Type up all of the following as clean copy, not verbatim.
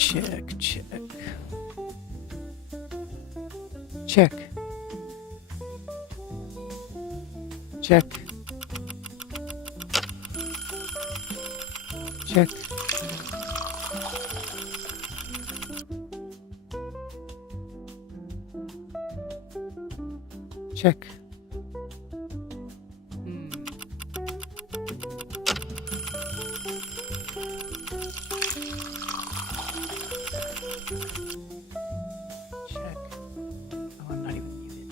Check. Check. Check. Check. Check. Check. Oh, I'm not even muted.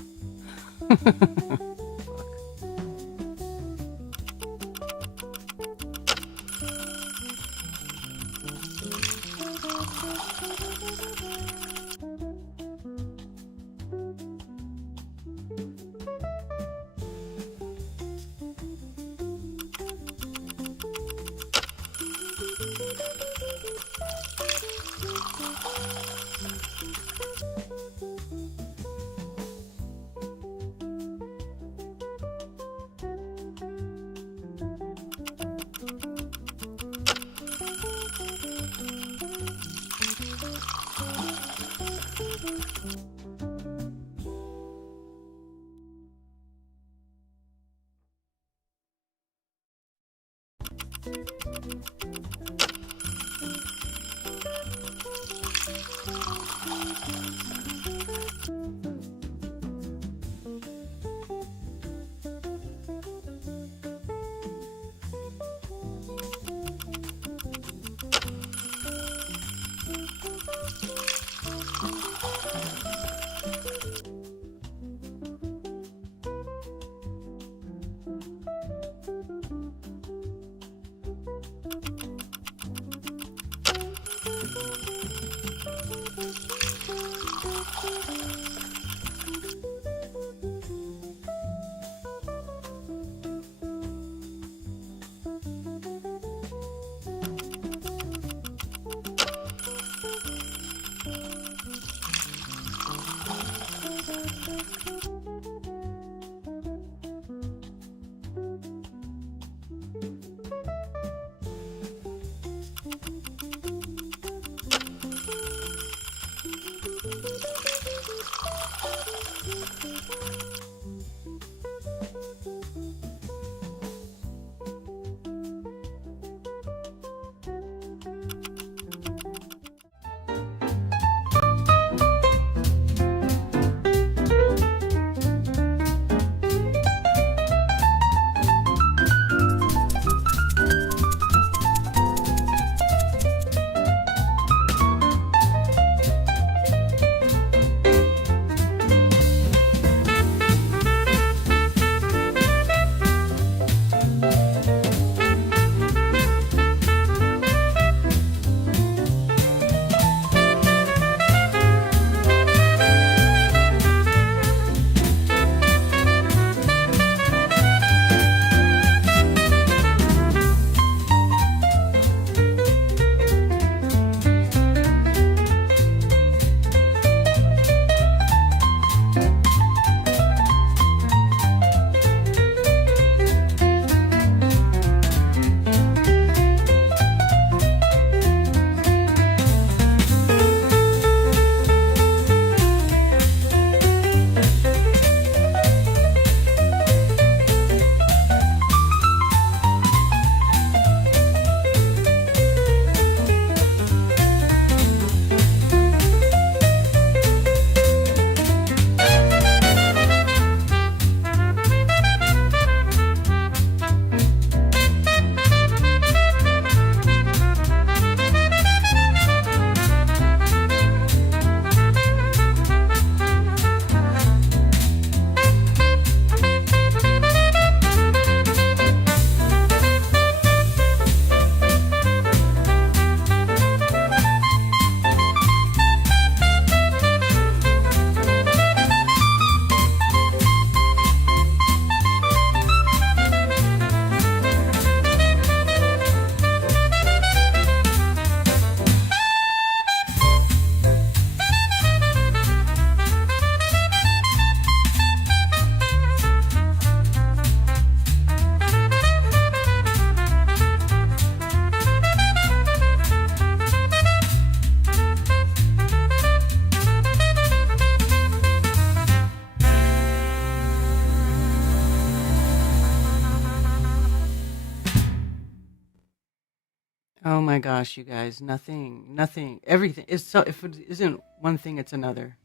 Oh my gosh, you guys, nothing, everything. It's so, if it isn't one thing, it's another.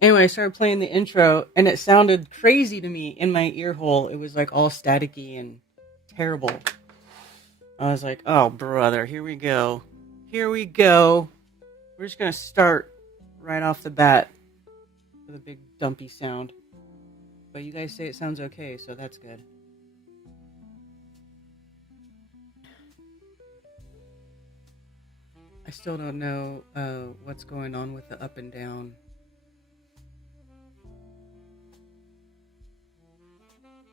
Anyway, I started playing the intro and it sounded crazy to me in my ear hole. It was like all staticky and terrible. I was like, oh, brother, here we go. Here we go. We're just going to start right off the bat with a big dumpy sound. But you guys say it sounds okay, so that's good. I still don't know what's going on with the up and down.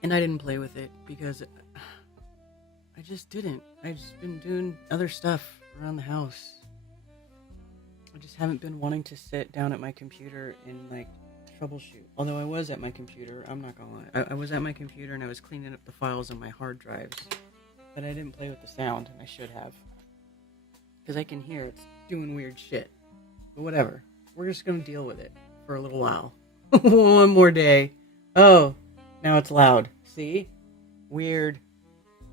And I didn't play with it because I just didn't. I've just been doing other stuff around the house. I just haven't been wanting to sit down at my computer and like troubleshoot. Although I was at my computer, I'm not gonna lie. I was at my computer and I was cleaning up the files on my hard drives. But I didn't play with the sound, and I should have. Because I can hear it's doing weird shit. But whatever. We're just gonna deal with it for a little while. One more day. Oh, now it's loud. See? Weird.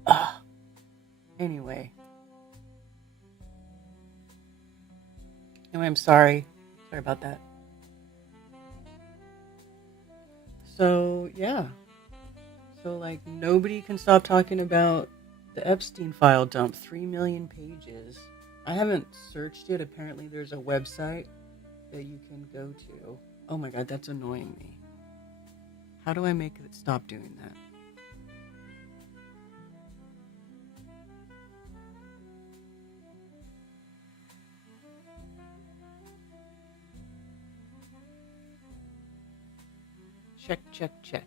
Ugh. Anyway, I'm sorry. Sorry about that. So, yeah. So, like, nobody can stop talking about the Epstein file dump. 3 million pages. I haven't searched it. Apparently, there's a website that you can go to. Oh my god, that's annoying me. How do I make it stop doing that? Check, check, check.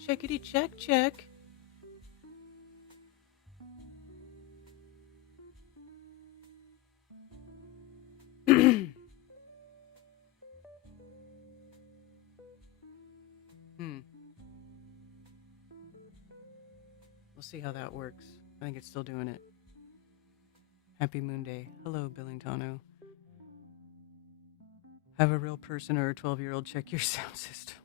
Checkity check, check. We'll see how that works. I think it's still doing it. Happy Moonday. Hello, Billingtano. Have a real person or a 12-year-old check your sound system.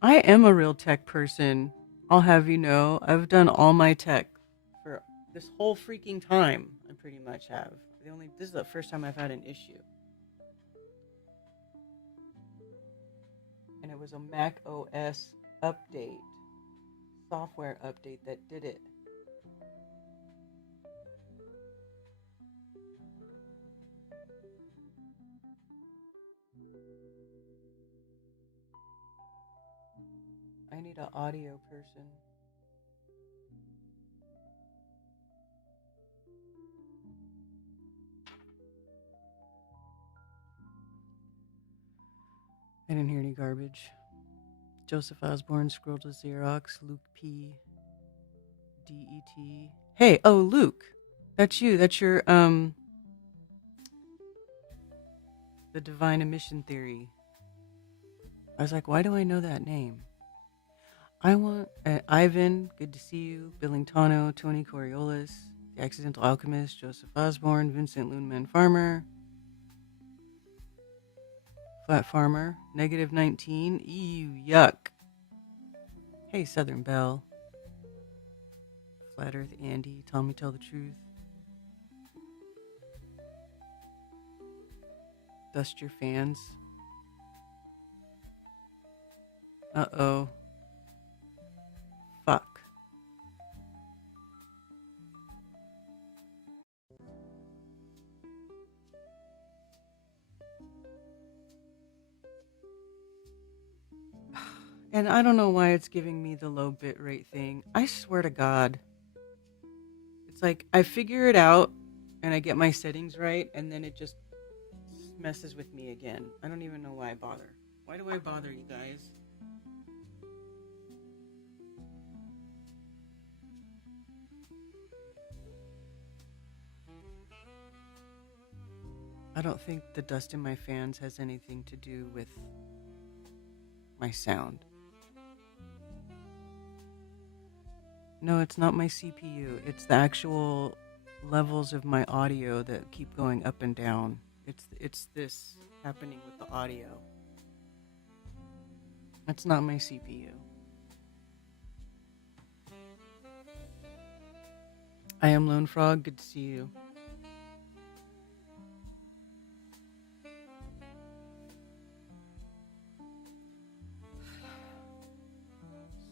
I am a real tech person. I'll have you know. I've done all my tech for this whole freaking time. I pretty much have. This is the first time I've had an issue. And it was a Mac OS update, software update that did it. I need an audio person. I didn't hear any garbage. Joseph Osborne, Scroll to Xerox, Luke P. DET. Hey, oh, Luke. That's you. That's your, the divine emission theory. I was like, why do I know that name? I want Ivan, good to see you. Billingtano, Tony Coriolis, The Accidental Alchemist, Joseph Osborne, Vincent Loonman Farmer, Flat Farmer, negative 19. Ew, yuck. Hey, Southern Belle. Flat Earth Andy, Tell the Truth. Dust your fans. Uh-oh. Fuck. And I don't know why it's giving me the low bitrate thing. I swear to God. It's like I figure it out and I get my settings right and then it just messes with me again. I don't even know why I bother. Why do I bother, you guys? I don't think the dust in my fans has anything to do with my sound. No, it's not my CPU. It's the actual levels of my audio that keep going up and down. It's this happening with the audio. That's not my CPU. I am Lone Frog. Good to see you.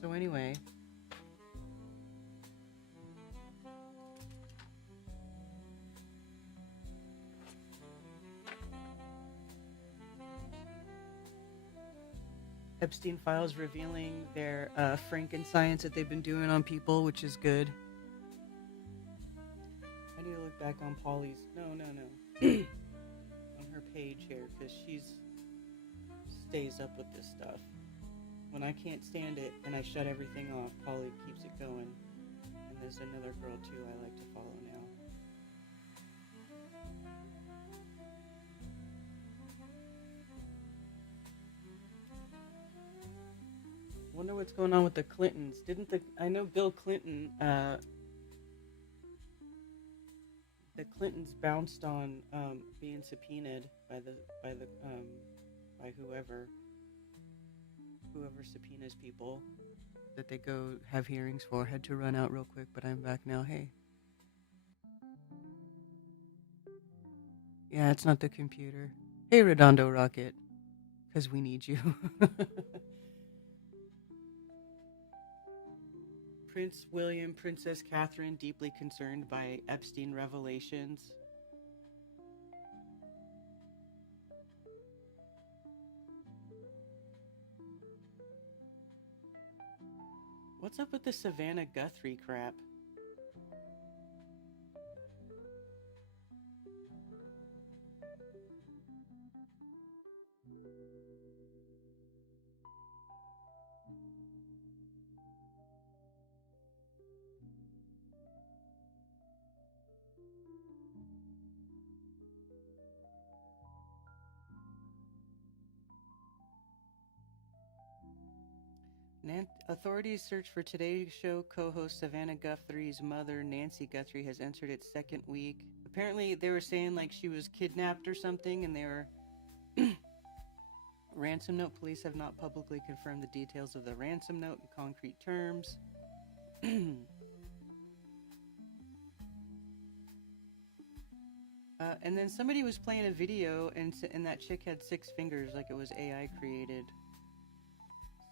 So anyway, Epstein files revealing their Frankenscience that they've been doing on people, which is good. I need to look back on Polly's. No. On her page here, because she's stays up with this stuff. When I can't stand it and I shut everything off, Polly keeps it going. And there's another girl too I like to follow now. Wonder what's going on with the Clintons. I know Bill Clinton, the Clintons bounced on being subpoenaed by whoever subpoenas people that they go have hearings for. Had to run out real quick, but I'm back now. Hey. Yeah, it's not the computer. Hey, Redondo Rocket, because we need you. Prince William, Princess Catherine, deeply concerned by Epstein revelations. What's up with the Savannah Guthrie crap? Authorities search for Today Show co-host Savannah Guthrie's mother, Nancy Guthrie, has entered its second week. Apparently, they were saying like she was kidnapped or something, and they were ransom note. Police have not publicly confirmed the details of the ransom note in concrete terms. And then somebody was playing a video, and that chick had 6 fingers, like it was AI created.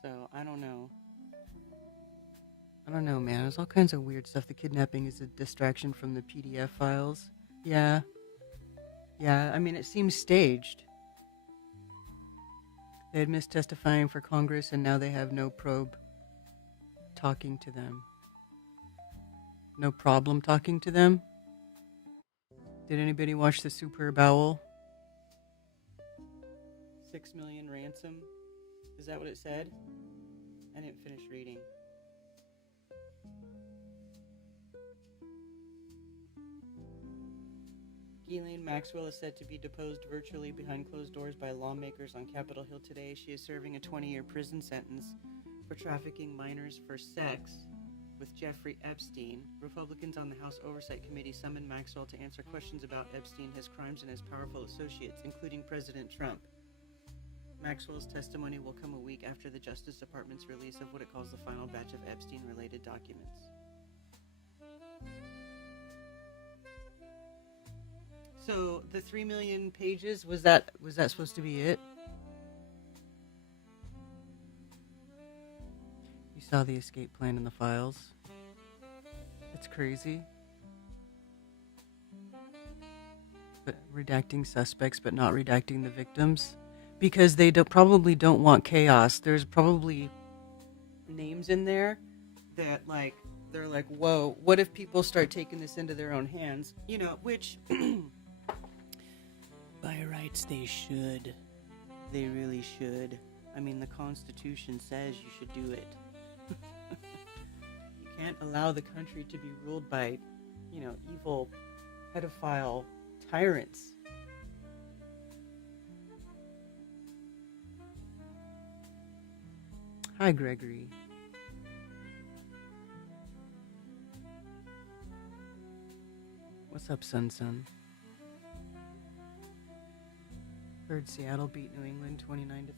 So I don't know. Man. There's all kinds of weird stuff. The kidnapping is a distraction from the PDF files. Yeah. I mean, it seems staged. They had missed testifying for Congress, and now they have no probe talking to them. No problem talking to them. Did anybody watch the Super Bowl? 6 million ransom. Is that what it said? I didn't finish reading. Ghislaine Maxwell is said to be deposed virtually behind closed doors by lawmakers on Capitol Hill today. She is serving a 20-year prison sentence for trafficking minors for sex with Jeffrey Epstein. Republicans on the House Oversight Committee summoned Maxwell to answer questions about Epstein, his crimes, and his powerful associates, including President Trump. Maxwell's testimony will come a week after the Justice Department's release of what it calls the final batch of Epstein-related documents. So the 3 million pages, was that supposed to be it? You saw the escape plan in the files. It's crazy. But redacting suspects, but not redacting the victims, because they probably don't want chaos. There's probably names in there that they're like, whoa, what if people start taking this into their own hands? You know, which by rights they should. They really should. I mean, the Constitution says you should do it. You can't allow the country to be ruled by, evil pedophile tyrants. Hi, Gregory. What's up, Sun? Heard Seattle beat New England 29-13.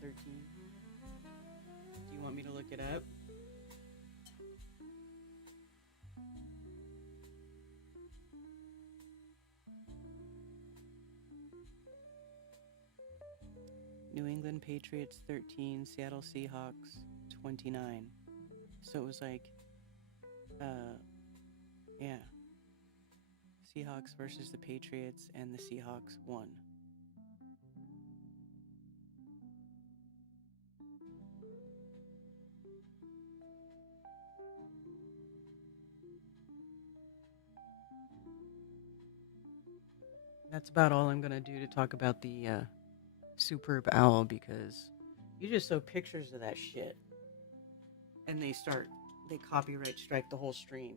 Do you want me to look it up? New England Patriots 13, Seattle Seahawks 29. So it was like, uh, yeah, Seahawks versus the Patriots, and the Seahawks won. That's about all I'm going to do to talk about the superb owl, because you just show pictures of that shit and they copyright strike the whole stream.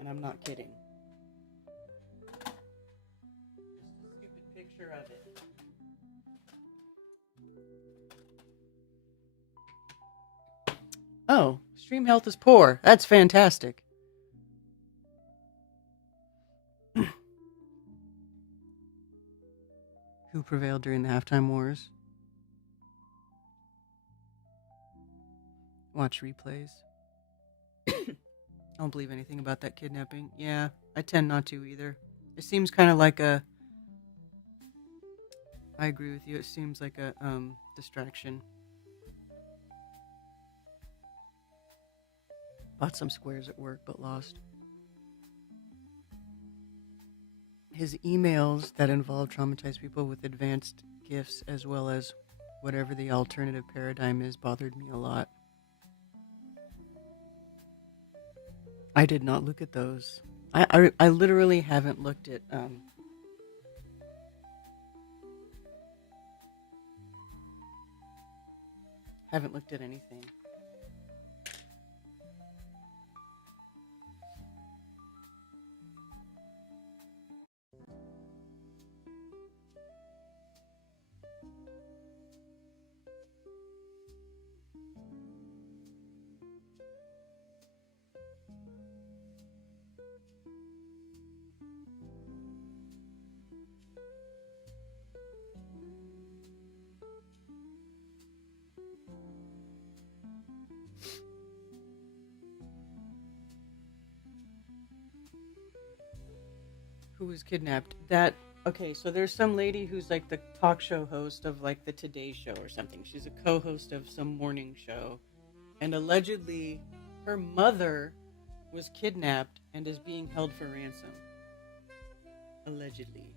And I'm not kidding. Just a stupid picture of it. Oh, stream health is poor. That's fantastic. Who prevailed during the halftime wars? Watch replays. I don't believe anything about that kidnapping. Yeah, I tend not to either. It seems kind of like a... I agree with you. It seems like a distraction. Bought some squares at work, but lost. His emails that involve traumatized people with advanced gifts, as well as whatever the alternative paradigm is, bothered me a lot. I did not look at those. I literally haven't looked at anything. Who was kidnapped? Okay, so there's some lady who's like the talk show host of like the Today Show or something. She's a co-host of some morning show, and allegedly her mother was kidnapped and is being held for ransom. Allegedly.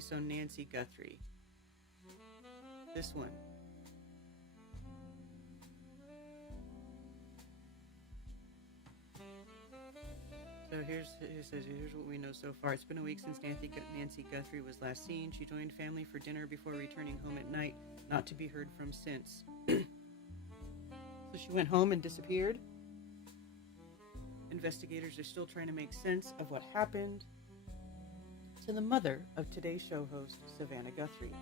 So Nancy Guthrie. This one. So here's what we know so far. It's been a week since Nancy Guthrie was last seen. She joined family for dinner before returning home at night, not to be heard from since. So she went home and disappeared. Investigators are still trying to make sense of what happened to the mother of Today's Show host, Savannah Guthrie.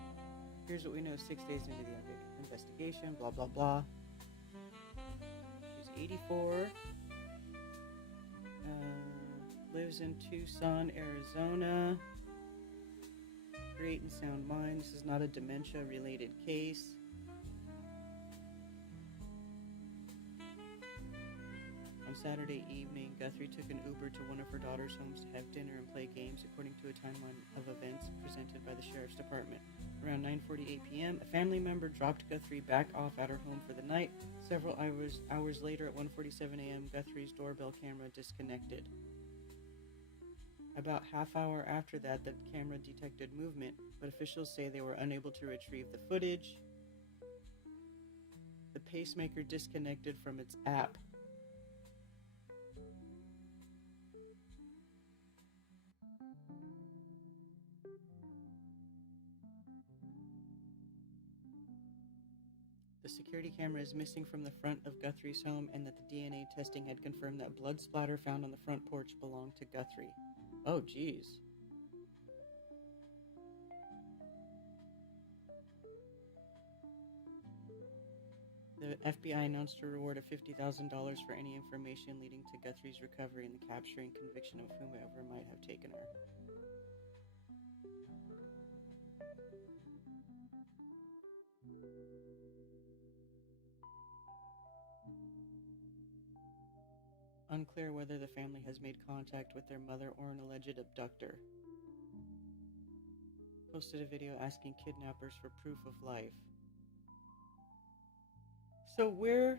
Here's what we know 6 days into the investigation, blah, blah, blah. She's 84. Lives in Tucson, Arizona. Great and sound mind. This is not a dementia-related case. On Saturday evening, Guthrie took an Uber to one of her daughter's homes to have dinner and play games, according to a timeline of events presented by the Sheriff's Department. Around 9:48 p.m., a family member dropped Guthrie back off at her home for the night. Several hours later, at 1:47 a.m., Guthrie's doorbell camera disconnected. About half hour after that, the camera detected movement, but officials say they were unable to retrieve the footage. The pacemaker disconnected from its app. The security camera is missing from the front of Guthrie's home, and that the DNA testing had confirmed that blood splatter found on the front porch belonged to Guthrie. Oh, geez. The FBI announced a reward of $50,000 for any information leading to Guthrie's recovery and the capture and conviction of whomever might have taken her. Unclear whether the family has made contact with their mother or an alleged abductor. Posted a video asking kidnappers for proof of life. So where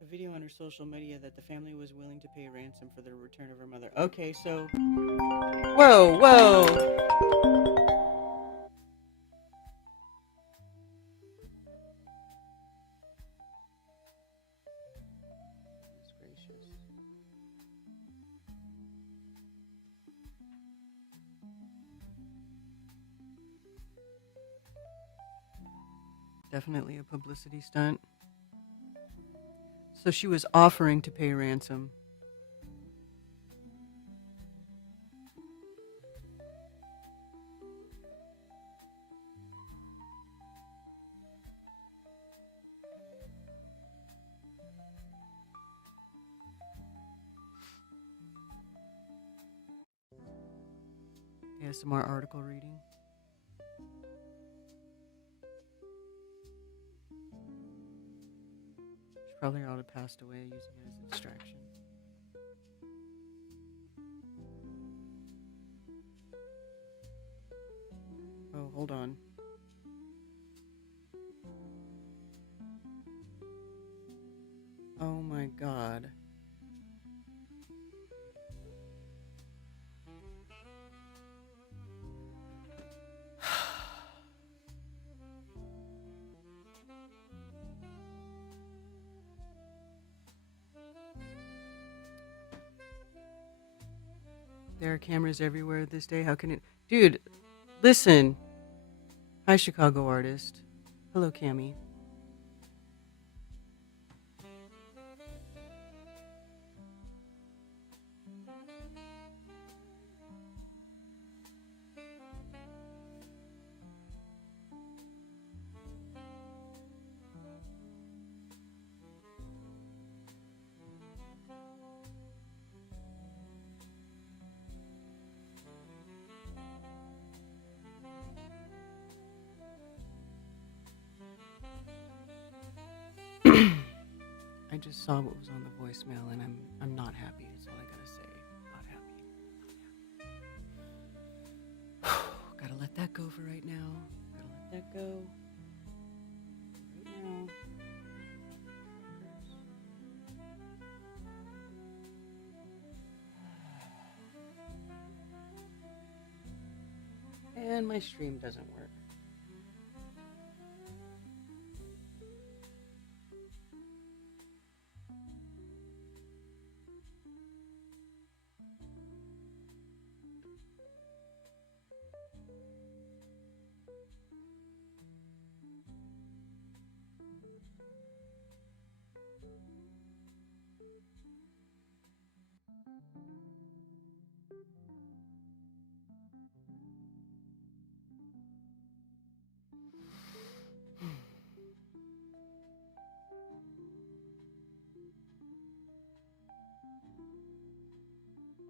a video on her social media that the family was willing to pay ransom for the return of her mother. Okay, so whoa, whoa. Goodness gracious. Definitely a publicity stunt. So she was offering to pay ransom. ASMR article reading. She probably ought to have passed away using it as a distraction. Oh, hold on. Oh my god. There are cameras everywhere this day. How can it... Dude, listen. Hi, Chicago artist. Hello, Cammy. I just saw what was on the voicemail, and I'm not happy. That's all I gotta say. Not happy. Gotta let that go for right now. Gotta let that go. Right now. And my stream doesn't work.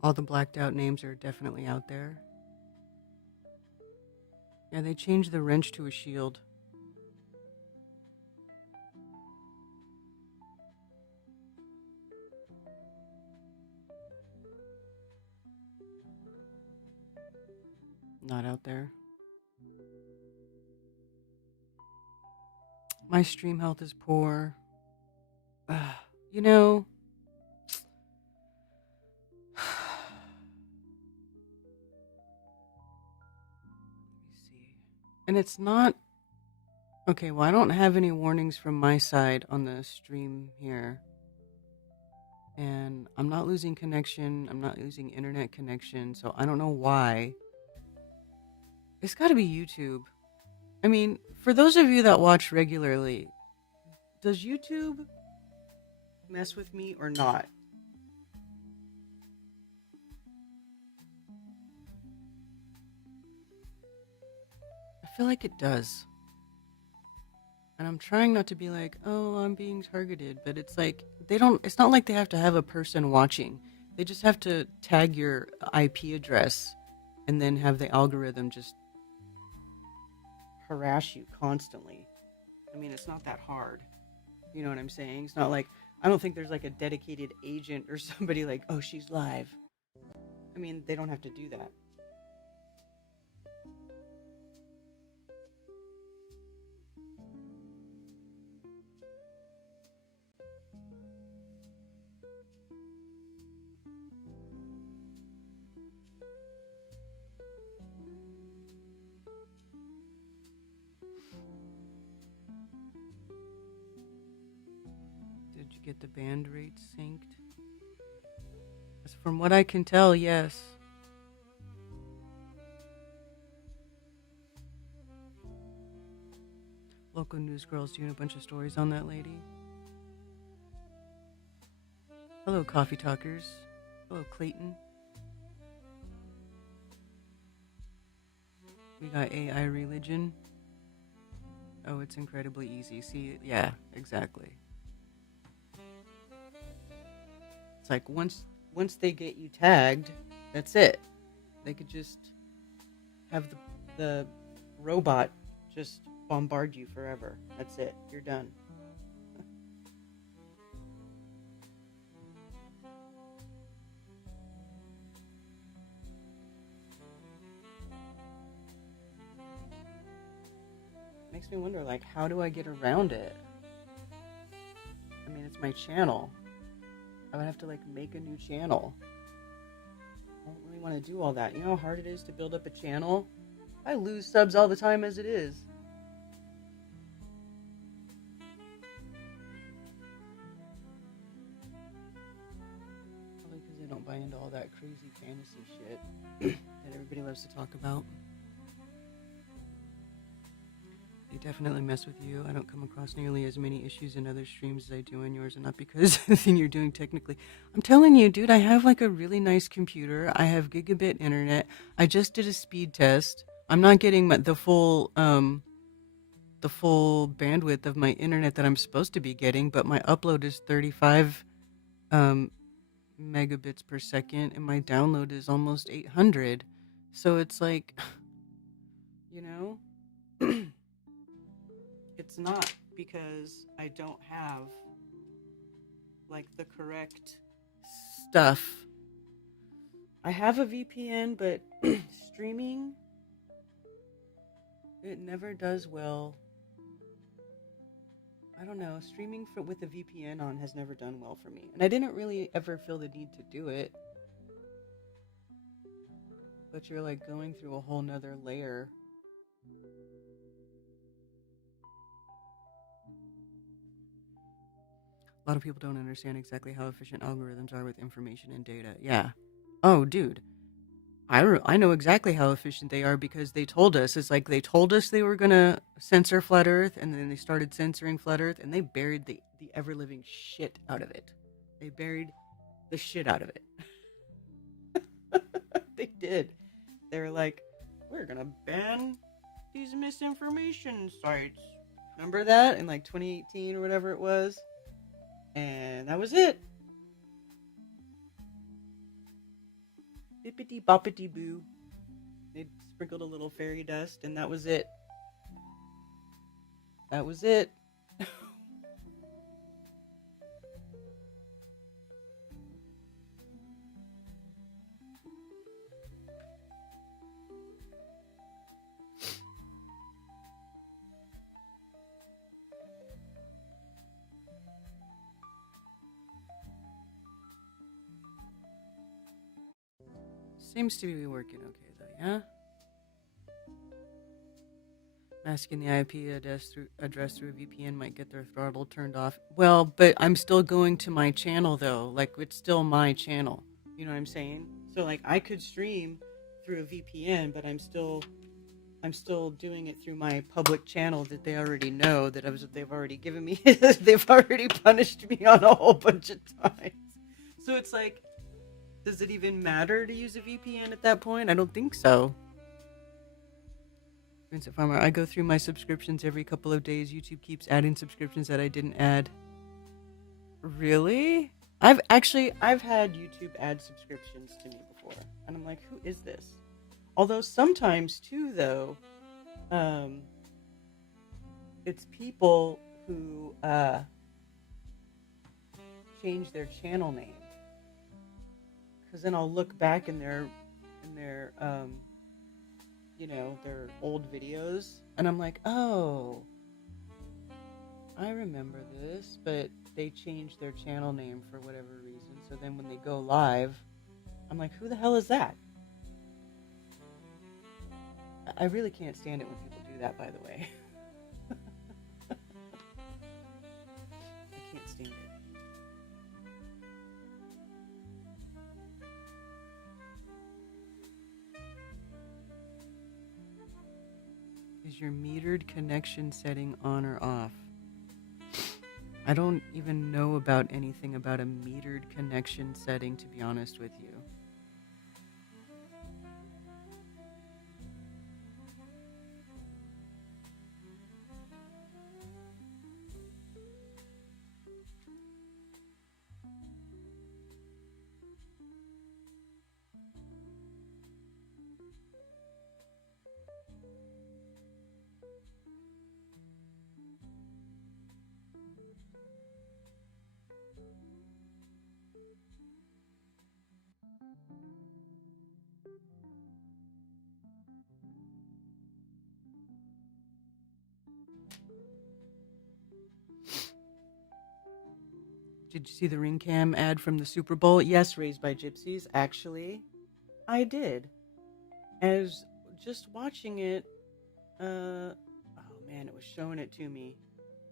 All the blacked out names are definitely out there. Yeah, they changed the wrench to a shield. Not out there. My stream health is poor. You know... And it's not... Okay, well, I don't have any warnings from my side on the stream here. And I'm not losing connection. I'm not losing internet connection. So I don't know why. It's got to be YouTube. I mean, for those of you that watch regularly, does YouTube mess with me or not? I feel like it does. And I'm trying not to be like, oh, I'm being targeted. But it's like, it's not like they have to have a person watching. They just have to tag your IP address and then have the algorithm just harass you constantly. I mean, it's not that hard. You know what I'm saying? It's not like, I don't think there's like a dedicated agent or somebody like, oh, she's live. I mean, they don't have to do that. get the band rates synced. From what I can tell, yes. Local news girl's doing a bunch of stories on that lady. Hello, coffee talkers. Hello, Clayton. We got AI religion. Oh, it's incredibly easy. See, yeah, exactly. It's like once they get you tagged, that's it. They could just have the robot just bombard you forever. That's it. You're done. Makes me wonder, like, how do I get around it? I mean, it's my channel. I would have to, like, make a new channel. I don't really want to do all that. You know how hard it is to build up a channel? I lose subs all the time as it is. Probably because I don't buy into all that crazy fantasy shit that everybody loves to talk about. They definitely mess with you. I don't come across nearly as many issues in other streams as I do in yours, and not because of the thing you're doing technically. I'm telling you, dude, I have like a really nice computer. I have gigabit internet. I just did a speed test. I'm not getting the full bandwidth of my internet that I'm supposed to be getting, but my upload is 35 megabits per second, and my download is almost 800. So it's like, you know. It's not because I don't have like the correct stuff. I have a VPN, but streaming, it never does well. I don't know, streaming with a VPN on has never done well for me. And I didn't really ever feel the need to do it. But you're like going through a whole nother layer. A lot of people don't understand exactly how efficient algorithms are with information and data. Yeah. Oh, dude. I know exactly how efficient they are because they told us. It's like they told us they were going to censor Flat Earth, and then they started censoring Flat Earth, and they buried the ever-living shit out of it. They buried the shit out of it. They did. They were like, we're going to ban these misinformation sites. Remember that? In like 2018 or whatever it was? And that was it. Bippity boppity boo. They sprinkled a little fairy dust, and that was it. That was it. Seems to be working okay, though, yeah? Masking the IP address through a VPN might get their throttle turned off. Well, but I'm still going to my channel, though. Like, it's still my channel. You know what I'm saying? So, like, I could stream through a VPN, but I'm still doing it through my public channel that they already know that they've already given me. They've already punished me on a whole bunch of times. So it's like, does it even matter to use a VPN at that point? I don't think so. Vincent Farmer, I go through my subscriptions every couple of days. YouTube keeps adding subscriptions that I didn't add. Really? I've had YouTube add subscriptions to me before, and I'm like, who is this? Although sometimes too, though, it's people who change their channel name. Because then I'll look back in their you know, their old videos, and I'm like, oh, I remember this, but they changed their channel name for whatever reason. So then when they go live, I'm like, who the hell is that? I really can't stand it when people do that, by the way. I can't stand it. your metered connection setting on or off? I don't even know about anything about a metered connection setting, to be honest with you. Did you see the ring cam ad from the Super Bowl? Yes, Raised by Gypsies. Actually, I did. As just watching it, oh man, it was showing it to me.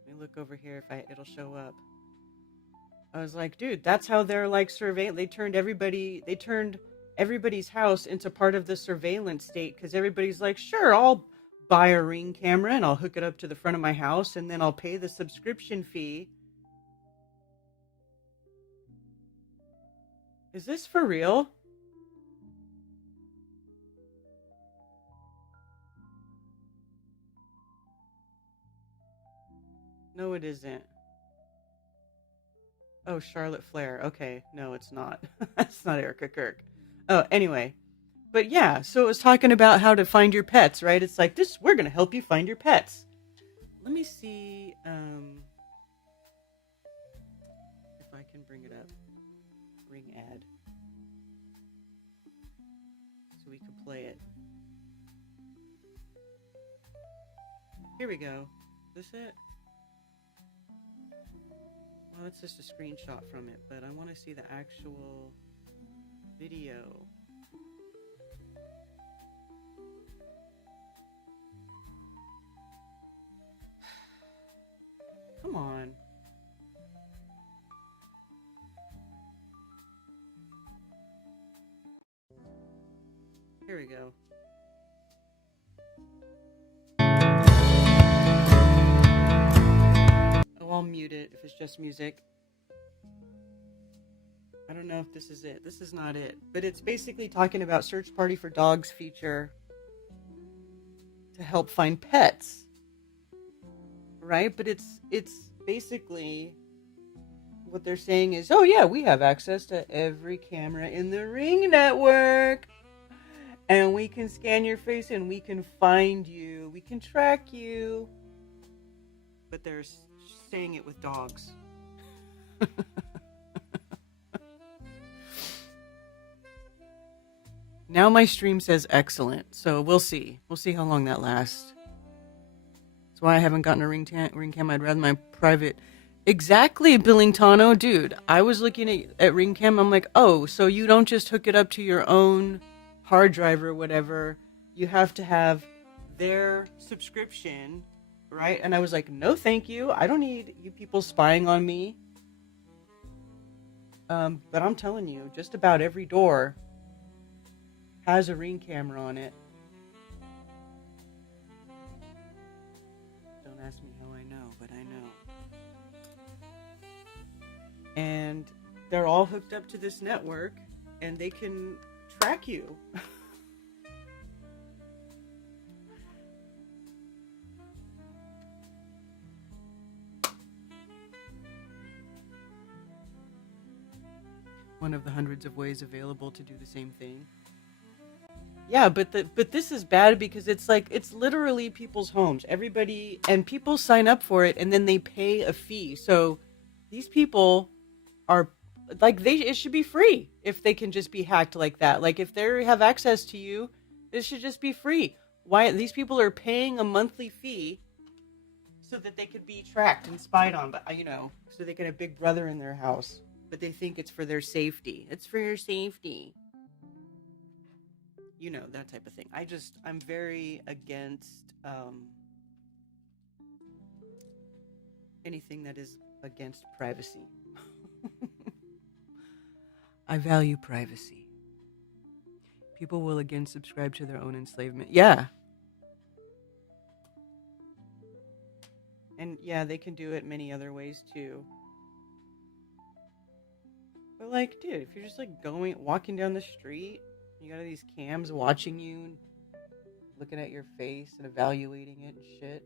Let me look over here if it'll show up. I was like, dude, that's how they're like surveillance. They turned everybody's house into part of the surveillance state because everybody's like, sure, I'll buy a ring camera and I'll hook it up to the front of my house and then I'll pay the subscription fee. Is this for real? No, it isn't. Oh, Charlotte Flair. Okay, no, it's not. That's not Erica Kirk. Oh, anyway. But yeah, so it was talking about how to find your pets, right? It's like this, we're gonna help you find your pets. Let me see if I can bring it up. Ring ad. So we can play it. Here we go. Is this it? Well, it's just a screenshot from it, but I want to see the actual video. Come on. Here we go. Oh, I'll mute it if it's just music. I don't know if this is it. This is not it. But it's basically talking about Search Party for Dogs feature to help find pets. Right? But it's basically what they're saying is, oh yeah, we have access to every camera in the Ring network. And we can scan your face and we can find you. We can track you. But they're saying it with dogs. Now my stream says excellent, so we'll see. We'll see how long that lasts. That's why I haven't gotten a ring cam. I'd rather my private. Exactly, Billingtano. Dude, I was looking at ring cam. I'm like, oh, so you don't just hook it up to your own hard drive or whatever. You have to have their subscription, right? And I was like, no, thank you. I don't need you people spying on me. But I'm telling you, just about every door has a Ring camera on it. Don't ask me how I know, but I know. And they're all hooked up to this network, and they can track you. One of the hundreds of ways available to do the same thing. Yeah, but this is bad because it's like it's literally people's homes. Everybody and people sign up for it and then they pay a fee. So these people are like it should be free if they can just be hacked like that. Like if they have access to you, it should just be free. Why these people are paying a monthly fee so that they could be tracked and spied on, but so they can have Big Brother in their house. But they think it's for their safety. It's for your safety. That type of thing. I'm very against anything that is against privacy. I value privacy. People will again subscribe to their own enslavement. Yeah. yeah, they can do it many other ways too. But like, dude, if you're just like walking down the street, you got all these cams watching you, looking at your face and evaluating it and shit.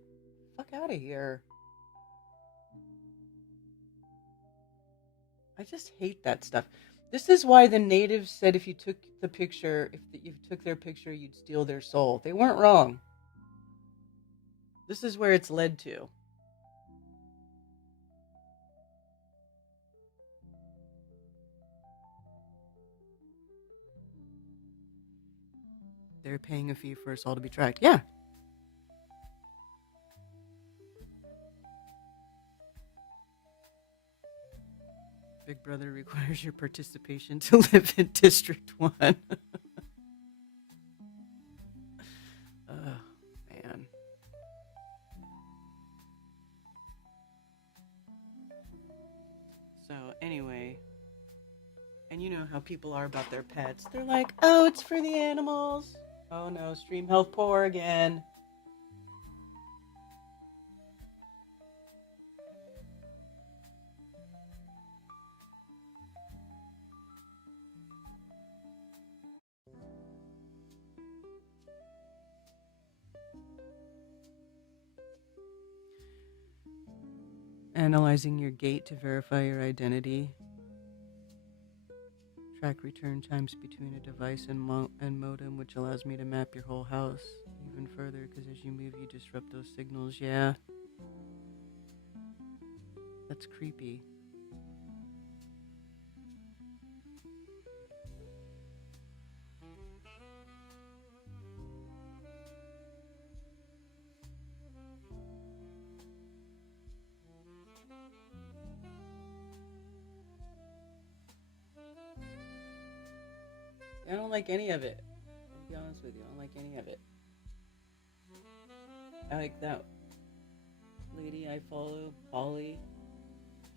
Fuck out of here. I just hate that stuff. This is why the natives said if you took the picture, if you took their picture, you'd steal their soul. They weren't wrong. This is where it's led to. They're paying a fee for us all to be tracked. Yeah. Big Brother requires your participation to live in District 1. Oh, man. So, anyway. And you know how people are about their pets. They're like, oh, it's for the animals. Oh no, stream health poor again. Analyzing your gait to verify your identity. Track return times between a device and modem, which allows me to map your whole house even further, because as you move, you disrupt those signals. Yeah. That's creepy. I don't like any of it. I'll be honest with you. I don't like any of it. I like that lady I follow, Polly.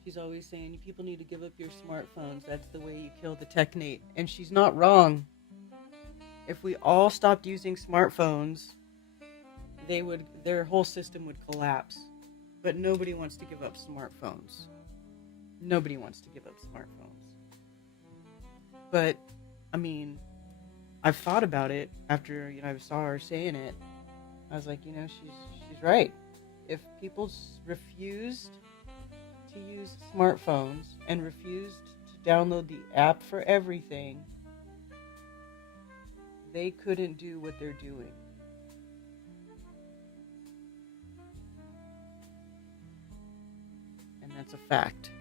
She's always saying people need to give up your smartphones. That's the way you kill the technate. And she's not wrong. If we all stopped using smartphones, their whole system would collapse. But nobody wants to give up smartphones. Nobody wants to give up smartphones. But I mean, I've thought about it after I saw her saying it. I was like, she's right. If people refused to use smartphones and refused to download the app for everything, they couldn't do what they're doing. And that's a fact.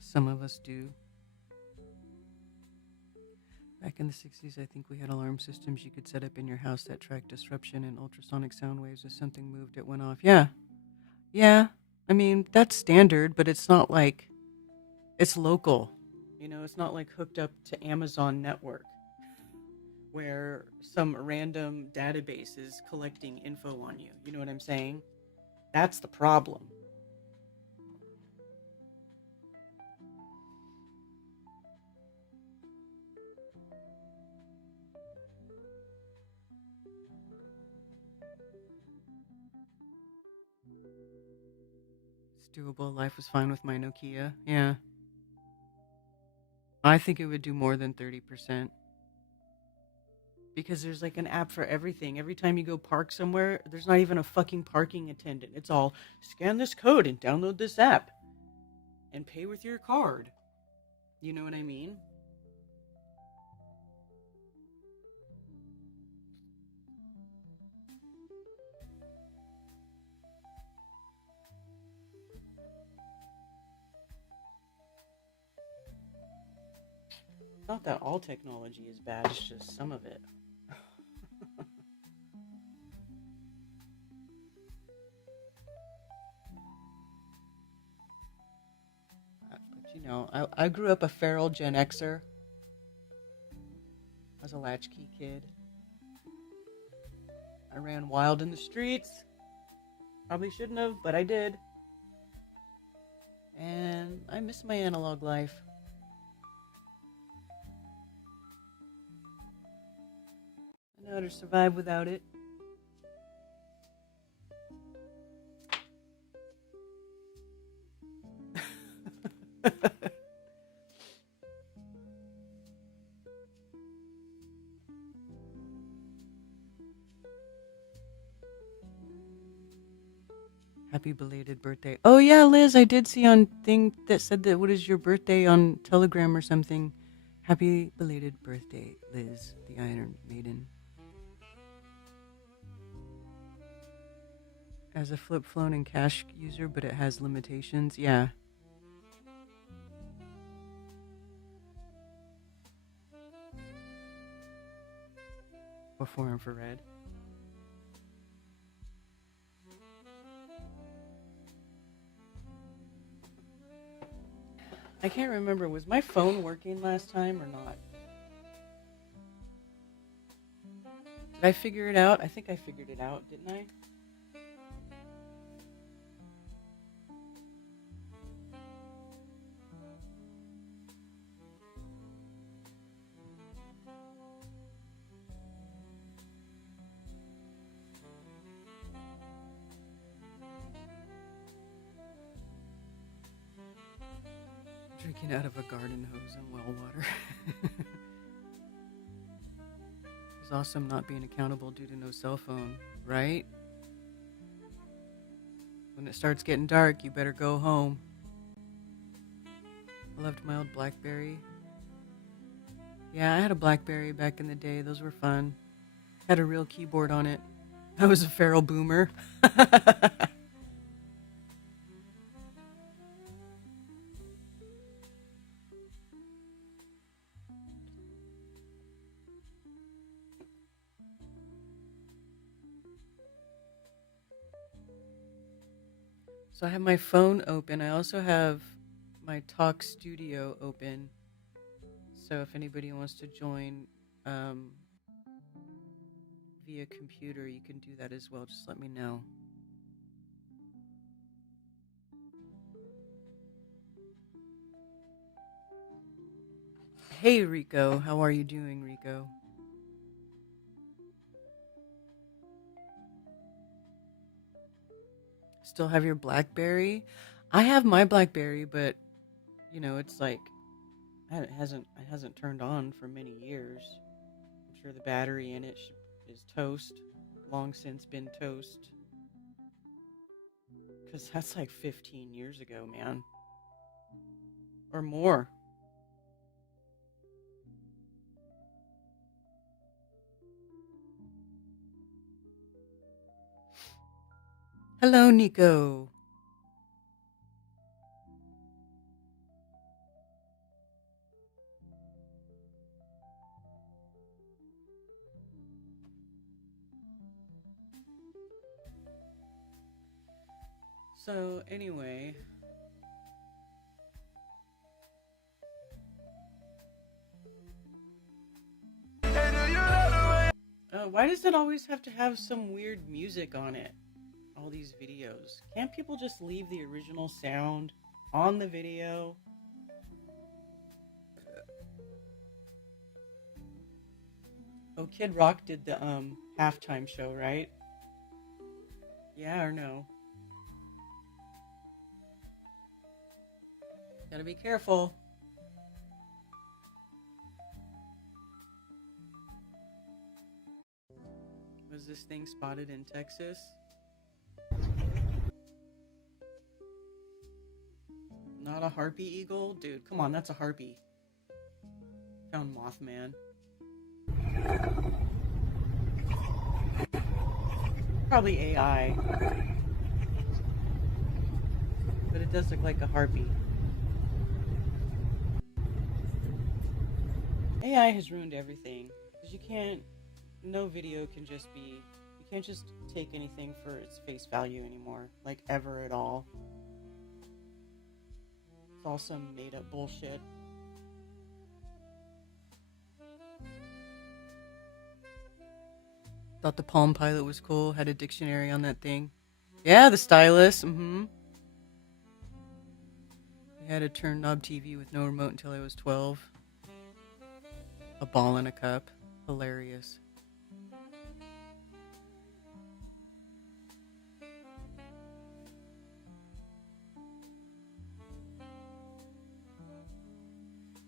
Some of us do. Back in the 60s, I think we had alarm systems you could set up in your house that tracked disruption and ultrasonic sound waves. If something moved, it went off. Yeah. Yeah. I mean, that's standard, but it's not like it's local. It's not like hooked up to Amazon network where some random database is collecting info on you. You know what I'm saying? That's the problem. It's doable. Life was fine with my Nokia. Yeah. I think it would do more than 30%. Because there's like an app for everything. Every time you go park somewhere, there's not even a fucking parking attendant. It's all scan this code and download this app and pay with your card. You know what I mean? Not that all technology is bad, it's just some of it. know. I grew up a feral Gen Xer. I was a latchkey kid. I ran wild in the streets. Probably shouldn't have, but I did. And I miss my analog life. I know how to survive without it. Happy belated birthday. Oh yeah, Liz, I did see on thing that said that what is your birthday on Telegram or something. Happy belated birthday, Liz, the Iron Maiden. As a flip phone and cash user, but it has limitations. Yeah. Before infrared. I can't remember. Was my phone working last time or not? Did I figure it out? I think I figured it out, didn't I? Drinking out of a garden hose and well water. It's awesome not being accountable due to no cell phone, right? When it starts getting dark, you better go home. I loved my old BlackBerry. Yeah, I had a BlackBerry back in the day. Those were fun. Had a real keyboard on it. I was a feral boomer. So I have my phone open. I also have my Talk Studio open. So if anybody wants to join via computer, you can do that as well. Just let me know. Hey, Rico. How are you doing, Rico? Still have your BlackBerry? I have my BlackBerry, but you know, it's like it hasn't turned on for many years. I'm sure the battery in it is toast, long since been toast. Because that's like 15 years ago, man. Or more. Hello, Nico. So, anyway. Why does it always have to have some weird music on it? All these videos. Can't people just leave the original sound on the video? Oh, Kid Rock did the halftime show, right? Yeah or no? Gotta be careful. Was this thing spotted in Texas? Not a harpy eagle? Dude, come on, that's a harpy. Found Mothman. Probably AI. But it does look like a harpy. AI has ruined everything. Because you can't, no video can just be, you can't just take anything for its face value anymore. Like, ever at all. It's all some made up bullshit. Thought the Palm Pilot was cool. Had a dictionary on that thing. Yeah, the stylus. Mm-hmm. We had a turn knob TV with no remote until I was 12. A ball in a cup. Hilarious.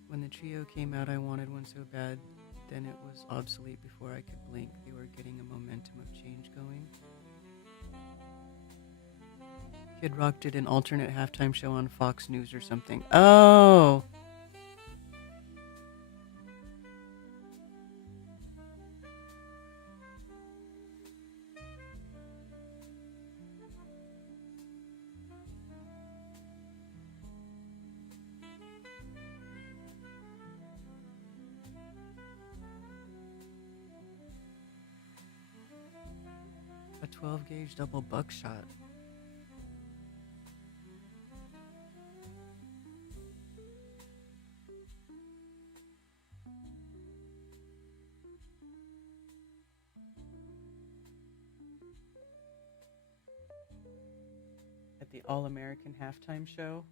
When the Trio came out, I wanted one so bad. Then it was obsolete before I could blink. They were getting a momentum of change going. Kid Rock did an alternate halftime show on Fox News or something. Oh! A 12 gauge double buckshot. At the All American halftime show.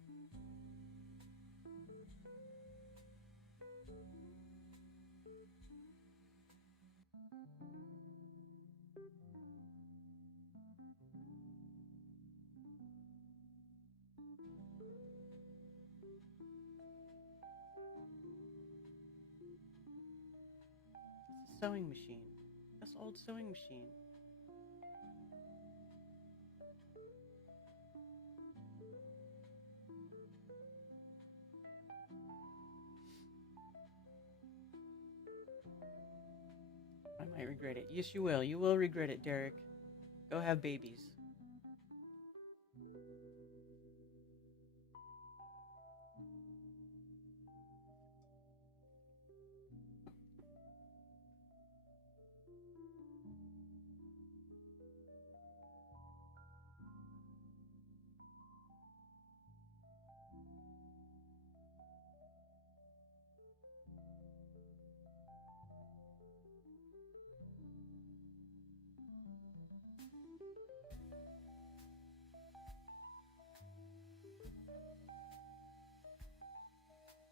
It's a sewing machine. That's old sewing machine. I might regret it. Yes, you will. You will regret it, Derek. Go have babies.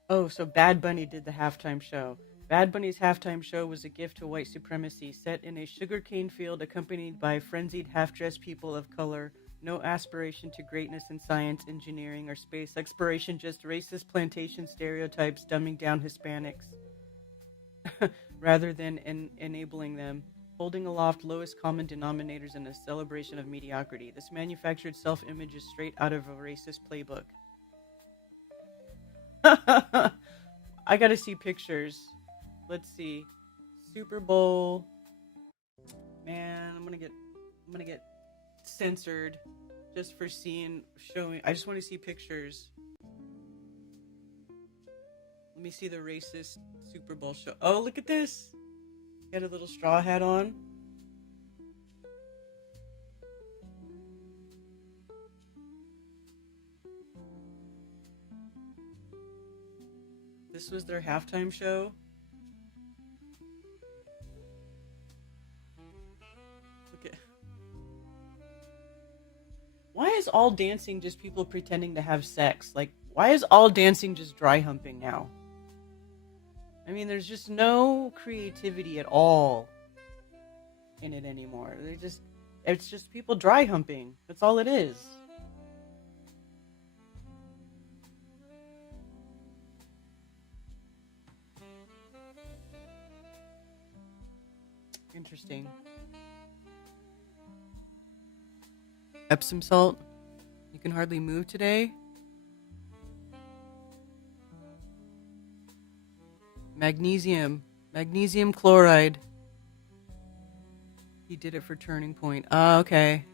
Oh, so Bad Bunny did the halftime show. Bad Bunny's halftime show was a gift to white supremacy, set in a sugarcane field accompanied by frenzied half-dressed people of color. No aspiration to greatness in science, engineering, or space exploration, just racist plantation stereotypes dumbing down Hispanics rather than enabling them, holding aloft lowest common denominators in a celebration of mediocrity. This manufactured self-image is straight out of a racist playbook. I gotta see pictures. Let's see. Super Bowl. Man, I'm gonna get censored just for showing. I just want to see pictures. Let me see the racist Super Bowl show. Oh, look at this. He had a little straw hat on. This was their halftime show. Look at. Why is all dancing just people pretending to have sex? Like, why is all dancing just dry humping now? I mean, there's just no creativity at all in it anymore. It's just people dry humping. That's all it is. Interesting. Epsom salt. You can hardly move today. Magnesium chloride. He did it for Turning Point. Ah, okay.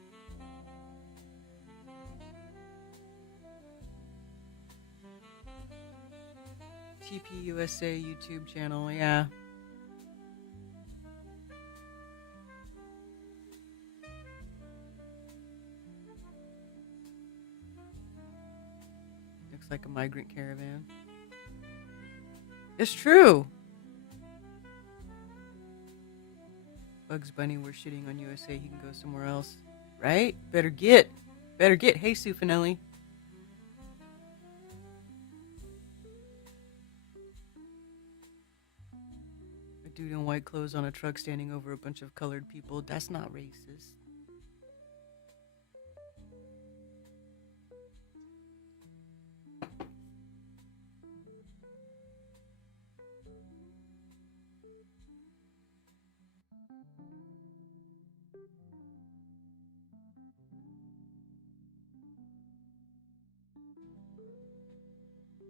TPUSA YouTube channel, yeah. Looks like a migrant caravan. It's true. Bugs Bunny, we're shitting on USA. He can go somewhere else. Right? Better get. Hey, Sue Finelli. A dude in white clothes on a truck standing over a bunch of colored people. That's not racist.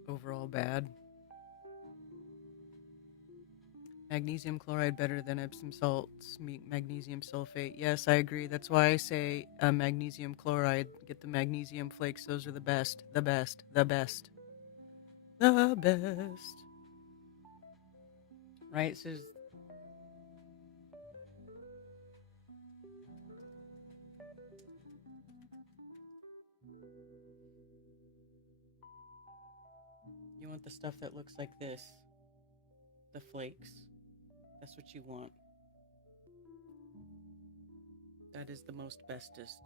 Overall bad. Magnesium chloride better than Epsom salts, magnesium sulfate. Yes, I agree. That's why I say magnesium chloride. Get the magnesium flakes. Those are the best. The best. The best. The best. Right? So you want the stuff that looks like this. The flakes. That's what you want. That is the most bestest.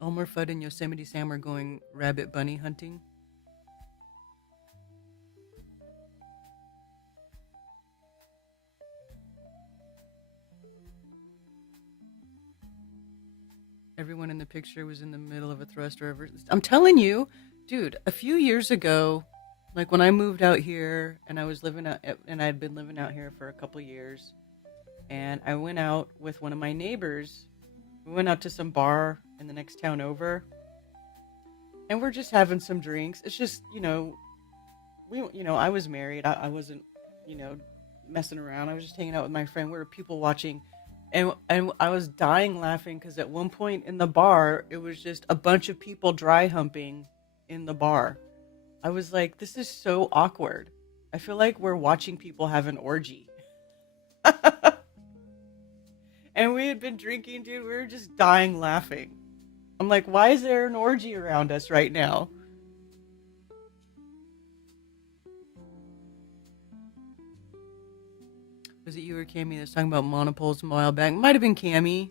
Elmer Fudd and Yosemite Sam are going rabbit bunny hunting. Everyone in the picture was in the middle of a thruster. I'm telling you, dude, a few years ago, like when I moved out here and I was living out, and I'd been living out here for a couple years, and I went out with one of my neighbors. We went out to some bar in the next town over, and we're just having some drinks. It's just, I was married. I wasn't, messing around. I was just hanging out with my friend. We were people watching. And I was dying laughing because at one point in the bar, it was just a bunch of people dry humping in the bar. I was like, this is so awkward. I feel like we're watching people have an orgy. And we had been drinking, dude. We were just dying laughing. I'm like, why is there an orgy around us right now? Was it you or Cammy that was talking about monopoles a while back? Might have been Cammy.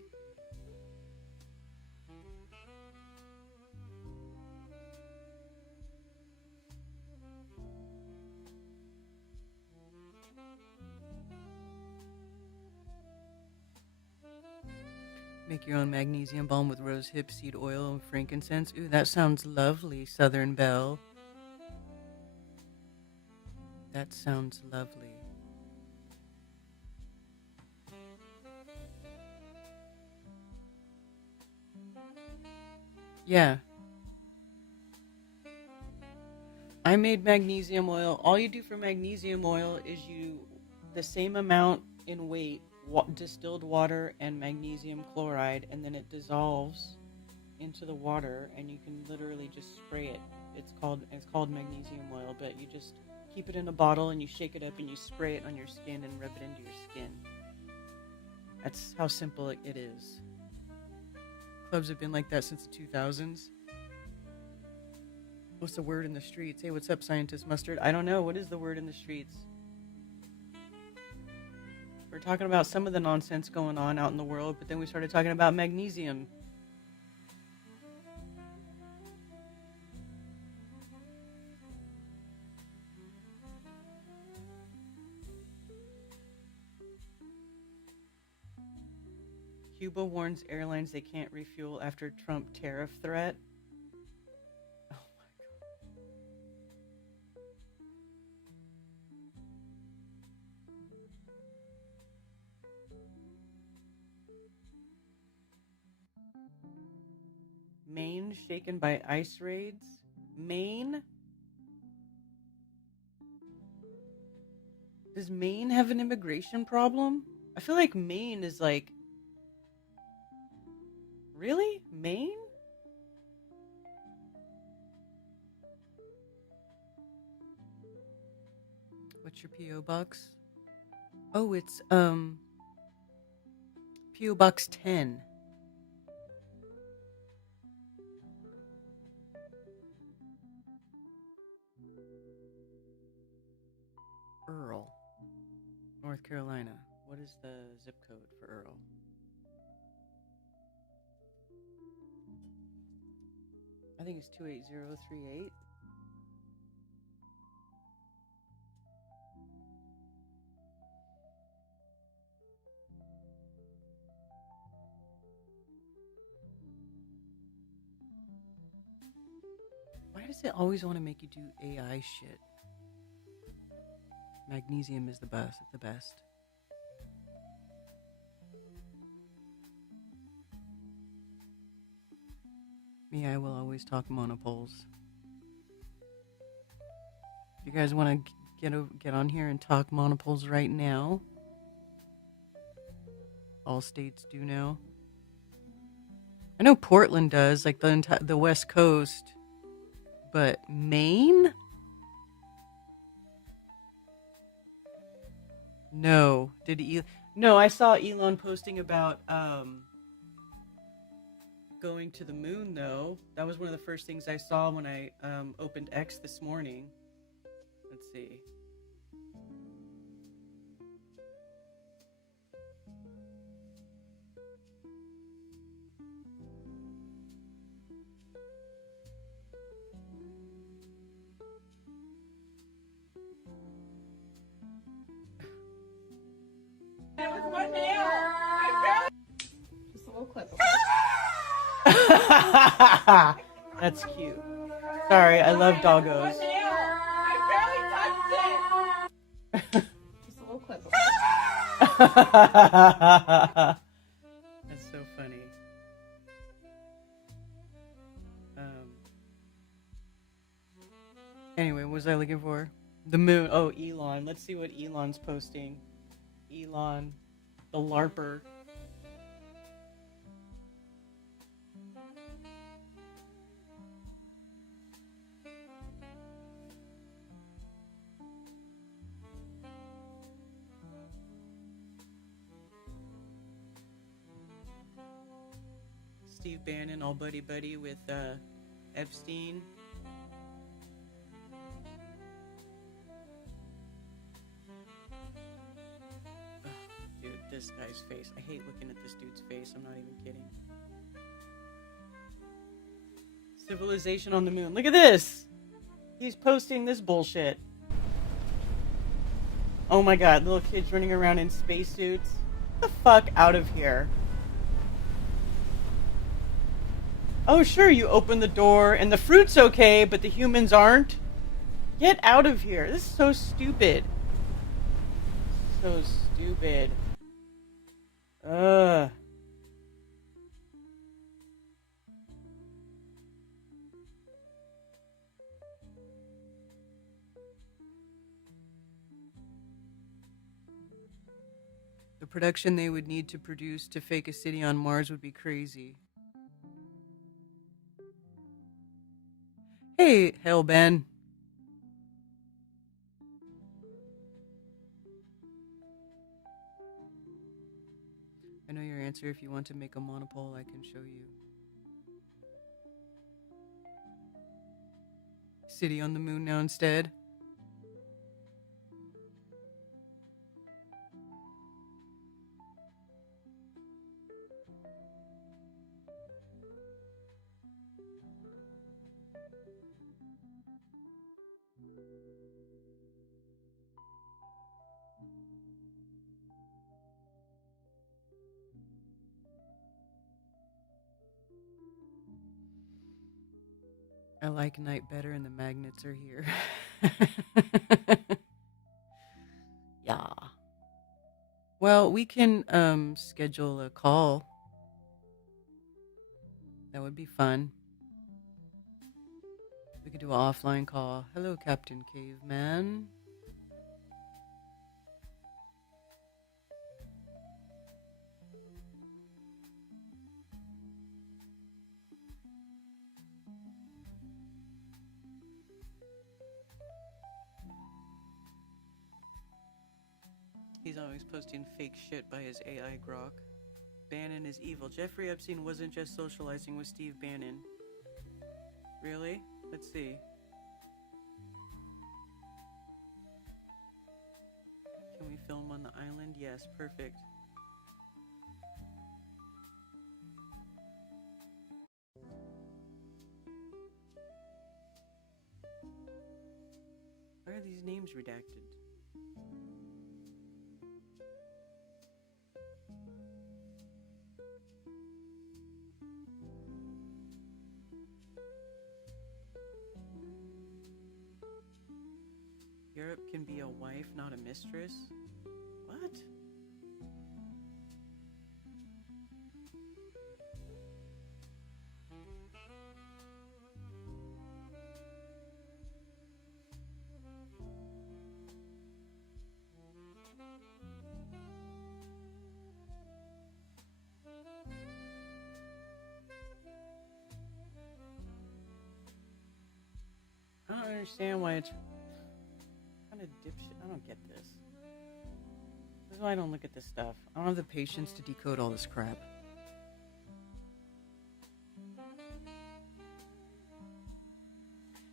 Make your own magnesium balm with rose hip seed oil and frankincense. Ooh, that sounds lovely, Southern Belle. That sounds lovely. Yeah. I made magnesium oil. All you do for magnesium oil is the same amount in weight, distilled water and magnesium chloride, and then it dissolves into the water, and you can literally just spray it. It's called magnesium oil, but you just keep it in a bottle and you shake it up and you spray it on your skin and rub it into your skin. That's how simple it is. Clubs have been like that since the 2000s. What's the word in the streets? Hey, what's up, Scientist Mustard? I don't know. What is the word in the streets? We're talking about some of the nonsense going on out in the world, but then we started talking about magnesium. Cuba warns airlines they can't refuel after Trump tariff threat. Oh my God. Maine shaken by ice raids? Maine? Does Maine have an immigration problem? I feel like Maine is like... Really? Maine? What What's your P.O. box? Oh, it's P.O. Box 10. Earl, North Carolina. What is the zip code for Earl? I think it's 28038. Why does it always want to make you do AI shit? Magnesium is the best. The best. Me, I will always talk monopoles. If you guys want to get on here and talk monopoles right now, all states do now. I know Portland does, like the West Coast, but Maine? No. No, I saw Elon posting about going to the moon, though. That was one of the first things I saw when I opened X this morning. Let's see. Just a little clip. That's cute. Sorry, I love doggos. Just a little clip. That's so funny. Anyway, what was I looking for? The moon. Oh, Elon. Let's see what Elon's posting. Elon, the LARPer. Steve Bannon, all buddy with Epstein. Ugh, dude, this guy's face. I hate looking at this dude's face. I'm not even kidding. Civilization on the moon. Look at this. He's posting this bullshit. Oh my god, little kids running around in spacesuits. Get the fuck out of here. Oh, sure, you open the door and the fruit's okay, but the humans aren't. Get out of here. This is so stupid. So stupid. Ugh. The production they would need to produce to fake a city on Mars would be crazy. Hey, Hellben. I know your answer. If you want to make a monopole, I can show you. City on the moon now instead. I like night better and the magnets are here. Yeah. Well, we can schedule a call. That would be fun. We could do an offline call. Hello, Captain Caveman. He's always posting fake shit by his AI grok. Bannon is evil. Jeffrey Epstein wasn't just socializing with Steve Bannon. Really? Let's see. Can we film on the island? Yes, perfect. Why are these names redacted? Europe can be a wife, not a mistress? What? I don't understand why it's kind of dipshit. I don't get this. This is why I don't look at this stuff. I don't have the patience to decode all this crap.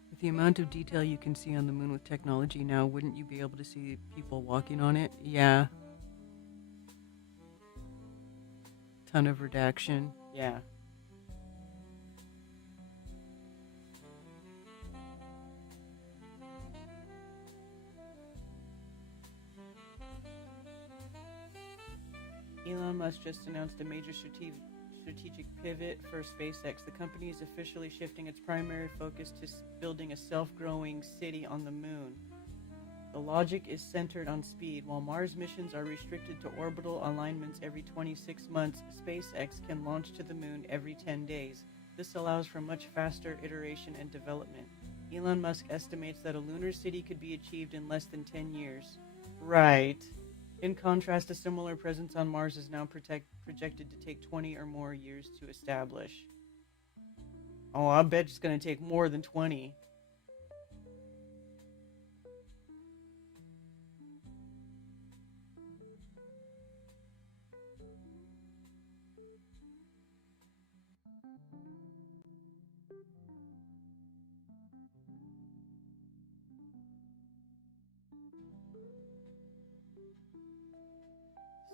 With the amount of detail you can see on the moon with technology now, wouldn't you be able to see people walking on it? Yeah. Ton of redaction. Yeah. Elon Musk just announced a major strategic pivot for SpaceX. The company is officially shifting its primary focus to building a self-growing city on the moon. The logic is centered on speed. While Mars missions are restricted to orbital alignments every 26 months, SpaceX can launch to the moon every 10 days. This allows for much faster iteration and development. Elon Musk estimates that a lunar city could be achieved in less than 10 years. Right. In contrast, a similar presence on Mars is now projected to take 20 or more years to establish. Oh, I bet it's going to take more than 20.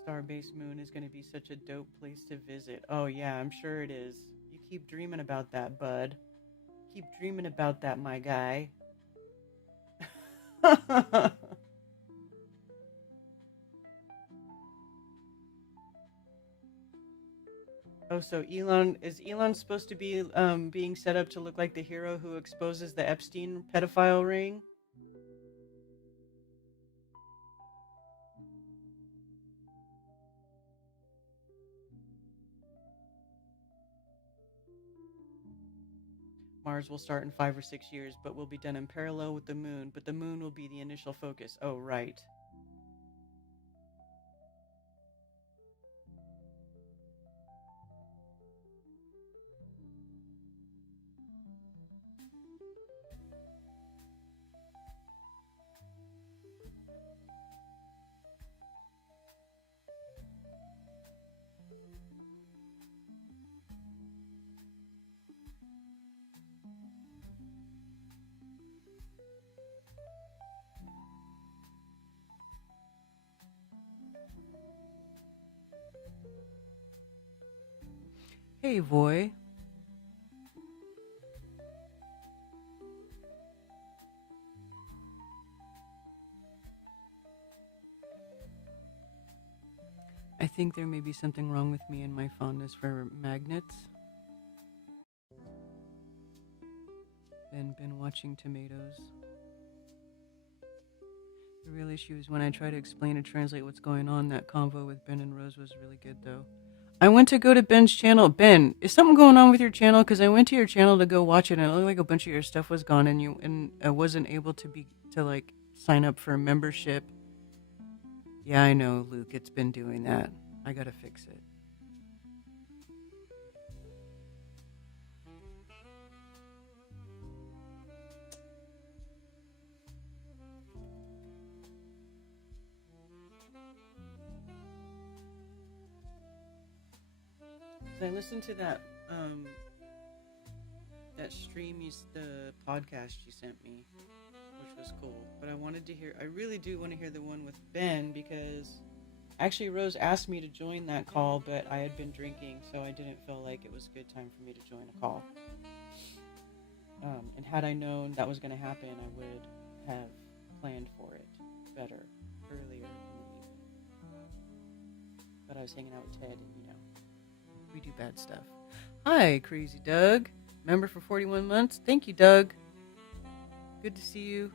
Starbase Moon is going to be such a dope place to visit. Oh yeah, I'm sure it is. You keep dreaming about that, bud. Keep dreaming about that, my guy. Oh, so Elon supposed to be being set up to look like the hero who exposes the Epstein pedophile ring? Mars will start in 5 or 6 years, but will be done in parallel with the moon, but the moon will be the initial focus. Oh, right. Hey, boy. I think there may be something wrong with me and my fondness for magnets. Been watching Tomatoes. The real issue is when I try to explain and translate what's going on. That convo with Ben and Rose was really good, though. I went to go to Ben's channel. Ben, is something going on with your channel? Because I went to your channel to go watch it, and it looked like a bunch of your stuff was gone, and I wasn't able to sign up for a membership. Yeah, I know, Luke. It's been doing that. I gotta fix it. 'Cause I listened to that stream, the podcast you sent me, which was cool. But I really do want to hear the one with Ben, because actually Rose asked me to join that call, but I had been drinking, so I didn't feel like it was a good time for me to join a call. And had I known that was going to happen, I would have planned for it better earlier in the evening. But I was hanging out with Ted, and we do bad stuff. Hi, Crazy Doug. Member for 41 months. Thank you, Doug. Good to see you.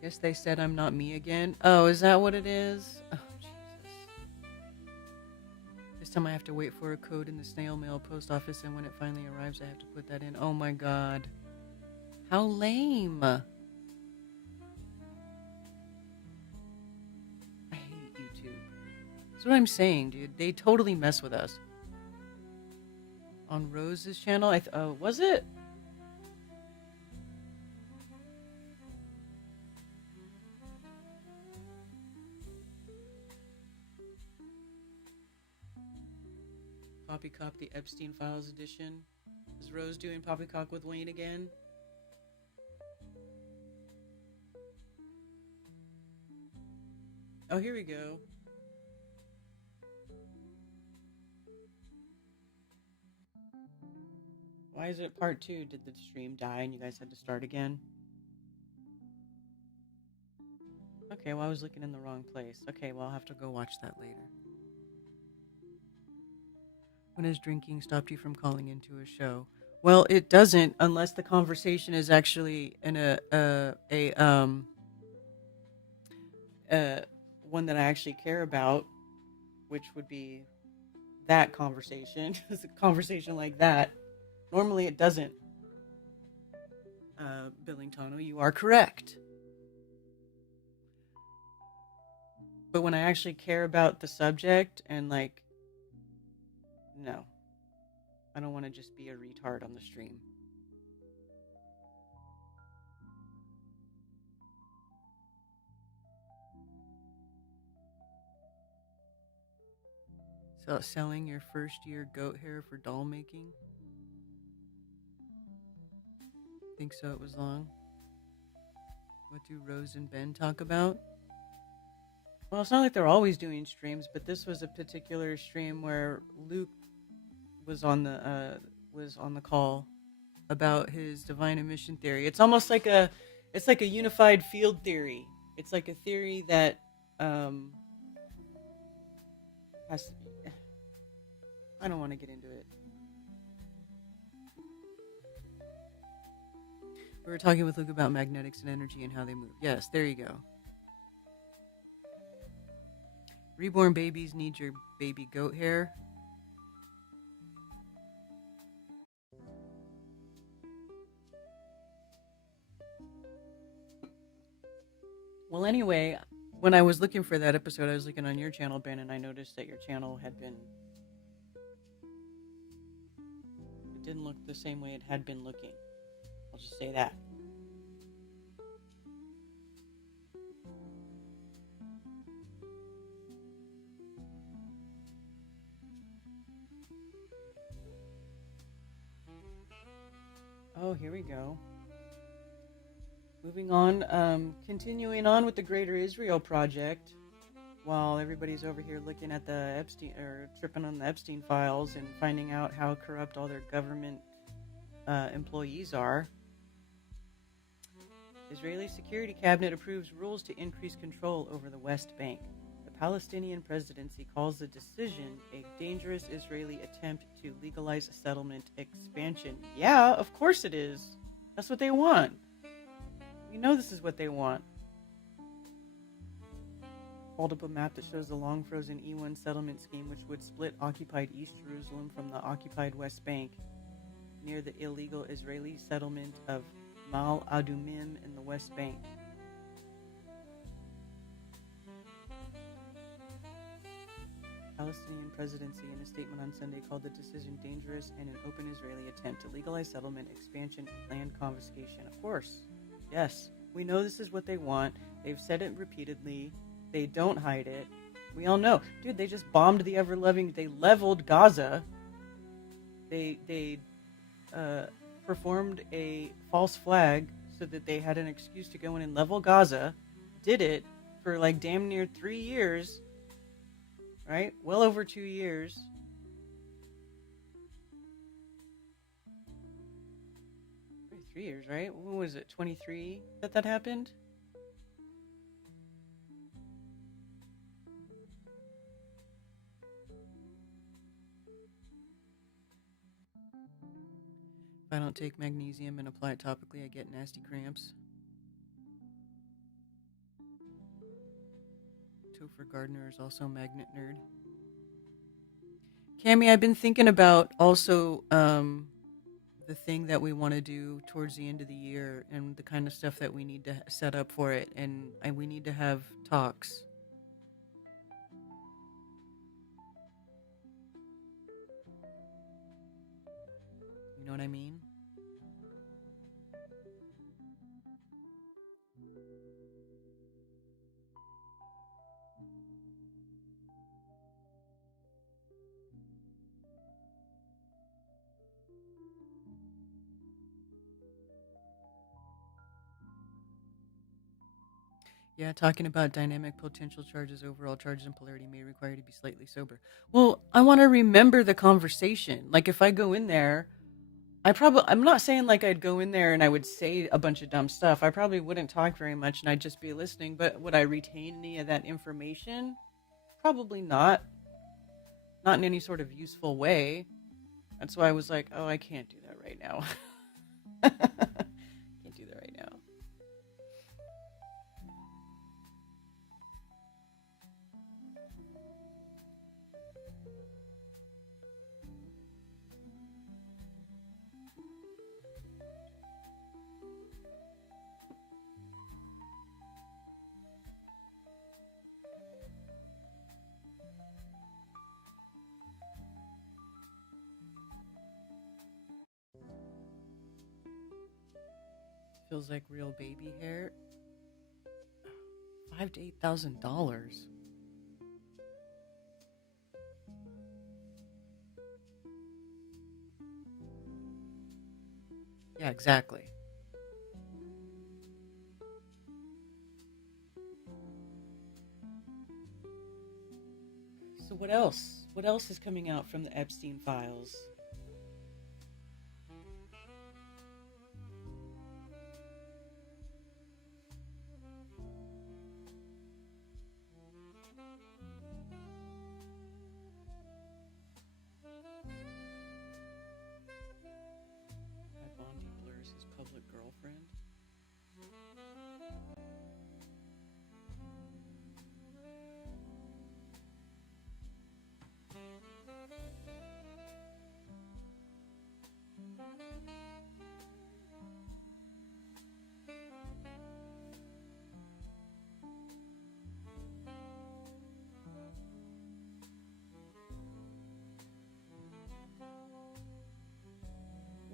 Guess they said I'm not me again. Oh, is that what it is? Oh, Jesus. This time I have to wait for a code in the snail mail post office, and when it finally arrives, I have to put that in. Oh my god. How lame. I hate YouTube. That's what I'm saying, dude. They totally mess with us. On Rose's channel? Was it? Poppycock, the Epstein Files edition. Is Rose doing Poppycock with Wayne again? Oh, here we go. Why is it part 2? Did the stream die and you guys had to start again? Okay, well, I was looking in the wrong place. Okay, well, I'll have to go watch that later. When has drinking stopped you from calling into a show? Well, it doesn't, unless the conversation is actually in one that I actually care about, which would be that conversation. It's a conversation like that. Normally it doesn't. Billingtono, you are correct. But when I actually care about the subject and no. I don't want to just be a retard on the stream. So selling your first year goat hair for doll making? Think so it was long? What do Rose and Ben talk about? Well, it's not like they're always doing streams, but this was a particular stream where Luke was on the call about his divine emission theory. It's almost like it's like a unified field theory. It's like a theory that has. I don't want to get into it. We were talking with Luke about magnetics and energy and how they move. Yes, there you go. Reborn babies need your baby goat hair. Well, anyway, when I was looking for that episode, I was looking on your channel, Ben, and I noticed that your channel it didn't look the same way it had been looking. I'll just say that. Oh, here we go. Moving on, continuing on with the Greater Israel Project, while everybody's over here looking at the Epstein, or tripping on the Epstein files and finding out how corrupt all their government employees are. Israeli Security Cabinet approves rules to increase control over the West Bank. The Palestinian presidency calls the decision a dangerous Israeli attempt to legalize settlement expansion. Yeah, of course it is. That's what they want. We know this is what they want. Hold up a map that shows the long-frozen E1 settlement scheme, which would split occupied East Jerusalem from the occupied West Bank, near the illegal Israeli settlement of Mal Adumim in the West Bank. Palestinian presidency, in a statement on Sunday, called the decision dangerous and an open Israeli attempt to legalize settlement expansion and land confiscation. Of course. Yes. We know this is what they want. They've said it repeatedly. They don't hide it. We all know. Dude, they just bombed the ever-loving... They leveled Gaza. They performed a false flag so that they had an excuse to go in and level Gaza. Did it for like damn near 3 years. Right? Well over 2 years. Maybe 3 years, right? When was it? 23 that happened? If I don't take magnesium and apply it topically, I get nasty cramps. Topher Gardner is also a magnet nerd. Cammy, I've been thinking about also the thing that we want to do towards the end of the year and the kind of stuff that we need to set up for it, and we need to have talks. You know what I mean? Yeah, talking about dynamic potential charges, overall charges, and polarity may require you to be slightly sober. Well, I want to remember the conversation. Like, if I go in there, I'm not saying like I'd go in there and I would say a bunch of dumb stuff. I probably wouldn't talk very much and I'd just be listening. But would I retain any of that information? Probably not. Not in any sort of useful way. That's why I was like, oh, I can't do that right now. Can't do that right now. Feels like real baby hair. $5,000 to $8,000. Yeah, exactly. So what else? What else is coming out from the Epstein files? Bondi blurs his public girlfriend.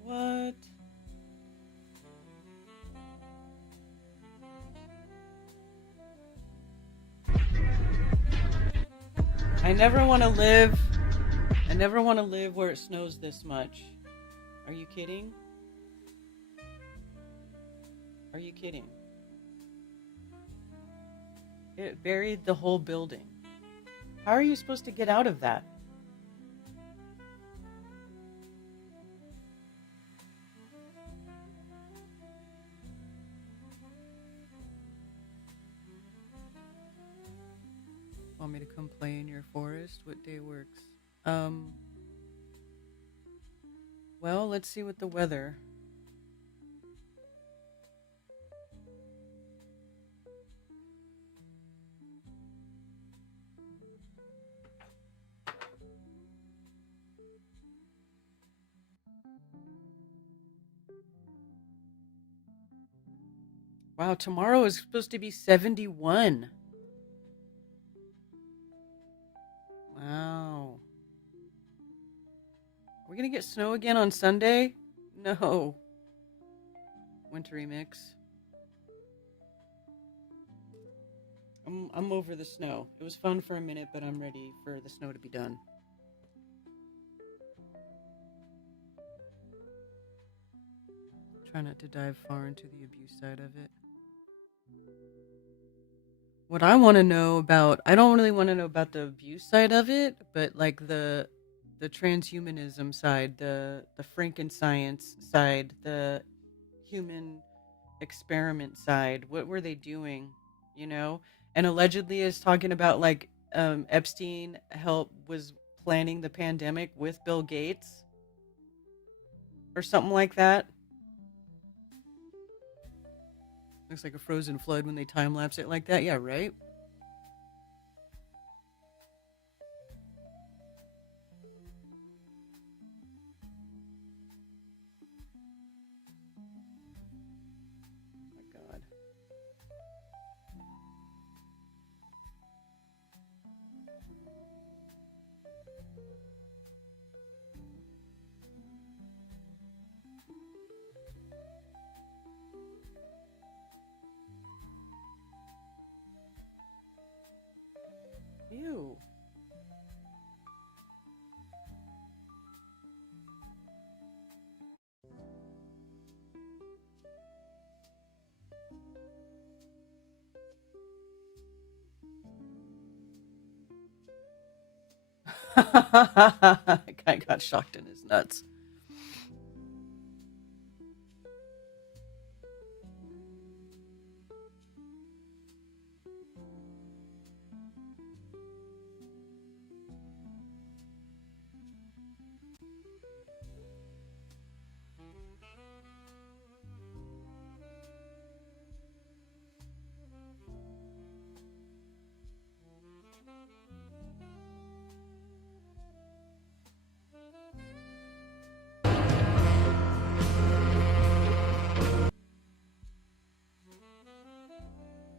What? I never want to live. I never want to live where it snows this much. Are you kidding? Are you kidding? It buried the whole building. How are you supposed to get out of that? Want me to come play in your forest? What day works? Well, let's see what the weather. Wow, tomorrow is supposed to be 71. Wow. Are we gonna get snow again on Sunday? No. Wintry mix. I'm over the snow. It was fun for a minute, but I'm ready for the snow to be done. Try not to dive far into the abuse side of it. What I want to know about, I don't really want to know about the abuse side of it, but like the transhumanism side, the Franken-science side, the human experiment side. What were they doing, you know? And allegedly is talking about like Epstein help was planning the pandemic with Bill Gates or something like that. Looks like a frozen flood when they time lapse it like that. Yeah, right. Oh my God. Ew. Guy got shocked in his nuts.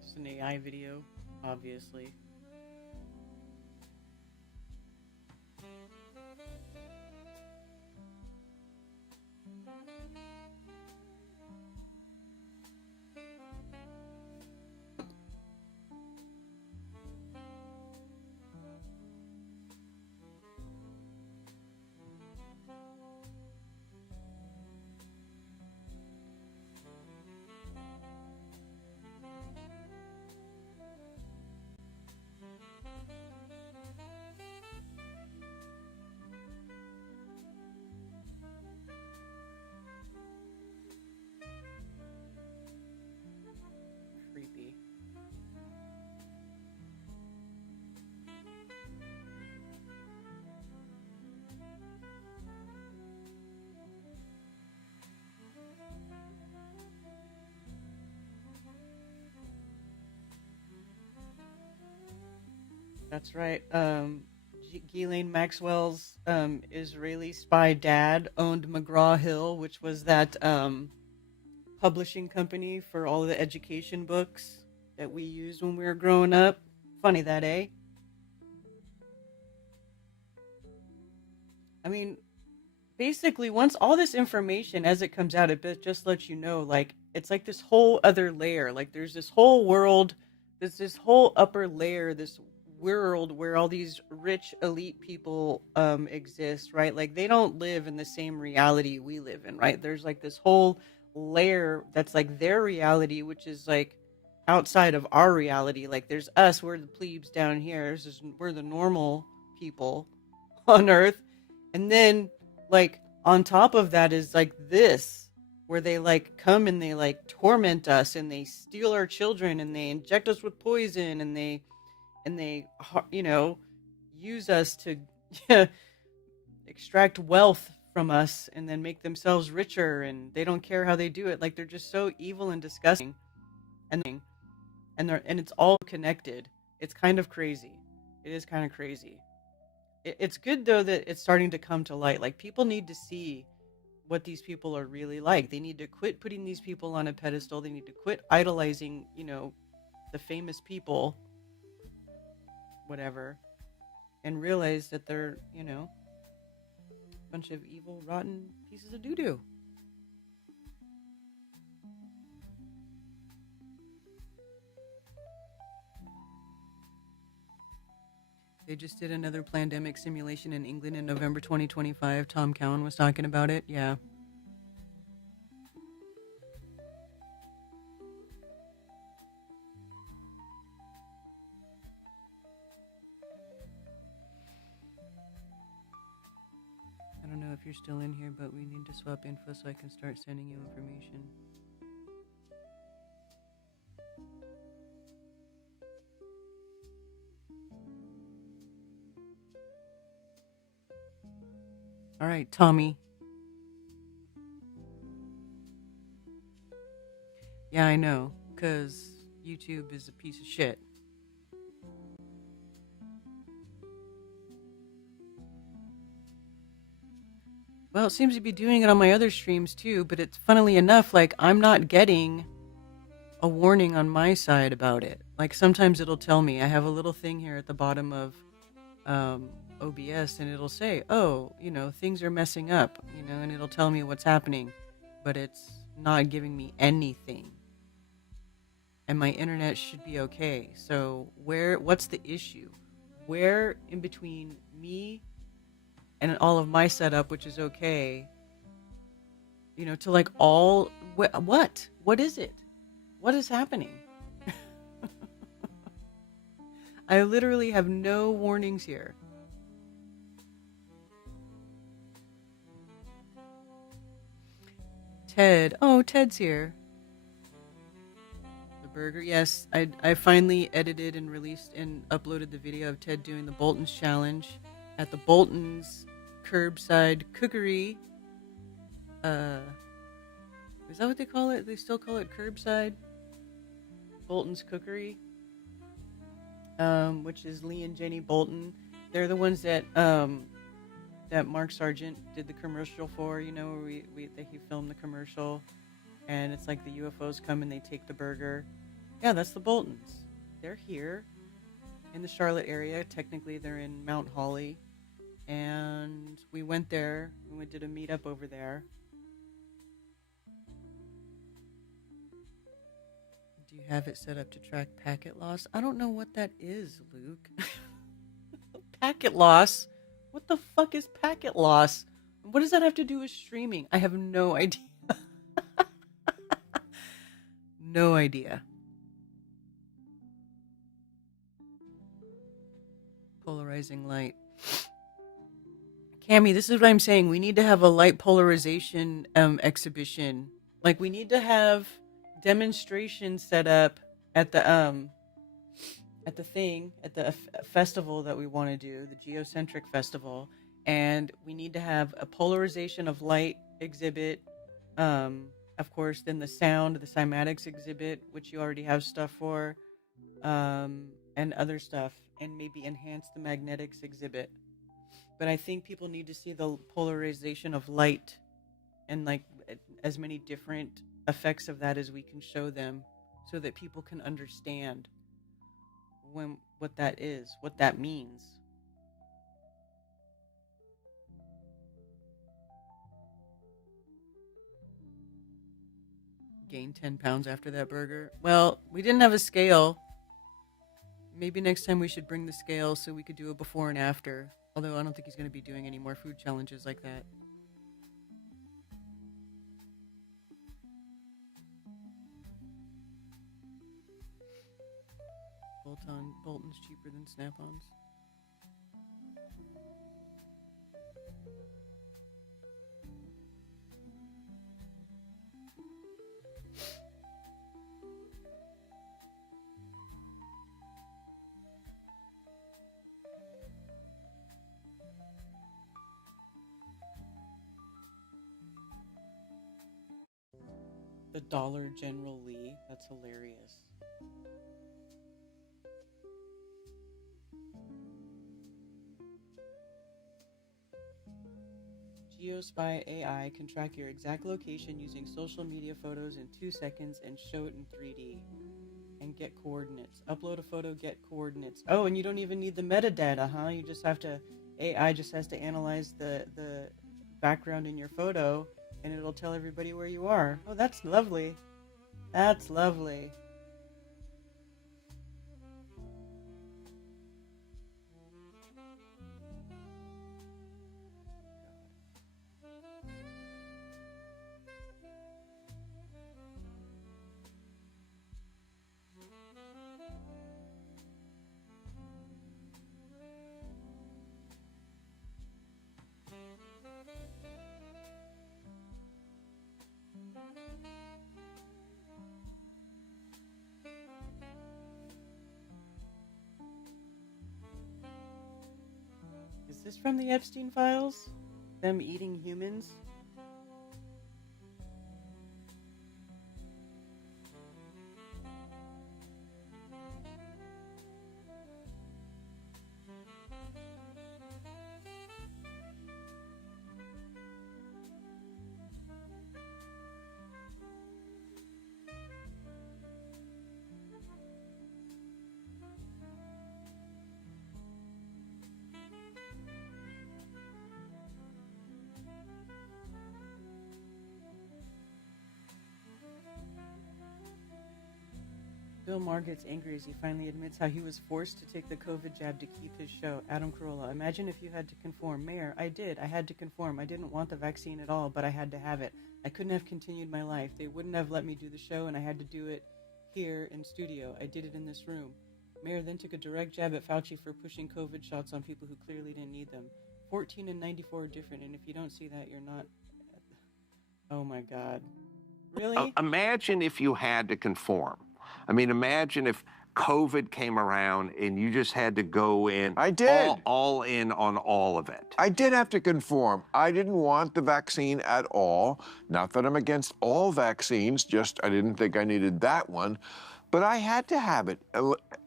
It's an AI video, obviously. Creepy. That's right. Ghislaine Maxwell's Israeli spy dad owned McGraw Hill, which was that publishing company for all the education books that we used when we were growing up. Funny that, eh? I mean, basically, once all this information as it comes out, it just lets you know, like, it's like this whole other layer. Like, there's this whole world, there's this whole upper layer, this world where all these rich elite people exist, right? Like, they don't live in the same reality we live in, right? There's like this whole layer that's like their reality, which is like outside of our reality. Like, there's us, we're the plebes down here, we're the normal people on Earth. And then, like, on top of that is like this, where they like come and they like torment us and they steal our children and they inject us with poison and they, you know, use us to extract wealth from us and then make themselves richer, and they don't care how they do it. Like, they're just so evil and disgusting, and and it's all connected. It's kind of crazy. It is kind of crazy. It's good though that it's starting to come to light. Like, people need to see what these people are really like. They need to quit putting these people on a pedestal. They need to quit idolizing, you know, the famous people, whatever, and realize that they're, you know, a bunch of evil, rotten pieces of doo doo. They just did another pandemic simulation in England in November 2025. Tom Cowan was talking about it. Yeah. I don't know if you're still in here, but we need to swap info so I can start sending you information. All right, Tommy. Yeah, I know, because YouTube is a piece of shit. Well, it seems to be doing it on my other streams too, but it's funnily enough, like, I'm not getting a warning on my side about it. Like, sometimes it'll tell me, I have a little thing here at the bottom of OBS, and it'll say, oh, things are messing up, and it'll tell me what's happening, but it's not giving me anything. And my internet should be okay. So what's the issue? Where in between me and all of my setup, which is okay, to like all, what is it? What is happening? I literally have no warnings here. Ted. Oh, Ted's here. The burger. Yes, I finally edited and released and uploaded the video of Ted doing the Bolton's challenge at the Bolton's curbside cookery. Is that what they call it? They still call it curbside? Bolton's Cookery. Which is Lee and Jenny Bolton. They're the ones that that Mark Sargent did the commercial for, where he filmed the commercial, and it's like the UFOs come and they take the burger. Yeah, that's the Boltons. They're here in the Charlotte area. Technically, they're in Mount Holly, and we went there and we did a meetup over there. Do you have it set up to track packet loss? I don't know what that is, Luke. Packet loss? What the fuck is packet loss? What does that have to do with streaming? I have no idea. No idea. Polarizing light. Cammy, this is what I'm saying. We need to have a light polarization exhibition. Like, we need to have demonstrations set up at the festival that we want to do, the Geocentric Festival, and we need to have a polarization of light exhibit. Of course, then the sound, the cymatics exhibit, which you already have stuff for, and other stuff, and maybe enhance the magnetics exhibit. But I think people need to see the polarization of light and like as many different effects of that as we can show them, so that people can understand what that is, what that means. Gained 10 pounds after that burger. Well, we didn't have a scale. Maybe next time we should bring the scale so we could do a before and after. Although I don't think he's going to be doing any more food challenges like that. Bolton's cheaper than Snap-ons. The Dollar General Lee. That's hilarious. GeoSpy AI can track your exact location using social media photos in 2 seconds and show it in 3D. And get coordinates. Upload a photo, get coordinates. Oh, and you don't even need the metadata, huh? You just have to... AI just has to analyze the background in your photo, and it'll tell everybody where you are. Oh, that's lovely. That's lovely. this from the Epstein files? Them eating humans? Bill Maher gets angry as he finally admits how he was forced to take the COVID jab to keep his show. Adam Carolla, imagine if you had to conform. Mayor, I did. I had to conform. I didn't want the vaccine at all, but I had to have it. I couldn't have continued my life. They wouldn't have let me do the show, and I had to do it here in studio. I did it in this room. Mayor then took a direct jab at Fauci for pushing COVID shots on people who clearly didn't need them. 14 and 94 are different, and if you don't see that, you're not... Oh my God. Really? Imagine if you had to conform. I mean, imagine if COVID came around and you just had to go in. I did. All in on all of it. I did have to conform. I didn't want the vaccine at all. Not that I'm against all vaccines, just I didn't think I needed that one. But I had to have it.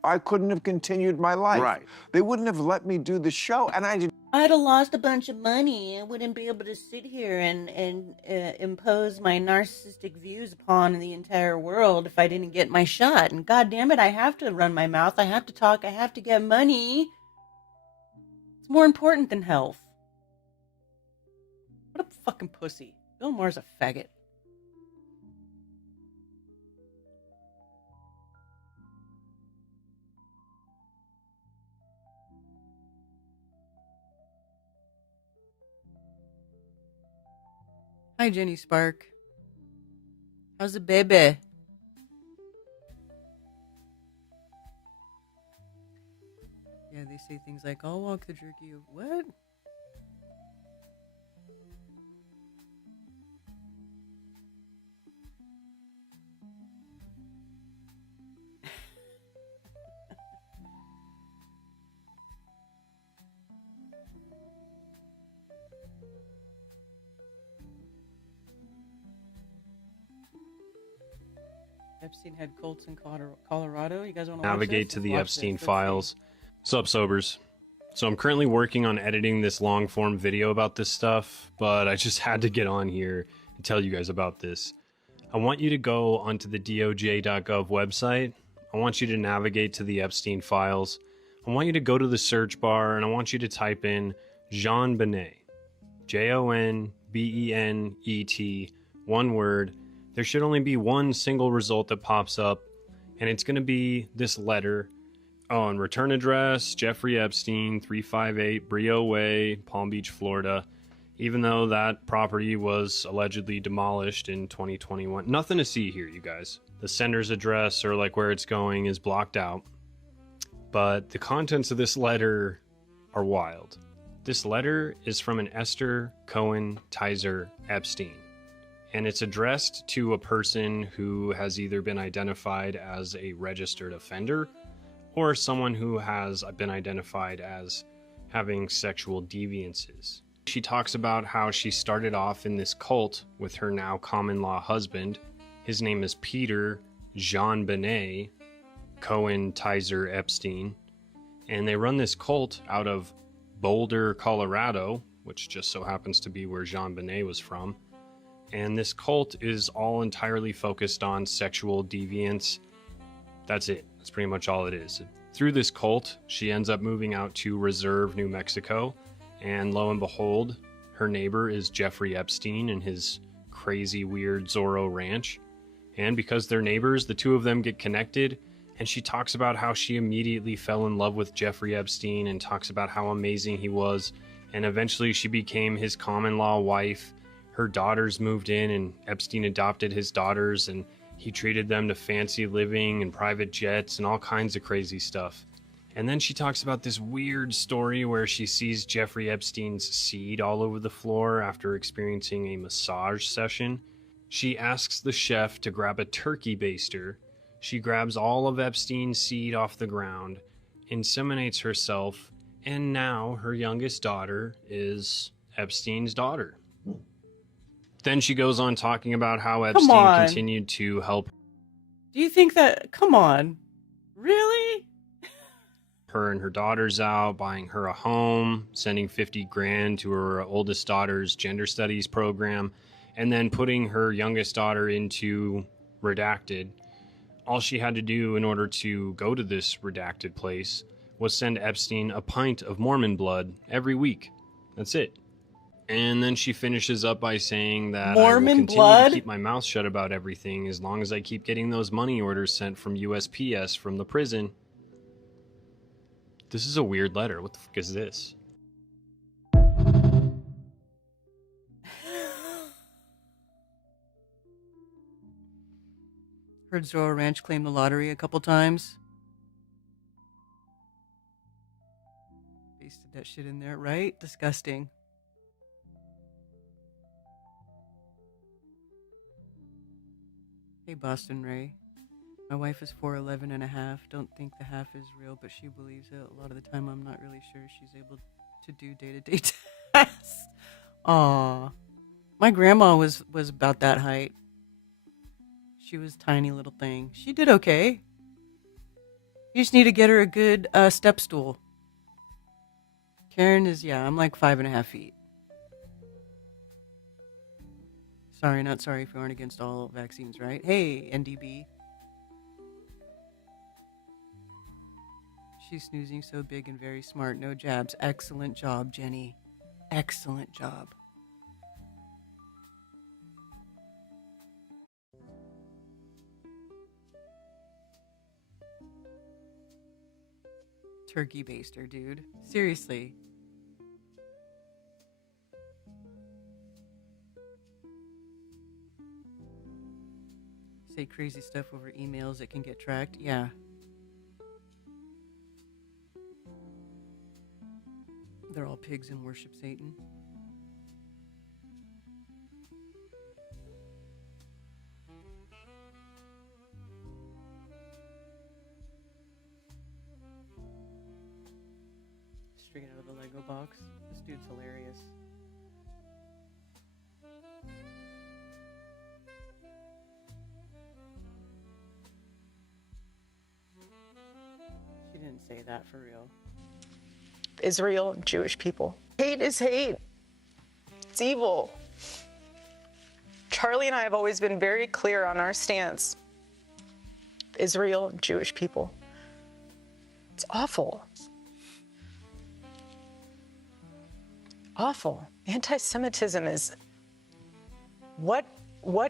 I couldn't have continued my life. Right. They wouldn't have let me do the show, and I'd have lost a bunch of money. I wouldn't be able to sit here and impose my narcissistic views upon the entire world if I didn't get my shot. And God damn it, I have to run my mouth. I have to talk. I have to get money. It's more important than health. What a fucking pussy. Bill Maher's a faggot. Hi, Jenny Spark. How's the baby? Yeah, they say things like, I'll walk the jerky of what? Epstein had cults in Colorado. You guys want to navigate to the Epstein files. Sup, sobers. So I'm currently working on editing this long form video about this stuff, but I just had to get on here and tell you guys about this. I want you to go onto the DOJ.gov website. I want you to navigate to the Epstein files. I want you to go to the search bar and I want you to type in JonBenet. JonBenet, one word. There should only be one single result that pops up, and it's going to be this letter. Oh, and return address, Jeffrey Epstein, 358 Brio Way, Palm Beach, Florida. Even though that property was allegedly demolished in 2021. Nothing to see here, you guys. The sender's address, or like where it's going, is blocked out. But the contents of this letter are wild. This letter is from an Esther Cohen Tizer Epstein. And it's addressed to a person who has either been identified as a registered offender or someone who has been identified as having sexual deviances. She talks about how she started off in this cult with her now common-law husband. His name is Peter JonBenet Cohen Tizer Epstein. And they run this cult out of Boulder, Colorado, which just so happens to be where JonBenet was from. And this cult is all entirely focused on sexual deviance. That's it. That's pretty much all it is. Through this cult, she ends up moving out to Reserve, New Mexico. And lo and behold, her neighbor is Jeffrey Epstein and his crazy, weird Zorro ranch. And because they're neighbors, the two of them get connected. And she talks about how she immediately fell in love with Jeffrey Epstein and talks about how amazing he was. And eventually she became his common-law wife. Her daughters moved in and Epstein adopted his daughters and he treated them to fancy living and private jets and all kinds of crazy stuff. And then she talks about this weird story where she sees Jeffrey Epstein's seed all over the floor after experiencing a massage session. She asks the chef to grab a turkey baster. She grabs all of Epstein's seed off the ground, inseminates herself, And now her youngest daughter is Epstein's daughter. Then she goes on talking about how Epstein on. continued to help Do you think that? Come on. Really? her and her daughters out, buying her a home, sending 50 grand to her oldest daughter's gender studies program, and then putting her youngest daughter into redacted. All she had to do in order to go to this redacted place was send Epstein a pint of Mormon blood every week. That's it. And then she finishes up by saying that I will Mormon continue blood? to keep my mouth shut about everything as long as I keep getting those money orders sent from USPS from the prison. This is a weird letter. What the fuck is this? Heard Zorro Ranch claim the lottery a couple times. Pasted that shit in there, right? Disgusting. Hey, Boston Ray. My wife is 4'11 and a half. Don't think the half is real, but she believes it. A lot of the time, I'm not really sure she's able to do day-to-day tasks. Aw. My grandma was about that height. She was a tiny little thing. She did okay. You just need to get her a good step stool. Karen is, I'm like 5.5 feet. Sorry, not sorry if you aren't against all vaccines, right? Hey, NDB. She's snoozing so big and very smart. No jabs. Excellent job, Jenny. Excellent job. Turkey baster, dude. Seriously. Say crazy stuff over emails that can get tracked. Yeah. They're all pigs and worship Satan. Straight out of the Lego box. This dude's hilarious. She didn't say that for real. Israel, Jewish people. Hate is hate. It's evil. Charlie and I have always been very clear on our stance. Israel, Jewish people. It's awful. Awful. Anti-Semitism is what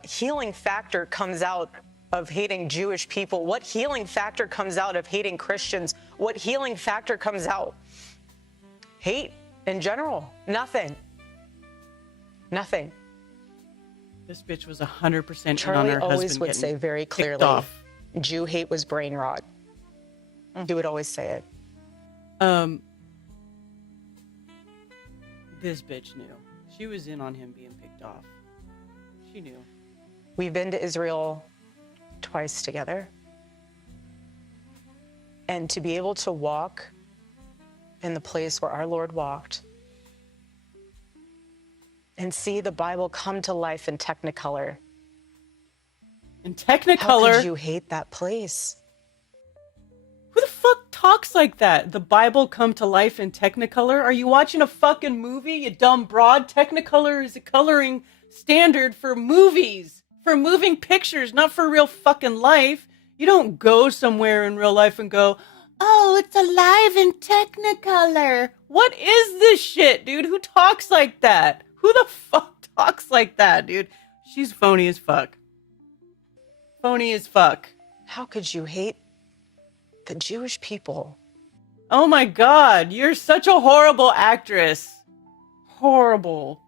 healing factor comes out of hating Jewish people? What healing factor comes out of hating Christians? What healing factor comes out? Hate in general. Nothing. Nothing. This bitch was 100% in on Charlie her always husband would getting say very kicked clearly, off. Jew hate was brain rot. He would always say it. This bitch knew. She was in on him being picked off. She knew. We've been to Israel twice together. And to be able to walk in the place where our Lord walked and see the Bible come to life in Technicolor. In How Technicolor? could you hate that place? Who the fuck talks like that? The Bible come to life in Technicolor? Are you watching a fucking movie, you dumb broad? Technicolor is a coloring standard for movies, for moving pictures, not for real fucking life. You don't go somewhere in real life and go, oh, it's alive in Technicolor. What is this shit, dude? Who talks like that? Who the fuck talks like that, dude? She's phony as fuck. Phony as fuck. How could you hate the Jewish people? Oh my god, you're such a horrible actress. Horrible.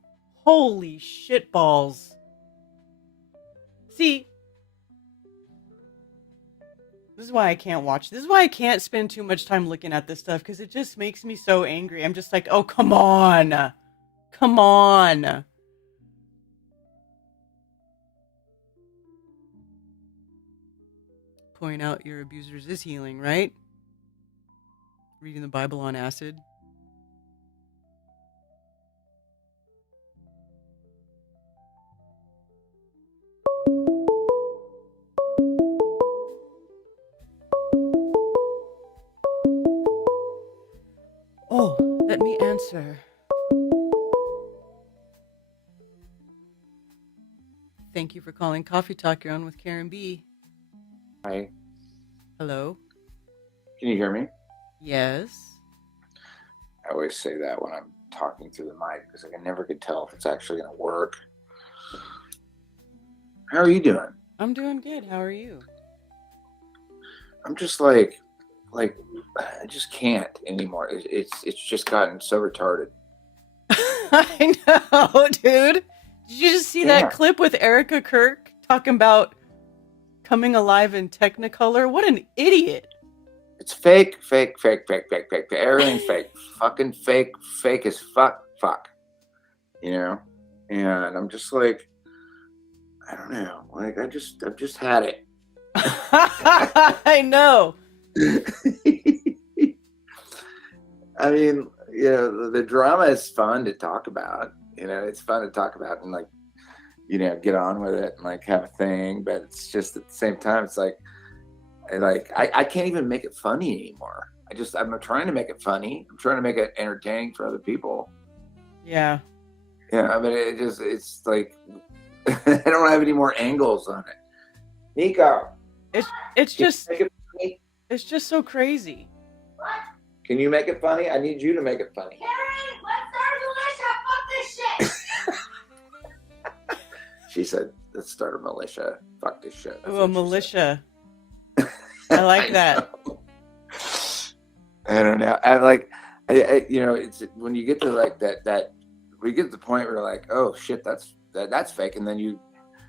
Holy shitballs. See, this is why I can't watch. This is why I can't spend too much time looking at this stuff, because it just makes me so angry. I'm just like, oh, come on. Come on. Point out your abusers is healing, right? Reading the Bible on acid. Let me answer. Thank you for calling Coffee Talk. You're on with Karen B. Hi. Hello? Can you hear me? Yes. I always say that when I'm talking through the mic because I can never could tell if it's actually going to work. How are you doing? I'm doing good. How are you? I'm just like I just can't anymore. It's just gotten so retarded. I know, dude. Did you just see that clip with Erica Kirk talking about coming alive in Technicolor? What an idiot. It's fake. Everything's fake. Fucking fake. Fake as fuck. You know? And I'm just like, I don't know. Like I've just had it. I know. I mean, you know, the drama is fun to talk about. You know, it's fun to talk about and like, you know, get on with it and like have a thing. But it's just at the same time, it's like I can't even make it funny anymore. I'm trying to make it funny. I'm trying to make it entertaining for other people. Yeah. Yeah, I mean, it's like I don't have any more angles on it. Nico, It's just make it funny? it's just so crazy. Can you make it funny? I need you to make it funny. Karen, let's start a militia. Fuck this shit. She said, "Let's start a militia. Fuck this shit." That's Oh, a what she militia. I like that. I don't know. I you know, it's when you get to like that we get to the point where you're like, oh shit, that's fake, and then you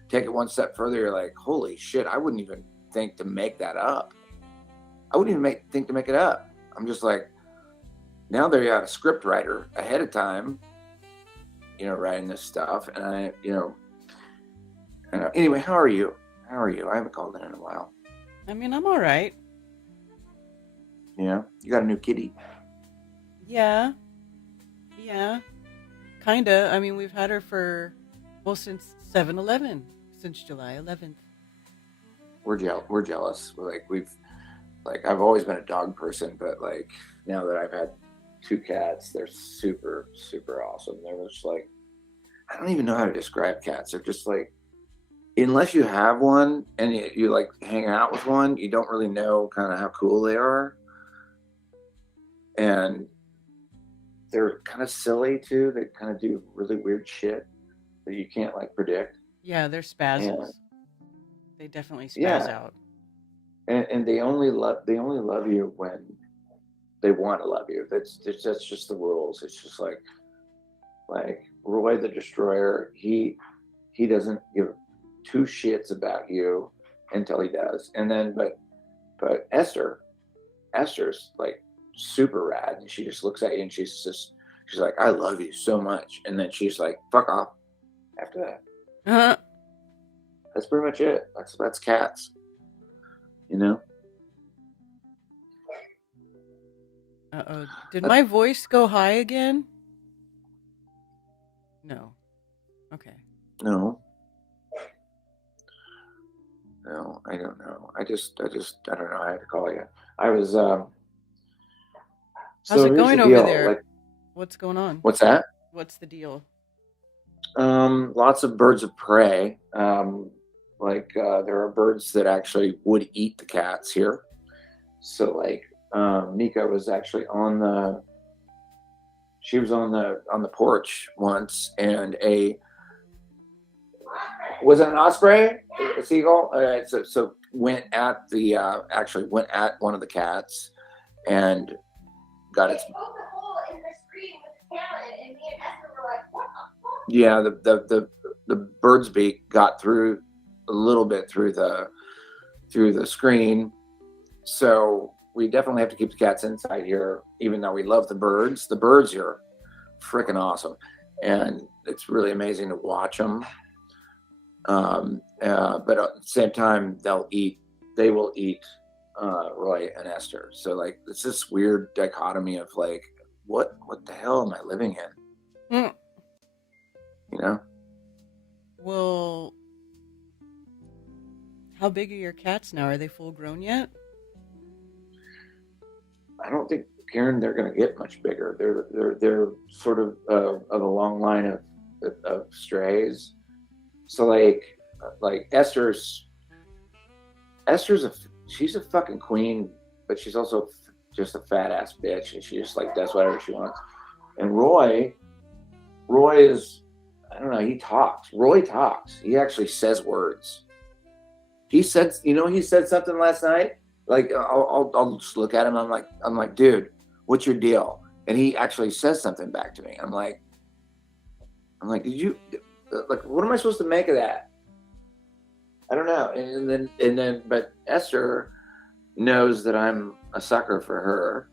take it one step further, you're like, holy shit, I wouldn't even think to make that up. I wouldn't even think to make it up. I'm just like, now they got a script writer ahead of time, you know, writing this stuff, and I, you know, anyway, how are you? I haven't called in a while. I mean, I'm all right. You know, you got a new kitty. Yeah. Kinda. I mean, we've had her since 7/11, since July 11th. We're jealous. I've always been a dog person, but like now that I've had 2 cats, they're super, super awesome. They're just like, I don't even know how to describe cats. They're just like, unless you have one and you like hang out with one, you don't really know kind of how cool they are. And they're kind of silly too. They kind of do really weird shit that you can't like predict. Yeah, they're spazzes. Yeah. They definitely spazz Yeah. out. And they only love you when they want to love you. That's just the rules. It's just like Roy the Destroyer. He doesn't give 2 shits about you until he does. And then but Esther's like super rad, and she just looks at you and she's like, I love you so much, and then she's like, fuck off after that. Uh-huh. That's pretty much it. That's cats, you know. Uh-oh. Did my voice go high again? No. Okay. No, I don't know. I don't know. I had to call you. I was How's so it here's going the over deal. there? Like, What's going on? what's that? What's the deal? Lots of birds of prey. There are birds that actually would eat the cats here. So like, Nika was actually on the porch once, and was it an osprey? A seagull? All right, so went at one of the cats and got its. They poked a hole in the screen with the talent, and me and Esther were like, what the fuck? Yeah, the bird's beak got through a little bit through the screen. So we definitely have to keep the cats inside here, even though we love the birds. The birds here are freaking awesome, and it's really amazing to watch them. But at the same time, they will eat Roy and Esther. So like, it's this weird dichotomy of like, what the hell am I living in? Mm. You know? Well, how big are your cats now? Are they full grown yet? I don't think Karen, they're going to get much bigger. They're sort of a long line of strays. So like she's a fucking queen, but she's also just a fat ass bitch, and she just like does whatever she wants. And Roy is, I don't know, he talks. Roy talks. He actually says words. He said something last night. Like I'll just look at him. I'm like, dude, what's your deal? And he actually says something back to me. I'm like, did you, like, what am I supposed to make of that? I don't know. And then, but Esther knows that I'm a sucker for her,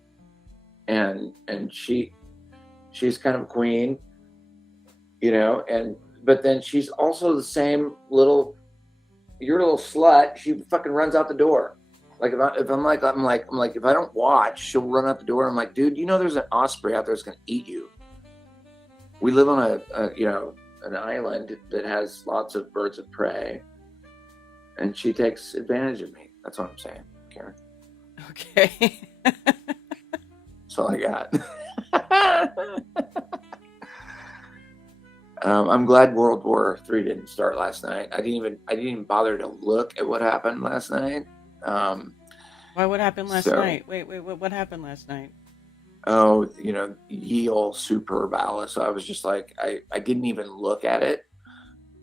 and she's kind of queen, but then she's also the same little, you're a little slut. She fucking runs out the door. Like I'm like, if I don't watch, she'll run out the door. I'm like, dude, there's an osprey out there that's gonna eat you. We live on an island that has lots of birds of prey, and she takes advantage of me. That's what I'm saying, Karen. Okay. That's all I got. I'm glad World War III didn't start last night. I didn't even bother to look at what happened last night. Why? What happened last night? Wait. What happened last night? Oh, Yale Super Alice. So I was just like, I didn't even look at it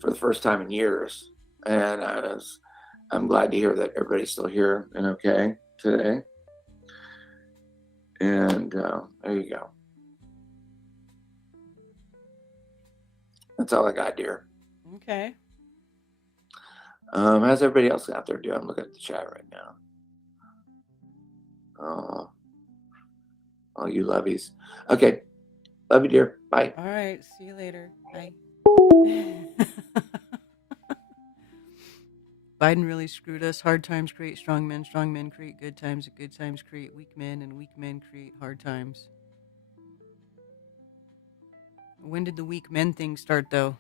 for the first time in years, and I'm glad to hear that everybody's still here and okay today. And there you go. That's all I got, dear. Okay. How's everybody else out there doing? I'm looking at the chat right now. Oh, you lovies. Okay. Love you, dear. Bye. All right. See you later. Bye. Biden really screwed us. Hard times create strong men. Strong men create good times. Good times create weak men. And weak men create hard times. When did the weak men thing start, though?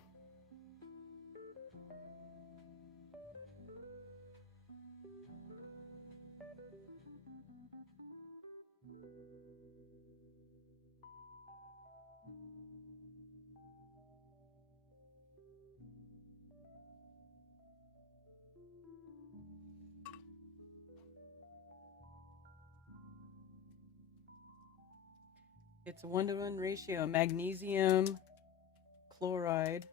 It's a 1-to-1 ratio. Magnesium chloride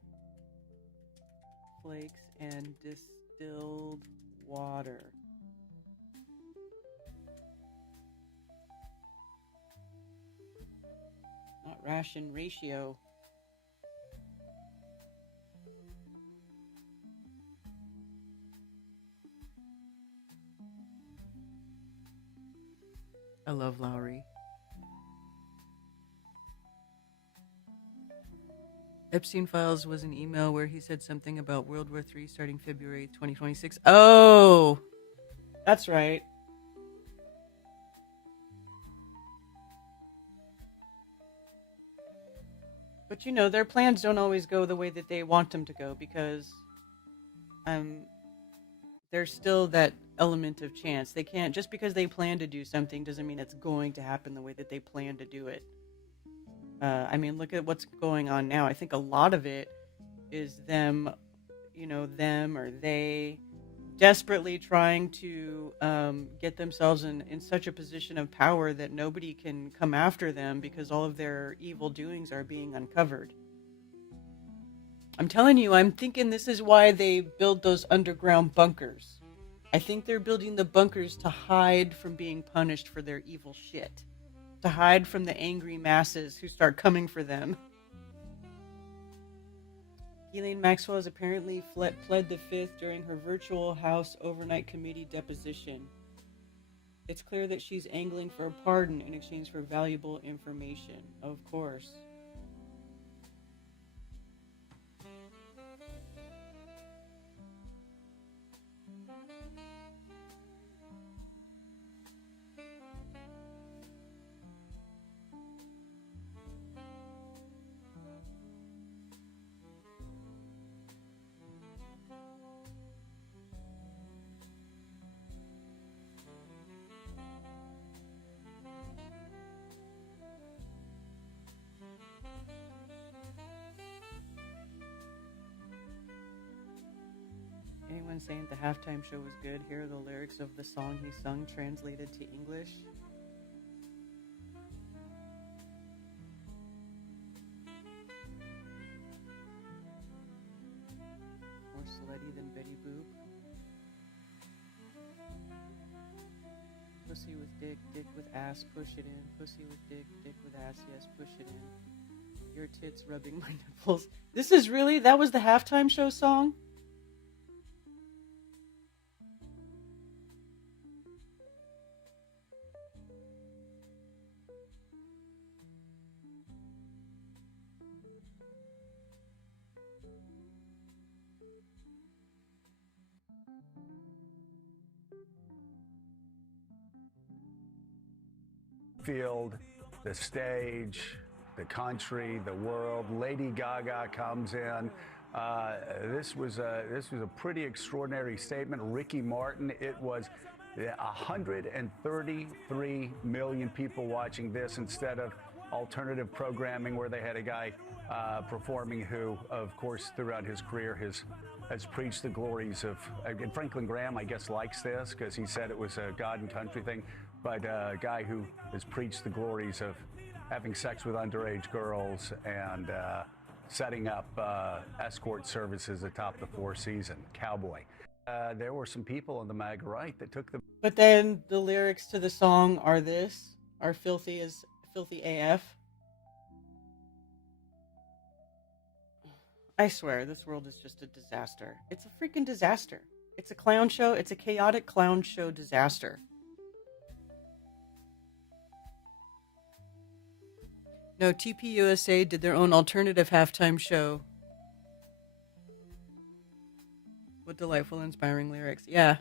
flakes and distilled water. Not ration ratio. I love Lowry. Epstein Files was an email where he said something about World War III starting February 2026. Oh, that's right. But their plans don't always go the way that they want them to go because there's still that element of chance. They can't, just because they plan to do something doesn't mean it's going to happen the way that they plan to do it. Look at what's going on now. I think a lot of it is them or they desperately trying to get themselves in such a position of power that nobody can come after them because all of their evil doings are being uncovered. I'm telling you, I'm thinking this is why they build those underground bunkers. I think they're building the bunkers to hide from being punished for their evil shit. To hide from the angry masses who start coming for them. Ghislaine Maxwell has apparently pled the fifth during her virtual House Overnight Committee deposition. It's clear that she's angling for a pardon in exchange for valuable information. Of course. When saying the halftime show was good, here are the lyrics of the song he sung translated to English. More slutty than Betty Boop. Pussy with dick, dick with ass, push it in. Pussy with dick, dick with ass, yes, push it in. Your tits rubbing my nipples. That was the halftime show song? Field, the stage, the country, the world. Lady Gaga comes in. This was a pretty extraordinary statement. Ricky Martin. It was 133 million people watching this instead of alternative programming where they had a guy performing who, of course, throughout his career has preached the glories of. And Franklin Graham, I guess, likes this because he said it was a God and country thing. But a guy who has preached the glories of having sex with underage girls and setting up escort services atop the Four Seasons, cowboy. There were some people on the MAGA right that took the. But then the lyrics to the song are filthy AF. I swear, this world is just a disaster. It's a freaking disaster. It's a clown show. It's a chaotic clown show disaster. No, TPUSA did their own alternative halftime show with delightful, inspiring lyrics. Yeah.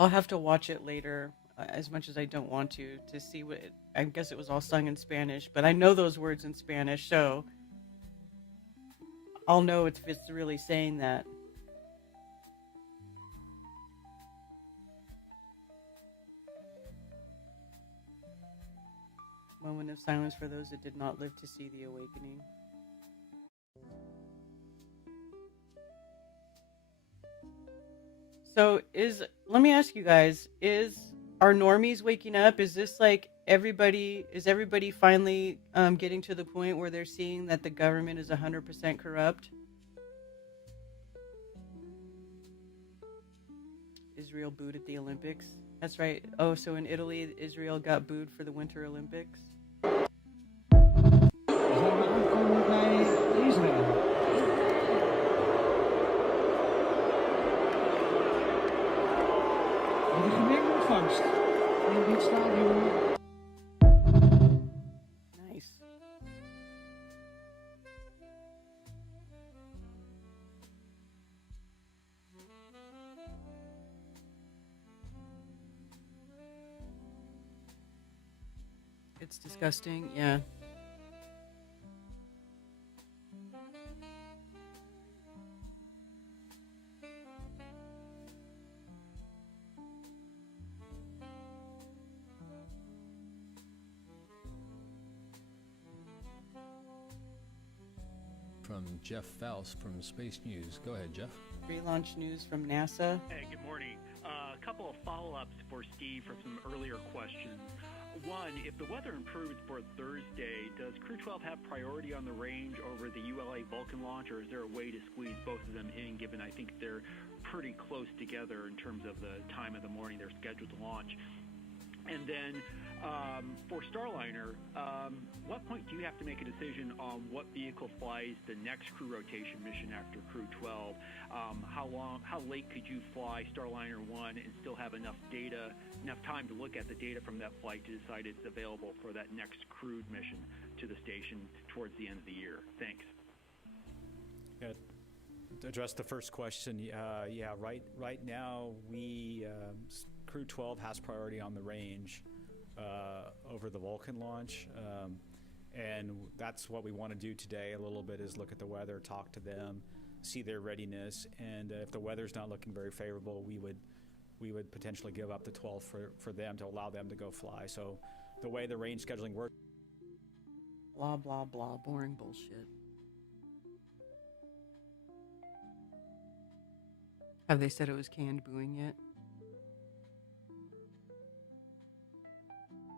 I'll have to watch it later, as much as I don't want to see what I guess it was all sung in Spanish, but I know those words in Spanish, so I'll know if it's really saying that. Moment of silence for those that did not live to see the awakening. So let me ask you guys, are normies waking up? Is this like everybody finally getting to the point where they're seeing that the government is 100% corrupt? Israel booed at the Olympics. That's right. Oh, so in Italy, Israel got booed for the Winter Olympics? Nice. It's disgusting, yeah. From Jeff Faust from Space News. Go ahead, Jeff. Relaunch news from NASA. Hey, good morning. A couple of follow-ups for Steve from some earlier questions. One, if the weather improves for Thursday, does Crew 12 have priority on the range over the ULA Vulcan launch, or is there a way to squeeze both of them in, given I think they're pretty close together in terms of the time of the morning they're scheduled to launch? And then for Starliner, what point do you have to make a decision on what vehicle flies the next crew rotation mission after Crew 12? How late could you fly Starliner 1 and still have enough time to look at the data from that flight to decide it's available for that next crewed mission to the station towards the end of the year? Thanks. Yeah, to address the first question, right now we Crew 12 has priority on the range over the Vulcan launch, and that's what we want to do today. A little bit is look at the weather, talk to them, see their readiness, and if the weather's not looking very favorable, we would potentially give up the 12 for them to allow them to go fly. So the way the range scheduling works. Blah, blah, blah. Boring bullshit. Have they said it was canned booing yet?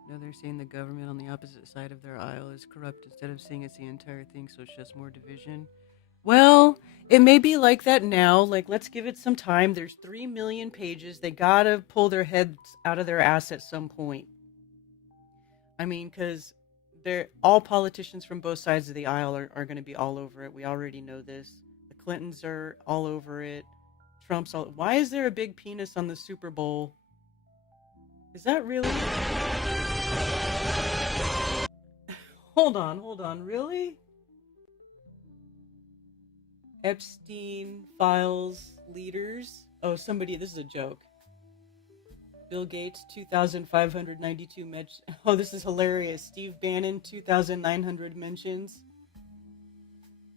No, they're saying the government on the opposite side of their aisle is corrupt instead of saying it's the entire thing, so it's just more division. Well, it may be like that now. Like, let's give it some time. There's 3 million pages. They gotta pull their heads out of their ass at some point. I mean, because they're all politicians from both sides of the aisle are going to be all over it. We already know this. The Clintons are all over it. Trump's all. Why is there a big penis on the Super Bowl? Is that really? Hold on. Really? Epstein files leaders. Oh, somebody. This is a joke. Bill Gates, 2,592 mentions. Oh, this is hilarious. Steve Bannon, 2,900 mentions.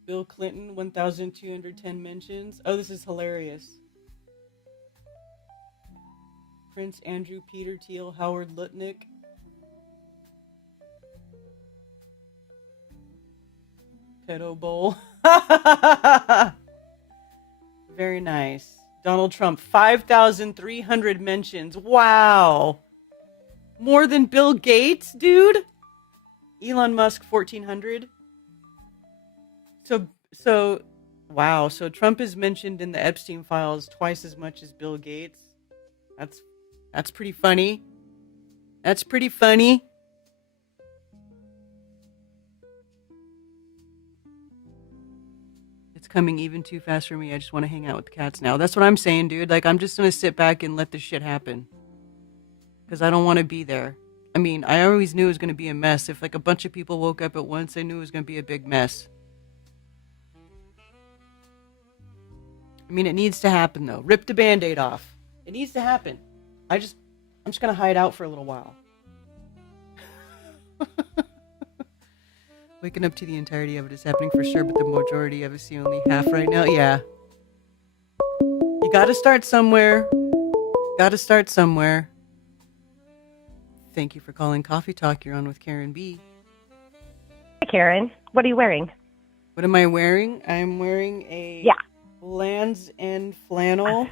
Bill Clinton, 1,210 mentions. Oh, this is hilarious. Prince Andrew, Peter Thiel, Howard Lutnick. Pedo Bowl. Very nice. Donald Trump, 5,300 mentions. Wow. More than Bill Gates, dude? Elon Musk, 1,400. So, wow. So Trump is mentioned in the Epstein files twice as much as Bill Gates. That's pretty funny. That's pretty funny. It's coming even too fast for me. I just want to hang out with the cats now. That's what I'm saying, dude. Like, I'm just going to sit back and let this shit happen. Because I don't want to be there. I mean, I always knew it was going to be a mess. If, like, a bunch of people woke up at once, I knew it was going to be a big mess. I mean, it needs to happen, though. Rip the Band-Aid off. It needs to happen. I'm just going to hide out for a little while. Waking up to the entirety of it is happening for sure, but the majority of us see only half right now. Yeah. You gotta start somewhere. Thank you for calling Coffee Talk. You're on with Karen B. Hi, Karen. What are you wearing? What am I wearing? I'm wearing a Land's End flannel.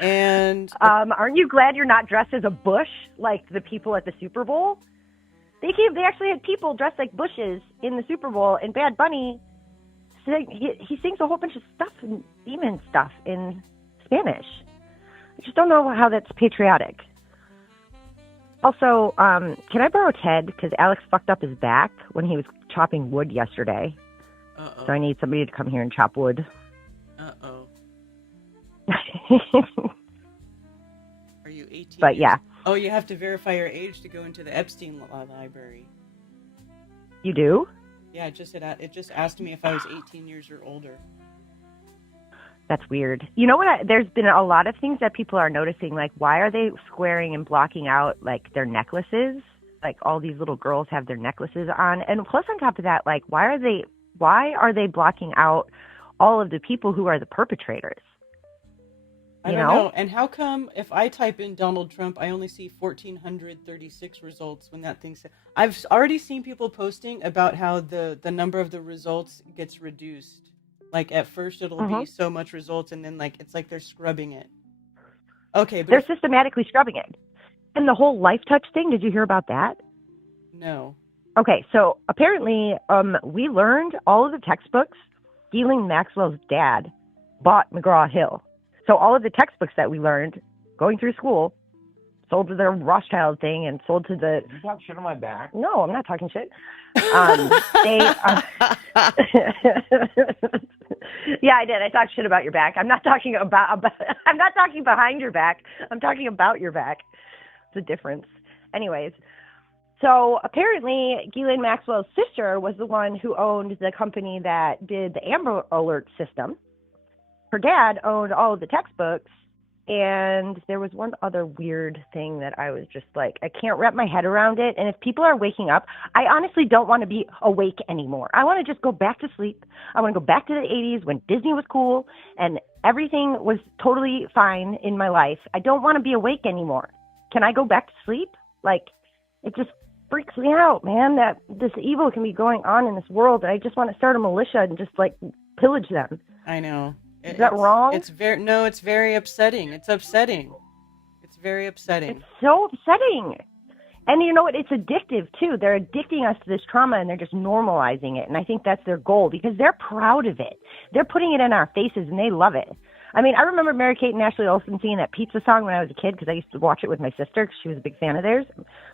And aren't you glad you're not dressed as a bush like the people at the Super Bowl? They actually had people dressed like bushes in the Super Bowl, and Bad Bunny, he sings a whole bunch of stuff, and demon stuff in Spanish. I just don't know how that's patriotic. Also, can I borrow Ted? Because Alex fucked up his back when he was chopping wood yesterday. Uh-oh. So I need somebody to come here and chop wood. Uh-oh. Are you 18? But yeah. Oh, you have to verify your age to go into the Epstein library. You do? Yeah, it just asked me if I was 18 years or older. That's weird. You know what? There's been a lot of things that people are noticing. Like, why are they squaring and blocking out, like, their necklaces? Like, all these little girls have their necklaces on. And plus, on top of that, like, why are they blocking out all of the people who are the perpetrators? I don't know. And how come if I type in Donald Trump, I only see 1,436 results when that thing said... I've already seen people posting about how the number of the results gets reduced. Like, at first it'll be so much results, and then, like, it's like they're scrubbing it. Okay, but... They're systematically scrubbing it. And the whole Life Touch thing, did you hear about that? No. Okay, so apparently we learned all of the textbooks. Ghislaine Maxwell's dad bought McGraw-Hill. So all of the textbooks that we learned going through school, sold to the Rothschild thing and sold to the... You talk shit on my back? No, I'm not talking shit. Yeah, I did. I talked shit about your back. I'm not talking about I'm not talking behind your back. I'm talking about your back. It's a difference. Anyways, so apparently Ghislaine Maxwell's sister was the one who owned the company that did the Amber Alert system. Her dad owned all of the textbooks, and there was one other weird thing that I was just like, I can't wrap my head around it. And if people are waking up, I honestly don't want to be awake anymore. I want to just go back to sleep. I want to go back to the 80s when Disney was cool and everything was totally fine in my life. I don't want to be awake anymore. Can I go back to sleep? Like, it just, freaks me out, man, that this evil can be going on in this world. I just want to start a militia and just like pillage them. I know. Is that wrong? It's very upsetting. It's upsetting. It's very upsetting. It's so upsetting. And you know what? It's addictive, too. They're addicting us to this trauma, and they're just normalizing it. And I think that's their goal because they're proud of it. They're putting it in our faces, and they love it. I mean, I remember Mary-Kate and Ashley Olsen singing that pizza song when I was a kid because I used to watch it with my sister because she was a big fan of theirs.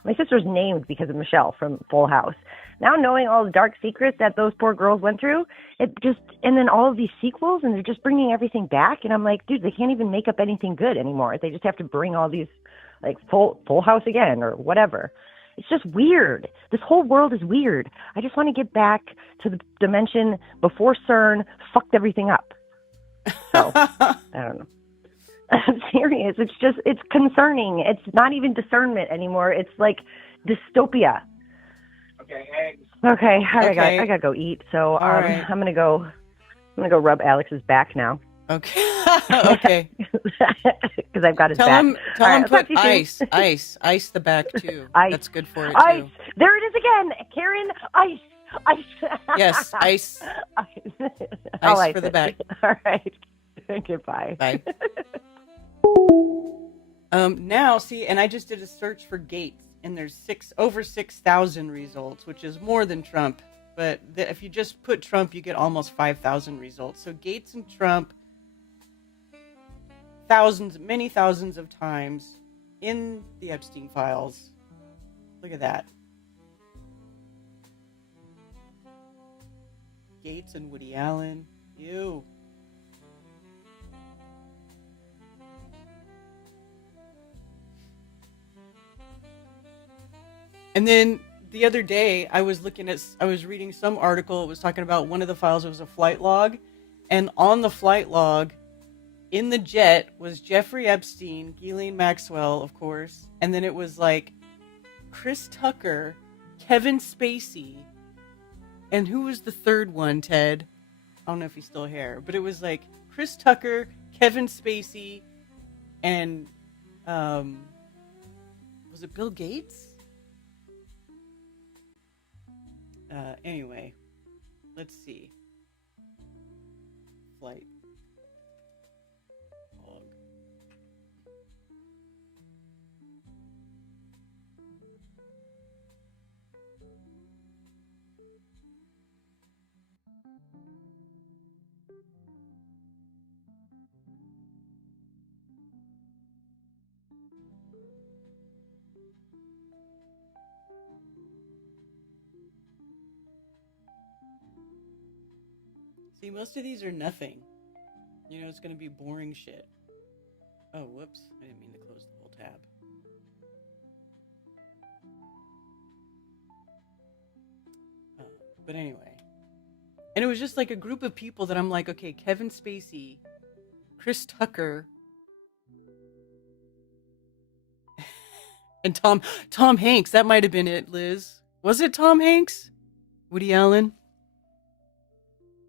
My sister's named because of Michelle from Full House. Now knowing all the dark secrets that those poor girls went through, and then all of these sequels, and they're just bringing everything back. And I'm like, dude, they can't even make up anything good anymore. They just have to bring all these, like, Full House again or whatever. It's just weird. This whole world is weird. I just want to get back to the dimension before CERN fucked everything up. So, I don't know. I'm serious. It's concerning. It's not even discernment anymore. It's like dystopia. Okay, eggs. Okay, Okay. I gotta go eat. So All right. I'm gonna go rub Alex's back now. Okay. Okay. Because I've got his Tell back. him All right, put I'll talk to you soon. ice the back too. Ice. That's good for it Ice. too. There it is again, Karen. Ice. Yes, ice. Ice. Ice for the back. All right. Goodbye. Bye. Now see, and I just did a search for Gates, and there's over 6,000 results, which is more than Trump. But if you just put Trump, you get almost 5,000 results. So Gates and Trump, many thousands of times in the Epstein files. Look at that. Gates and Woody Allen. Ew. And then the other day, I was reading some article. It was talking about one of the files. It was a flight log. And on the flight log, in the jet, was Jeffrey Epstein, Ghislaine Maxwell, of course. And then it was like Chris Tucker, Kevin Spacey. And who was the third one, Ted? I don't know if he's still here. But it was like Chris Tucker, Kevin Spacey, and was it Bill Gates? Anyway, let's see. Flight log. See, most of these are nothing. You know, it's going to be boring shit. Oh, whoops. I didn't mean to close the whole tab. But anyway. And it was just like a group of people that I'm like, okay, Kevin Spacey, Chris Tucker, and Tom Hanks. That might have been it, Liz. Was it Tom Hanks? Woody Allen?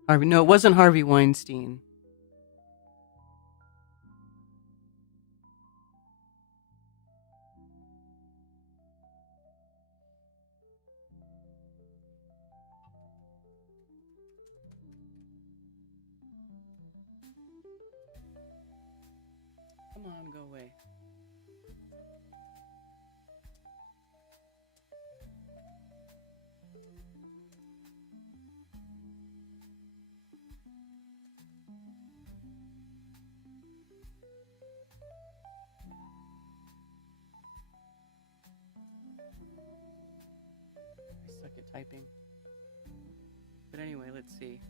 No, it wasn't Harvey Weinstein. Come on, go away. I suck at typing. But anyway, let's see.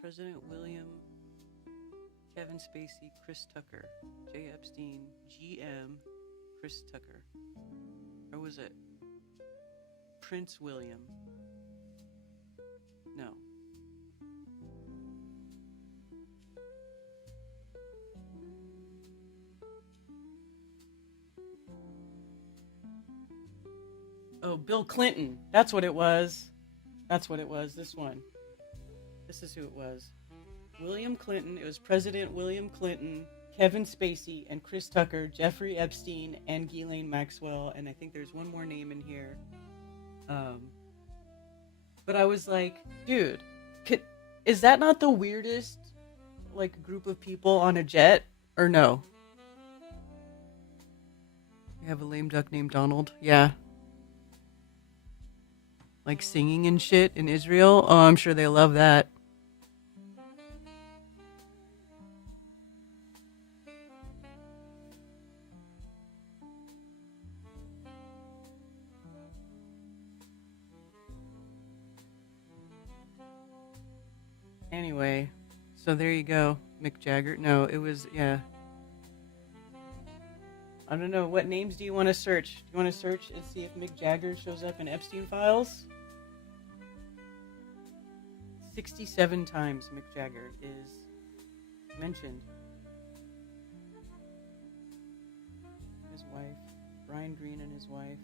President William, Kevin Spacey, Chris Tucker, J. Epstein, GM, Chris Tucker. Or was it Prince William? No. Oh, Bill Clinton. That's what it was. That's what it was. This one. This is who it was. William Clinton. It was President William Clinton, Kevin Spacey, and Chris Tucker, Jeffrey Epstein, and Ghislaine Maxwell. And I think there's one more name in here. But I was like, dude, is that not the weirdest, like, group of people on a jet? Or no? You have a lame duck named Donald? Yeah. Like singing and shit in Israel? Oh, I'm sure they love that. Anyway, so there you go. Mick Jagger. No, it was, yeah. I don't know. What names do you want to search? Do you want to search and see if Mick Jagger shows up in Epstein files? 67 times Mick Jagger is mentioned. His wife, Brian Green and his wife,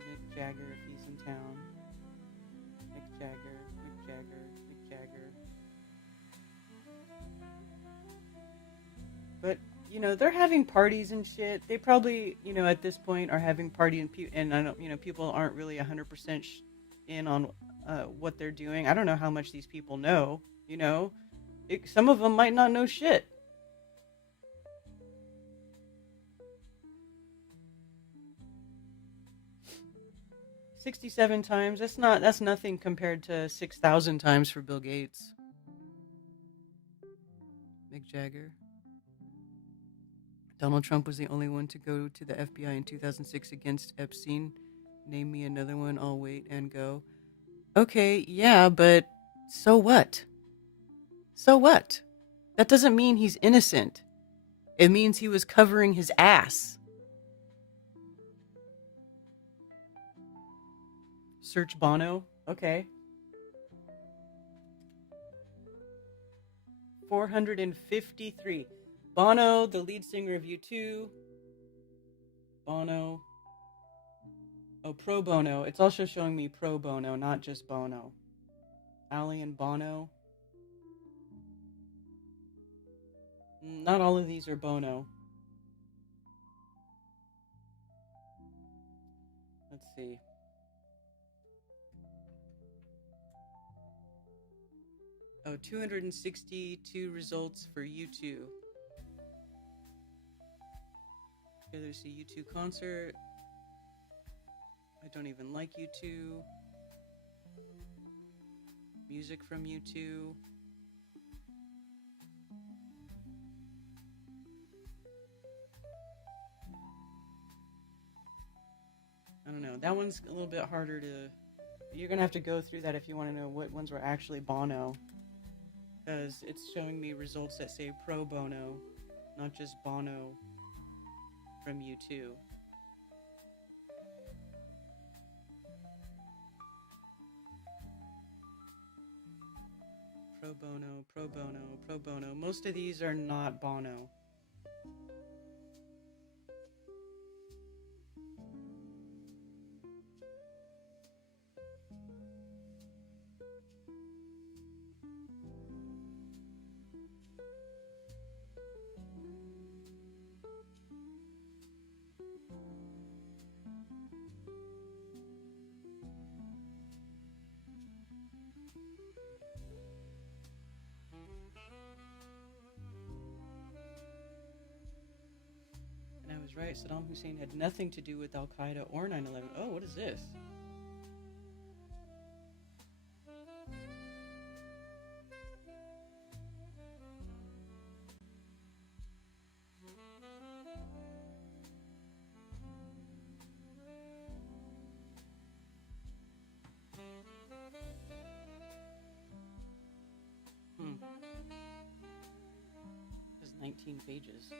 Mick Jagger if he's in town. Mick Jagger, Mick Jagger, Mick Jagger. But, you know, they're having parties and shit. They probably, you know, at this point are having party and I don't, you know, people aren't really 100% in on what they're doing. I don't know how much these people know, you know. Some of them might not know shit. $67 times. That's nothing compared to 6,000 times for Bill Gates. Mick Jagger. Donald Trump was the only one to go to the FBI in 2006 against Epstein. Name me another one. I'll wait and go. Okay, yeah, but so what? So what? That doesn't mean he's innocent. It means he was covering his ass. Search Bono. Okay. 453. Bono, the lead singer of U2. Bono. Oh, pro bono. It's also showing me pro bono, not just Bono. Ali and Bono. Not all of these are Bono. Let's see. Oh, 262 results for U2. Okay, there's a U2 concert. I don't even like U2. Music from U2. I don't know. That one's a little bit harder to... You're going to have to go through that if you want to know what ones were actually Bono. Because it's showing me results that say pro bono, not just Bono from U2. Pro bono, pro bono, pro bono. Most of these are not Bono. Right, Saddam Hussein had nothing to do with Al Qaeda or 9/11. Oh, what is this? There's 19 pages.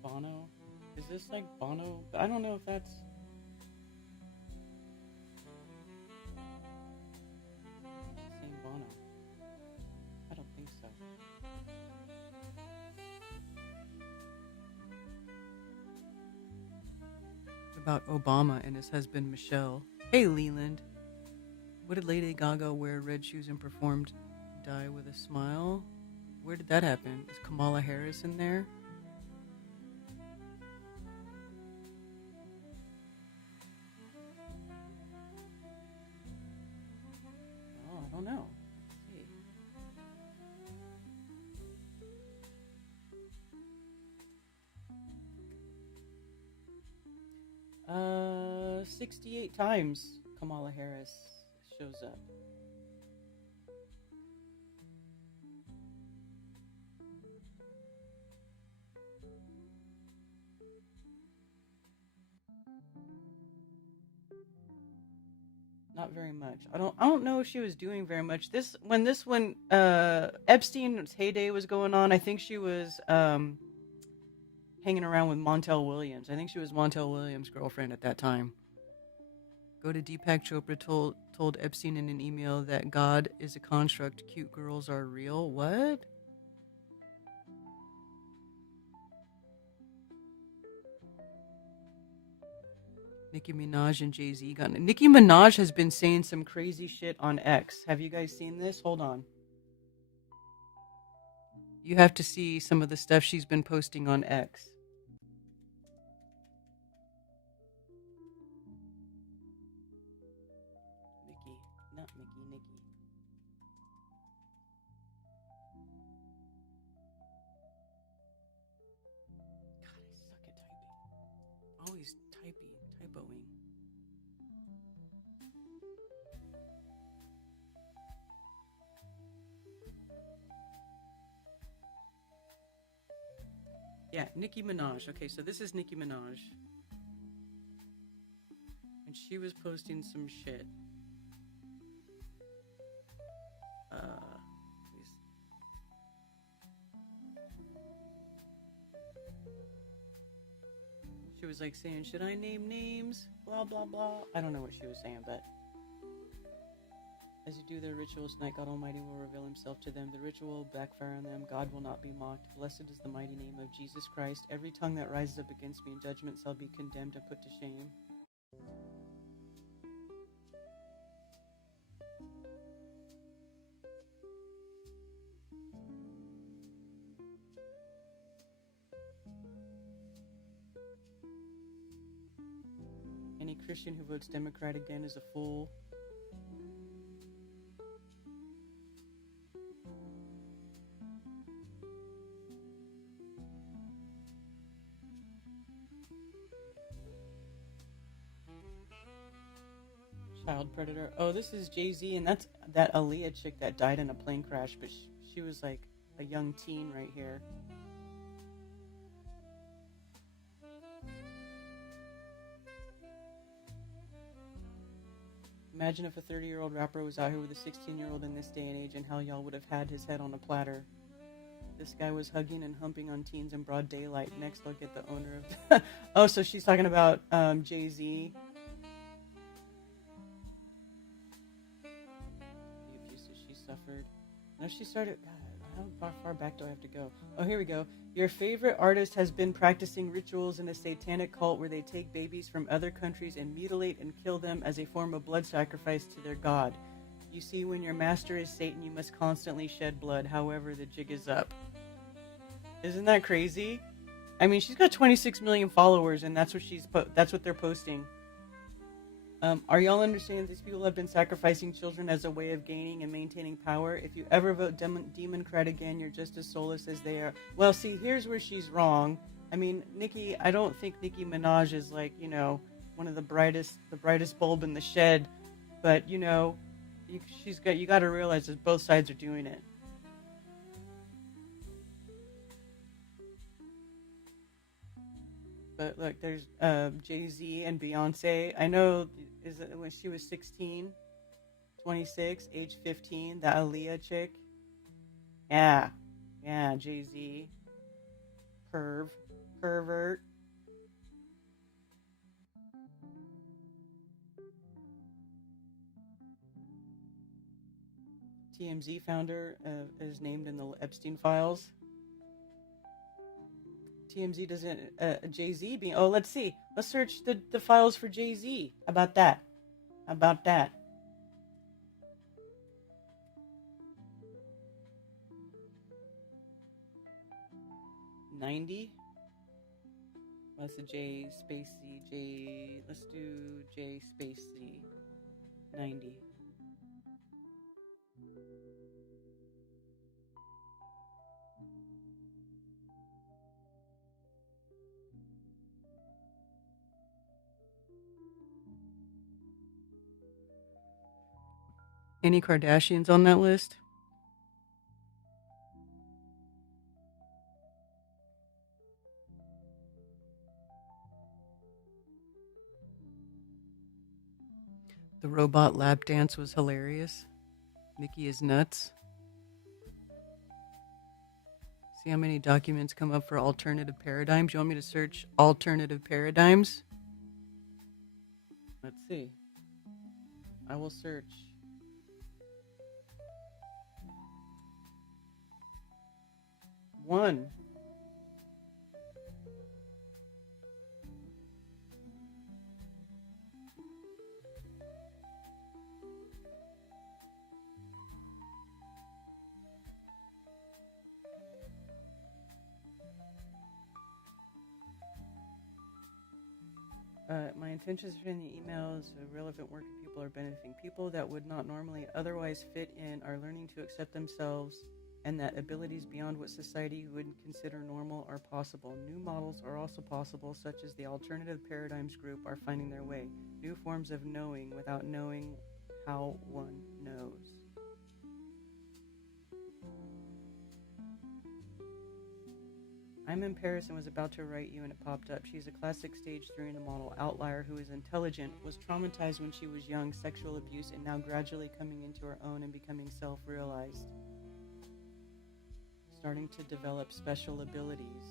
Bono? Is this like Bono? I don't know if that's... Same Bono. I don't think so. about Obama and his husband Michelle. Hey, Leland. What did Lady Gaga wear red shoes and performed Die with a Smile? Where did that happen? Is Kamala Harris in there? Oh, I don't know. Let's see. 68 times Kamala Harris shows up. Not very much. I don't know if she was doing very much. When Epstein's heyday was going on, I think she was hanging around with Montel Williams. I think she was Montel Williams' girlfriend at that time. Go to Deepak Chopra told Epstein in an email that God is a construct, cute girls are real. What? Nicki Minaj and Jay-Z got it. Nicki Minaj has been saying some crazy shit on X. Have you guys seen this? Hold on. You have to see some of the stuff she's been posting on X. Nicki. God, I suck at typing. Always typoing. Yeah, Nicki Minaj. Okay, so this is Nicki Minaj. And she was posting some shit. She was like saying, should I name names? Blah, blah, blah. I don't know what she was saying, but as you do their rituals tonight, God Almighty will reveal himself to them. The ritual will backfire on them. God will not be mocked. Blessed is the mighty name of Jesus Christ. Every tongue that rises up against me in judgment shall be condemned and put to shame. Any Christian who votes Democrat again is a fool. Child predator. Oh, this is Jay-Z, and that's that Aaliyah chick that died in a plane crash, but she was like a young teen right here. Imagine if a 30-year-old rapper was out here with a 16-year-old in this day and age, and how y'all would have had his head on a platter. This guy was hugging and humping on teens in broad daylight. Next, I'll get the owner of... Oh, so she's talking about Jay-Z. The abuse that she suffered. No, she started... God, how far back do I have to go? Oh, here we go. Your favorite artist has been practicing rituals in a satanic cult where they take babies from other countries and mutilate and kill them as a form of blood sacrifice to their god. You see, when your master is Satan, you must constantly shed blood. However, the jig is up. Isn't that crazy? I mean, she's got 26 million followers, and that's what they're posting. Are y'all understanding these people have been sacrificing children as a way of gaining and maintaining power? If you ever vote Democrat again, you're just as soulless as they are. Well, see, here's where she's wrong. I mean, I don't think Nicki Minaj is like, one of the brightest bulb in the shed, but you got to realize that both sides are doing it. But look, there's Jay-Z and Beyonce. I know, is it when she was 16, 26, age 15, the Aaliyah chick? Yeah, Jay-Z. Pervert. TMZ founder is named in the Epstein files. TMZ doesn't Jay-Z being. Oh, let's see. Let's search the files for Jay-Z. How about that? How about that? $90. That's a J Spacey J. Let's do J Spacey 90. Any Kardashians on that list? The robot lap dance was hilarious. Nikki is nuts. See how many documents come up for alternative paradigms? You want me to search alternative paradigms? Let's see. I will search. One. My intentions for the emails, relevant work of people are benefiting people that would not normally otherwise fit in, are learning to accept themselves, and that abilities beyond what society would consider normal are possible. New models are also possible, such as the alternative paradigms group are finding their way. New forms of knowing without knowing how one knows. I'm in Paris and was about to write you and it popped up. She's a classic stage 3 in the model outlier who is intelligent, was traumatized when she was young, sexual abuse, and now gradually coming into her own and becoming self-realized. Starting to develop special abilities.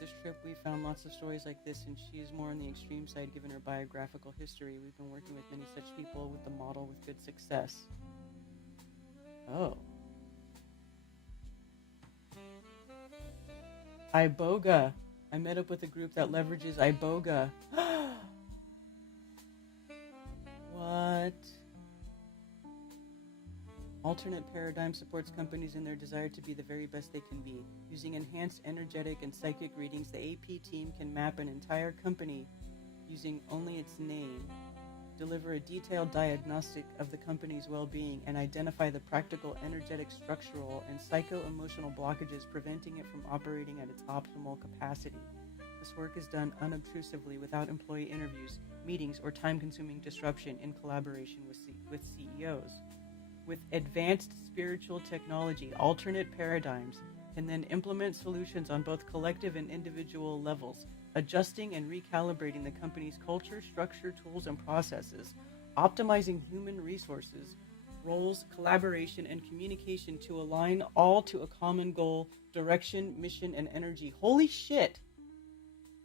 This trip we found lots of stories like this, and she is more on the extreme side given her biographical history. We've been working with many such people with the model with good success. Oh. Iboga. I met up with a group that leverages Iboga. What? Alternate Paradigm supports companies in their desire to be the very best they can be. Using enhanced energetic and psychic readings, the AP team can map an entire company using only its name, deliver a detailed diagnostic of the company's well-being, and identify the practical, energetic, structural, and psycho-emotional blockages preventing it from operating at its optimal capacity. This work is done unobtrusively without employee interviews, meetings, or time-consuming disruption in collaboration with CEOs. With advanced spiritual technology, alternate paradigms can then implement solutions on both collective and individual levels, adjusting and recalibrating the company's culture, structure, tools, and processes, optimizing human resources, roles, collaboration, and communication to align all to a common goal, direction, mission, and energy. Holy shit!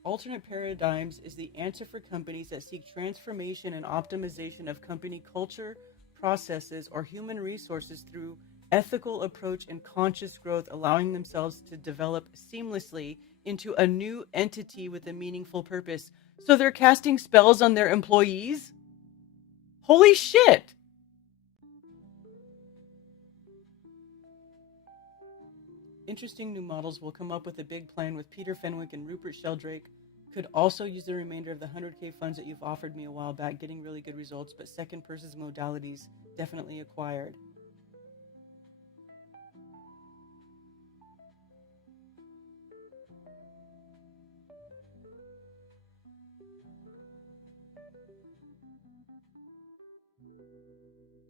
Alternate Paradigms is the answer for companies that seek transformation and optimization of company culture, processes, or human resources through ethical approach and conscious growth, allowing themselves to develop seamlessly into a new entity with a meaningful purpose. So they're casting spells on their employees? Holy shit! Interesting new models will come up with a big plan with Peter Fenwick and Rupert Sheldrake. Could also use the remainder of the 100K funds that you've offered me a while back, getting really good results, but second person's modalities definitely acquired.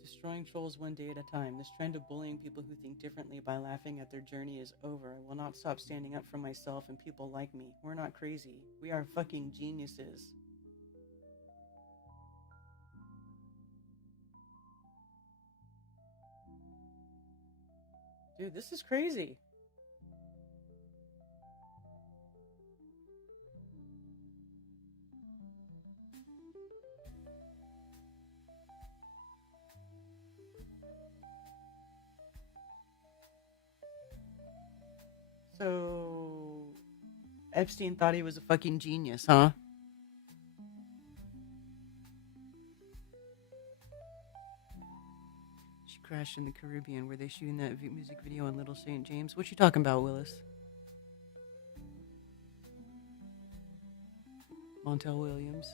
Destroying trolls one day at a time. This trend of bullying people who think differently by laughing at their journey is over. I will not stop standing up for myself and people like me. We're not crazy. We are fucking geniuses. Dude, this is crazy. So, Epstein thought he was a fucking genius, huh? She crashed in the Caribbean. Were they shooting that music video on Little St. James? What you talking about, Willis? Montel Williams.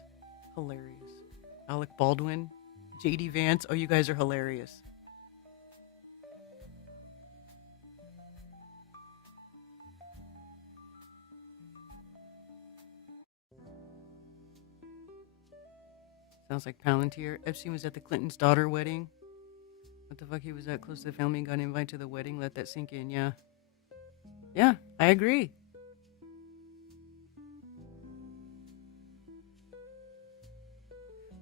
Hilarious. Alec Baldwin. J.D. Vance. Oh, you guys are hilarious. Sounds like Palantir. Epstein was at the Clinton's daughter wedding. What the fuck? He was that close to the family and got invited to the wedding. Let that sink in. Yeah. Yeah, I agree.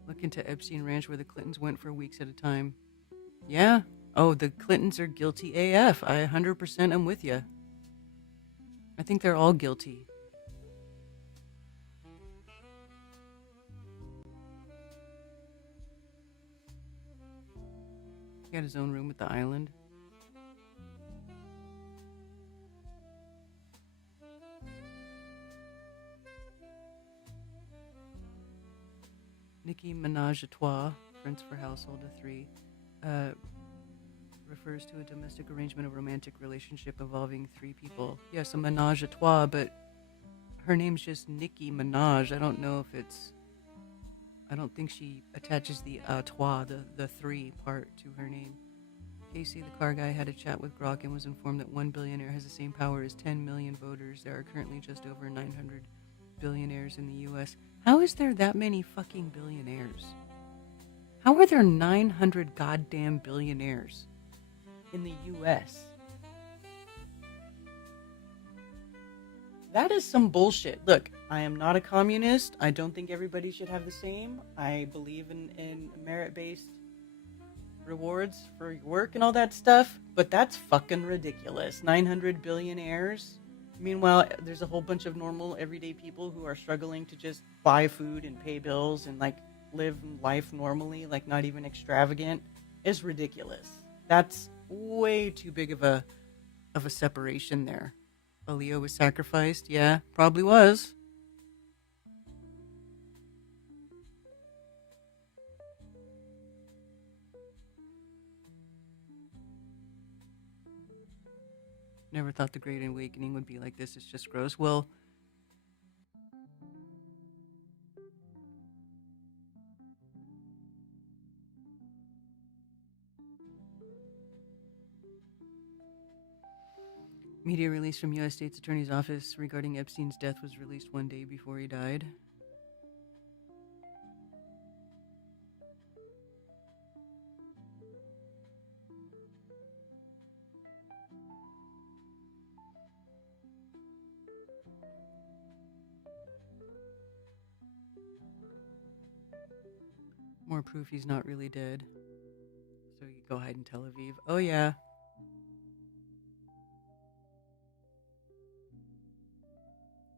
Look into Epstein Ranch where the Clintons went for weeks at a time. Yeah. Oh, the Clintons are guilty AF. I 100% am with you. I think they're all guilty. He had his own room at the island. Nicki Minaj a Trois, Friends for Household of Three, refers to a domestic arrangement of romantic relationship involving three people. Yes, a menage a trois, but her name's just Nicki Minaj. I don't know if it's... I don't think she attaches the trois, the three part to her name. Casey, the car guy, had a chat with Grok and was informed that one billionaire has the same power as 10 million voters. There are currently just over 900 billionaires in the U.S. How is there that many fucking billionaires? How are there 900 goddamn billionaires in the U.S.? That is some bullshit. Look, I am not a communist. I don't think everybody should have the same. I believe in merit-based rewards for your work and all that stuff, but that's fucking ridiculous. 900 billionaires. Meanwhile, there's a whole bunch of normal, everyday people who are struggling to just buy food and pay bills and, like, live life normally, like, not even extravagant. It's ridiculous. That's way too big of a separation there. Leo was sacrificed. Yeah, probably was. Never thought the Great Awakening would be like this. It's just gross. Well, media release from U.S. State's Attorney's Office regarding Epstein's death was released one day before he died. More proof he's not really dead. So you go hide in Tel Aviv. Oh, yeah.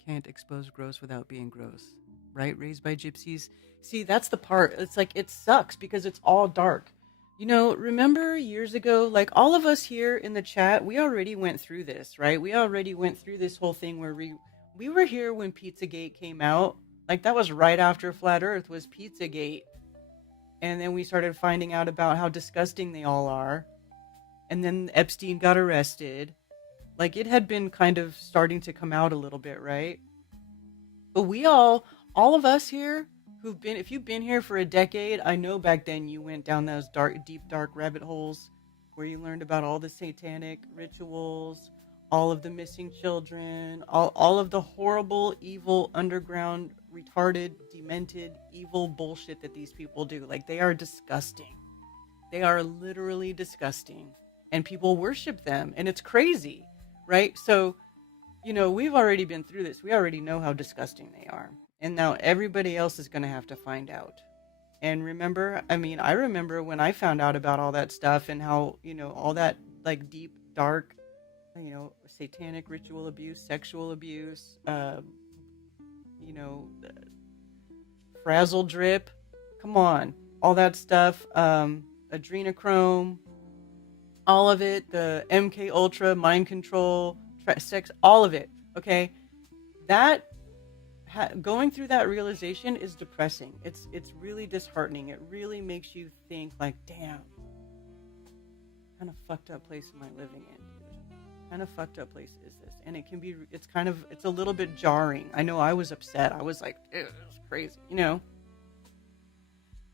Can't expose gross without being gross. Right? Raised by gypsies. See, that's the part. It's like, it sucks because it's all dark. You know, remember years ago, like all of us here in the chat, we already went through this, right? We already went through this whole thing where we were here when Pizzagate came out. Like that was right after Flat Earth was Pizzagate. And then we started finding out about how disgusting they all are. And then Epstein got arrested. Like, it had been kind of starting to come out a little bit, right? But we all of us here who've been, if you've been here for a decade, I know back then you went down those deep, dark rabbit holes where you learned about all the satanic rituals, all of the missing children, all of the horrible, evil, underground, retarded, demented, evil bullshit that these people do. Like, they are disgusting. They are literally disgusting. And people worship them. And it's crazy, right? So, you know, we've already been through this. We already know how disgusting they are. And now everybody else is going to have to find out. And remember, I mean, I remember when I found out about all that stuff and how, you know, all that, like, deep, dark, you know, satanic ritual abuse, sexual abuse, you know, frazzle drip, come on, all that stuff, adrenochrome, all of it, the MK Ultra, mind control, sex, all of it. Okay, that going through that realization is depressing. It's really disheartening. It really makes you think like, damn, kind of fucked up place am I living in, dude? Kind of fucked up place is this? And it can be, it's a little bit jarring. I know I was upset. I was like, ew, this is crazy, you know?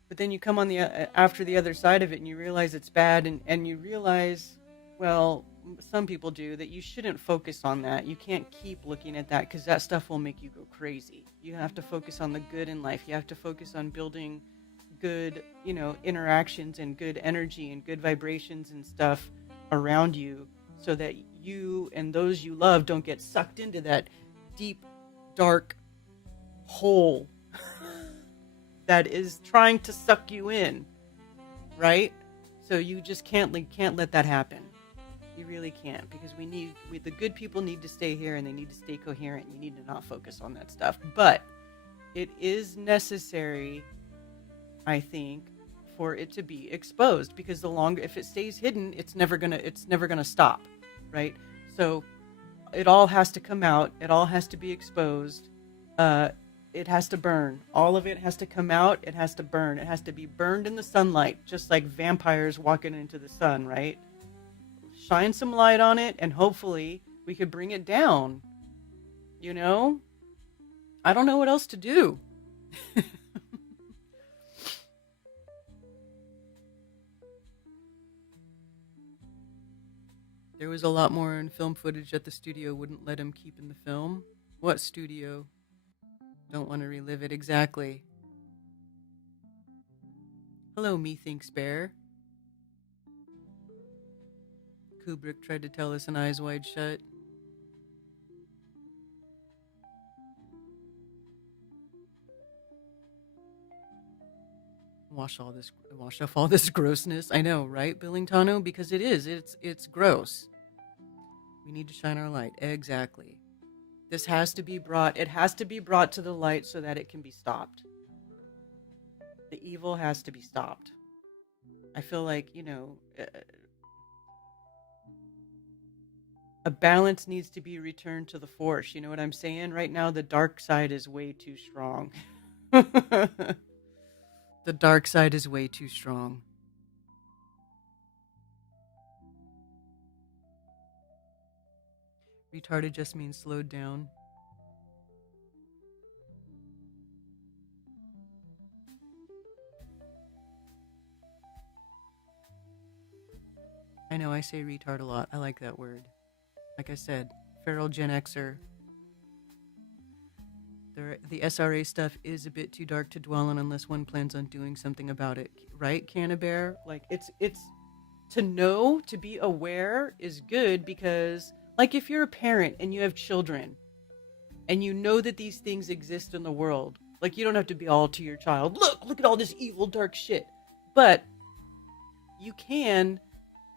But then you come on the after the other side of it and you realize it's bad, and you realize, well, some people do, that you shouldn't focus on that. You can't keep looking at that because that stuff will make you go crazy. You have to focus on the good in life. You have to focus on building good, you know, interactions and good energy and good vibrations and stuff around you, so that you and those you love don't get sucked into that deep, dark hole that is trying to suck you in, right? So you just can't let that happen. You really can't, because the good people need to stay here and they need to stay coherent. You need to not focus on that stuff. But it is necessary, I think, for it to be exposed, because the longer, if it stays hidden, it's never gonna stop, right? So it all has to come out. It all has to be exposed. It has to burn. All of it has to come out. It has to burn. It has to be burned in the sunlight, just like vampires walking into the sun, right? Shine some light on it, and hopefully we could bring it down. You know? I don't know what else to do. There was a lot more in film footage that the studio wouldn't let him keep in the film. What studio? Don't want to relive it. Exactly. Hello, Methinks Bear. Kubrick tried to tell us in Eyes Wide Shut. Wash off all this grossness. I know, right, Billingtano? Because it is. It's gross. We need to shine our light. Exactly. This has to be brought. It has to be brought to the light so that it can be stopped. The evil has to be stopped. I feel like, you know, a balance needs to be returned to the force. You know what I'm saying? Right now, the dark side is way too strong. The dark side is way too strong. Retarded just means slowed down. I know I say retard a lot. I like that word. Like I said, feral Gen Xer. The SRA stuff is a bit too dark to dwell on unless one plans on doing something about it. Right, Cannabear? Like, it's to know, to be aware is good, because, like, if you're a parent and you have children and you know that these things exist in the world, like, you don't have to be all to your child, look at all this evil, dark shit. But you can,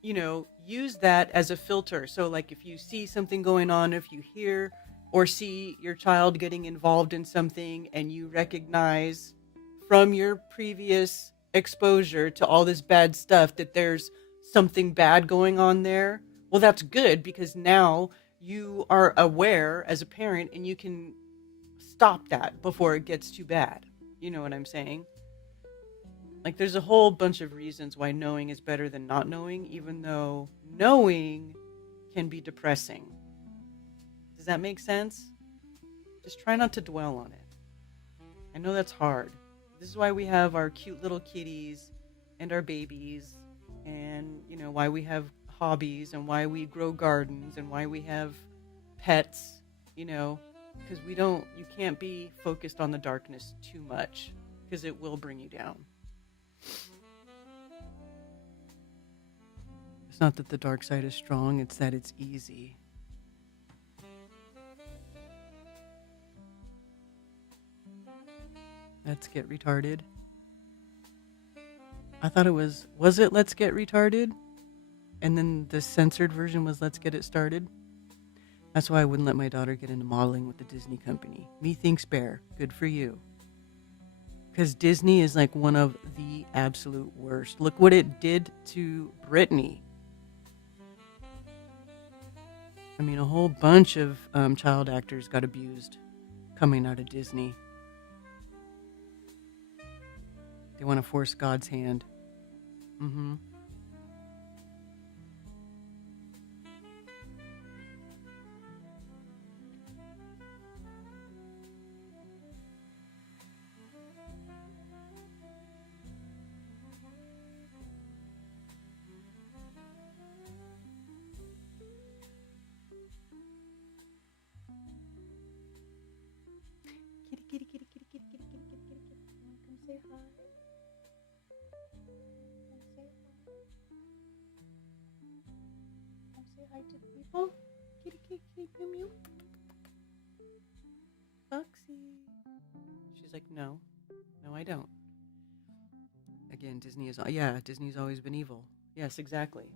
you know, use that as a filter. So, like, if you see something going on, if you hear or see your child getting involved in something and you recognize from your previous exposure to all this bad stuff that there's something bad going on there, well, that's good, because now you are aware as a parent and you can stop that before it gets too bad. You know what I'm saying? Like, there's a whole bunch of reasons why knowing is better than not knowing, even though knowing can be depressing. Does that make sense? Just try not to dwell on it. I know that's hard. This is why we have our cute little kitties and our babies, and, you know, why we have hobbies and why we grow gardens and why we have pets, you know, because you can't be focused on the darkness too much, because it will bring you down. It's not that the dark side is strong, it's that it's easy. Let's Get Retarded. I thought it was it Let's Get Retarded? And then the censored version was Let's Get It Started? That's why I wouldn't let my daughter get into modeling with the Disney company. Methinks Bear, good for you. Because Disney is like one of the absolute worst. Look what it did to Britney. I mean, a whole bunch of child actors got abused coming out of Disney. They want to force God's hand. Mm-hmm. Kitty, kitty, kitty, kitty, kitty, kitty, kitty, kitty, kitty, kitty. Come say hi. Come say hi. Come say hi to the people. Kitty, kitty, kitty, mew, mew. Foxy. She's like, no. No, I don't. Again, Disney's always been evil. Yes, exactly.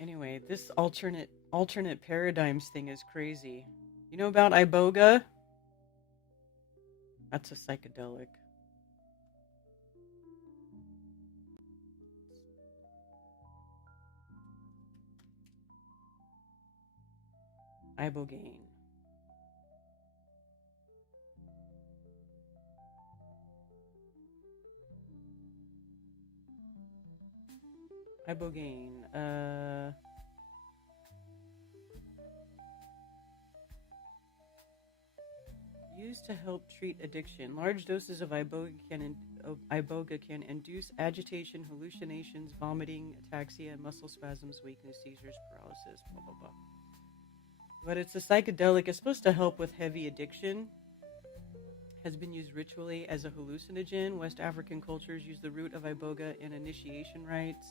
Anyway, this alternate paradigms thing is crazy. You know about iboga? That's a psychedelic. Ibogaine. Ibogaine. Used to help treat addiction. Large doses of iboga can induce agitation, hallucinations, vomiting, ataxia, muscle spasms, weakness, seizures, paralysis, blah, blah, blah. But it's a psychedelic. It's supposed to help with heavy addiction. Has been used ritually as a hallucinogen. West African cultures use the root of iboga in initiation rites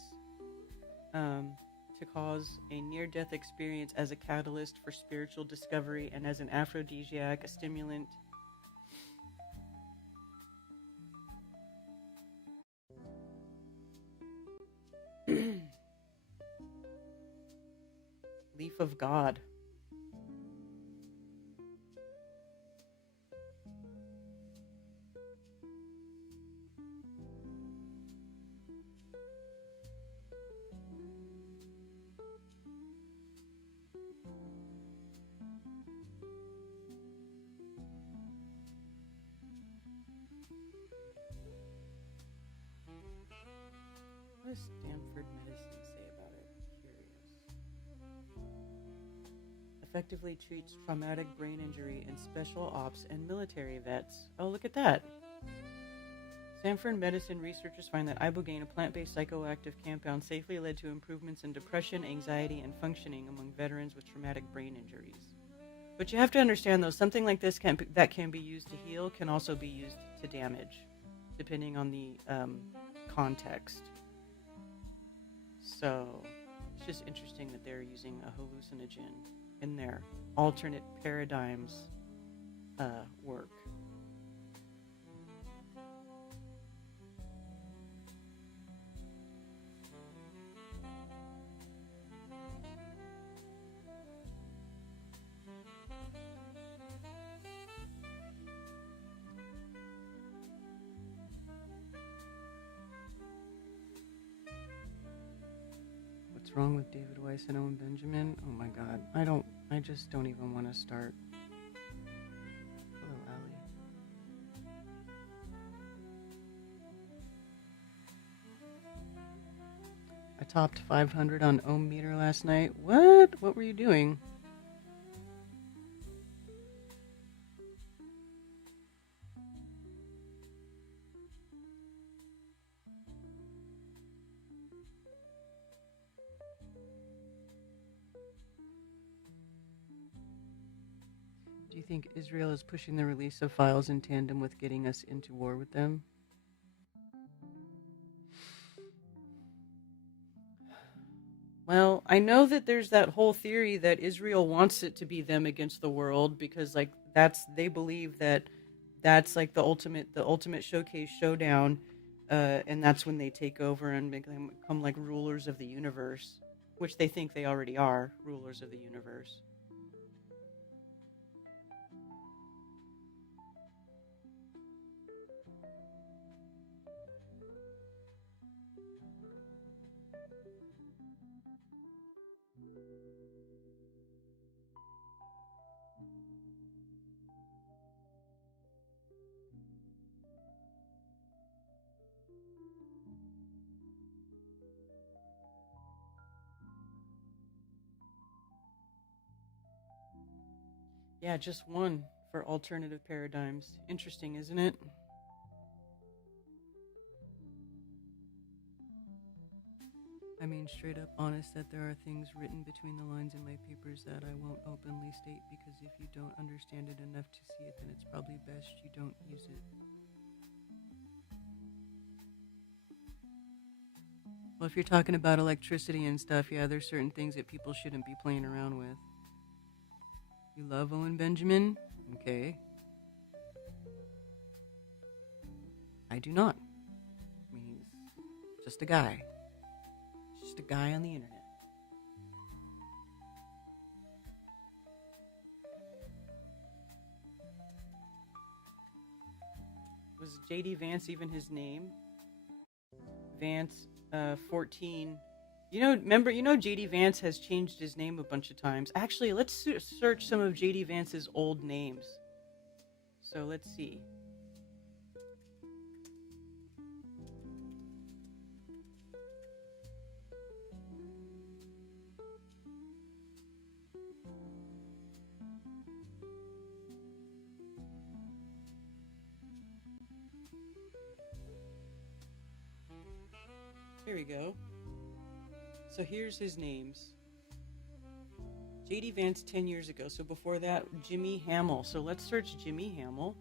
to cause a near-death experience as a catalyst for spiritual discovery and as an aphrodisiac, a stimulant. Leaf of God. What does Stanford medicine say about it? Curious. Effectively treats traumatic brain injury in special ops and military vets. Oh, look at that. Stanford medicine researchers find that ibogaine, a plant-based psychoactive compound, safely led to improvements in depression, anxiety, and functioning among veterans with traumatic brain injuries. But you have to understand, though, something like this that can be used to heal can also be used to damage, depending on the context. So it's just interesting that they're using a hallucinogen in their alternate paradigms work. What's wrong with David Weiss and Owen Benjamin? Oh my God. I just don't even want to start. Hello, Allie. I topped 500 on ohm meter last night. What? What were you doing? Do you think Israel is pushing the release of files in tandem with getting us into war with them? Well, I know that there's that whole theory that Israel wants it to be them against the world because like they believe that that's like the ultimate showcase showdown, and that's when they take over and become like rulers of the universe, which they think they already are rulers of the universe. Yeah, just one for alternative paradigms. Interesting, isn't it? I mean, straight up honest that there are things written between the lines in my papers that I won't openly state because if you don't understand it enough to see it, then it's probably best you don't use it. Well, if you're talking about electricity and stuff, yeah, there's certain things that people shouldn't be playing around with. You love Owen Benjamin? Okay. I do not. I mean, he's just a guy. Just a guy on the internet. Was J.D. Vance even his name? Vance, 14. Remember, J.D. Vance has changed his name a bunch of times. Actually, let's search some of J.D. Vance's old names. So let's see. Here we go. So here's his names. J.D. Vance 10 years ago. So before that, Jimmy Hamill. So let's search Jimmy Hamill.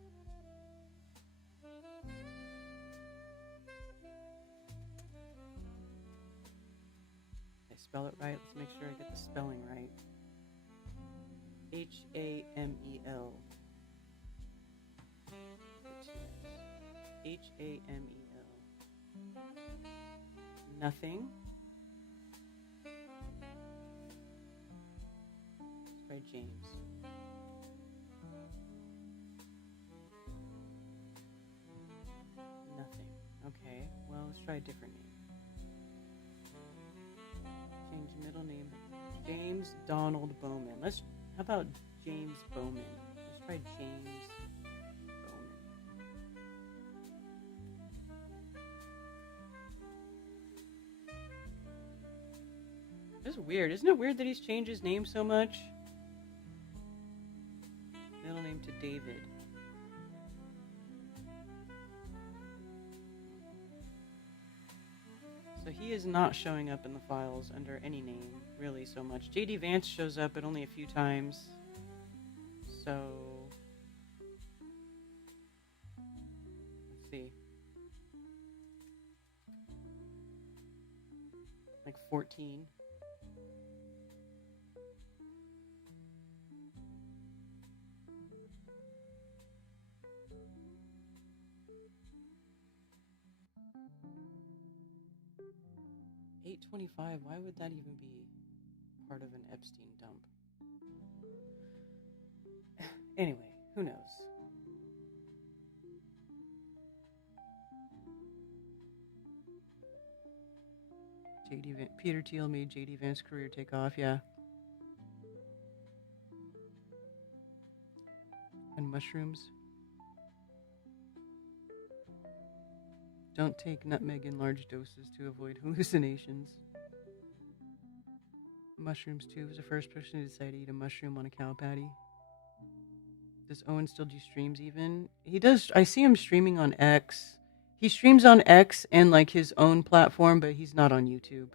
I spell it right. Let's make sure I get the spelling right. Hamel. Hamel. Nothing. Let's try James. Nothing. Okay, well, let's try a different name. Change middle name. James Donald Bowman. How about James Bowman? Let's try James Bowman. This is weird. Isn't it weird that he's changed his name so much? Middle name to David. So he is not showing up in the files under any name, really, so much. J.D. Vance shows up, but only a few times. So... let's see. Like 14. $825. Why would that even be part of an Epstein dump? Anyway, who knows? Peter Thiel made J.D. Vance's career take off, yeah. And mushrooms. Don't take nutmeg in large doses to avoid hallucinations. Mushrooms, too. Was the first person to decide to eat a mushroom on a cow patty. Does Owen still do streams even? He does. I see him streaming on X. He streams on X and like his own platform, but he's not on YouTube.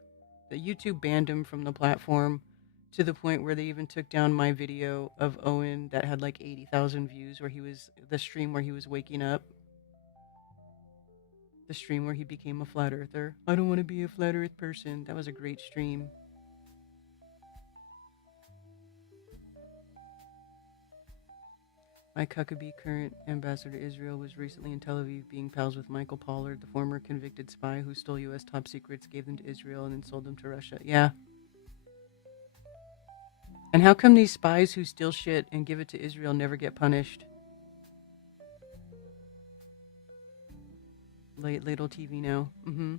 The YouTube banned him from the platform to the point where they even took down my video of Owen that had like 80,000 views where the stream where he was waking up. The stream where he became a flat earther. I don't want to be a flat earth person. That was a great stream. Mike Huckabee, current ambassador to Israel, was recently in Tel Aviv being pals with Michael Pollard, the former convicted spy who stole U.S. top secrets, gave them to Israel, and then sold them to Russia. Yeah. And how come these spies who steal shit and give it to Israel never get punished? Ladle TV now. Mm-hmm.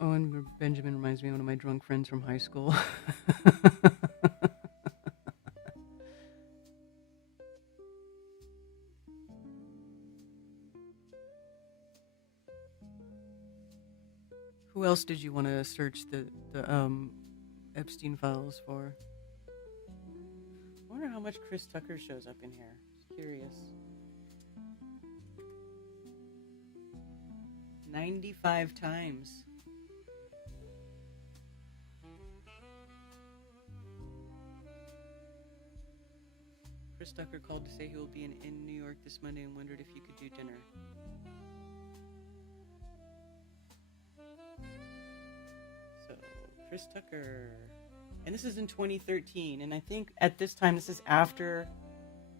Owen Benjamin reminds me of one of my drunk friends from high school. Who else did you want to search the Epstein files for? I wonder how much Chris Tucker shows up in here. Just curious. 95 times. Chris Tucker called to say he will be in New York this Monday and wondered if you could do dinner. So, Chris Tucker. And this is in 2013. And I think at this time, this is after,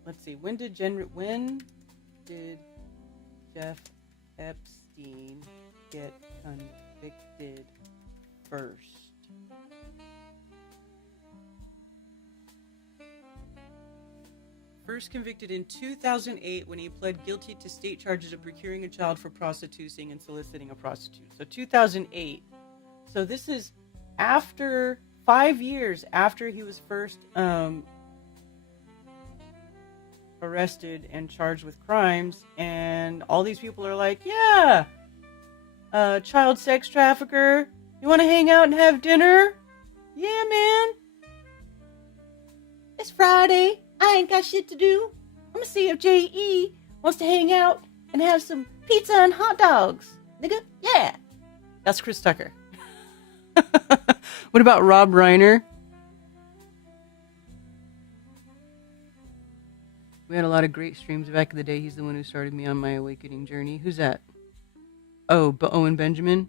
let's see, when did Jeff Epstein get convicted first? First convicted in 2008 when he pled guilty to state charges of procuring a child for prostituting and soliciting a prostitute. So 2008. So this is after 5 years after he was first arrested and charged with crimes, and all these people are like, yeah, child sex trafficker, you want to hang out and have dinner? Yeah, man. It's Friday. I ain't got shit to do. I'm gonna see if J.E. wants to hang out and have some pizza and hot dogs. Nigga, yeah. That's Chris Tucker. What about Rob Reiner? We had a lot of great streams back in the day. He's the one who started me on my awakening journey. Who's that? Oh, Owen Benjamin.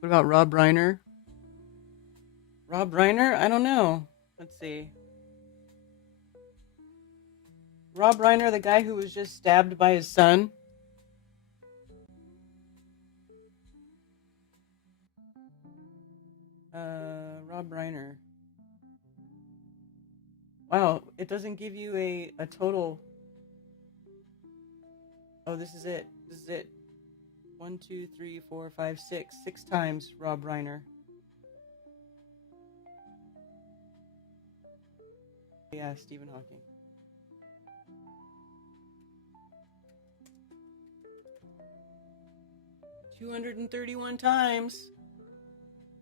What about Rob Reiner? Rob Reiner? I don't know. Let's see. Rob Reiner, the guy who was just stabbed by his son. Rob Reiner. Wow, it doesn't give you a total. Oh, this is it. This is it. 1, 2, 3, 4, 5, 6. 6 times Rob Reiner. Yeah, Stephen Hawking. $231 times.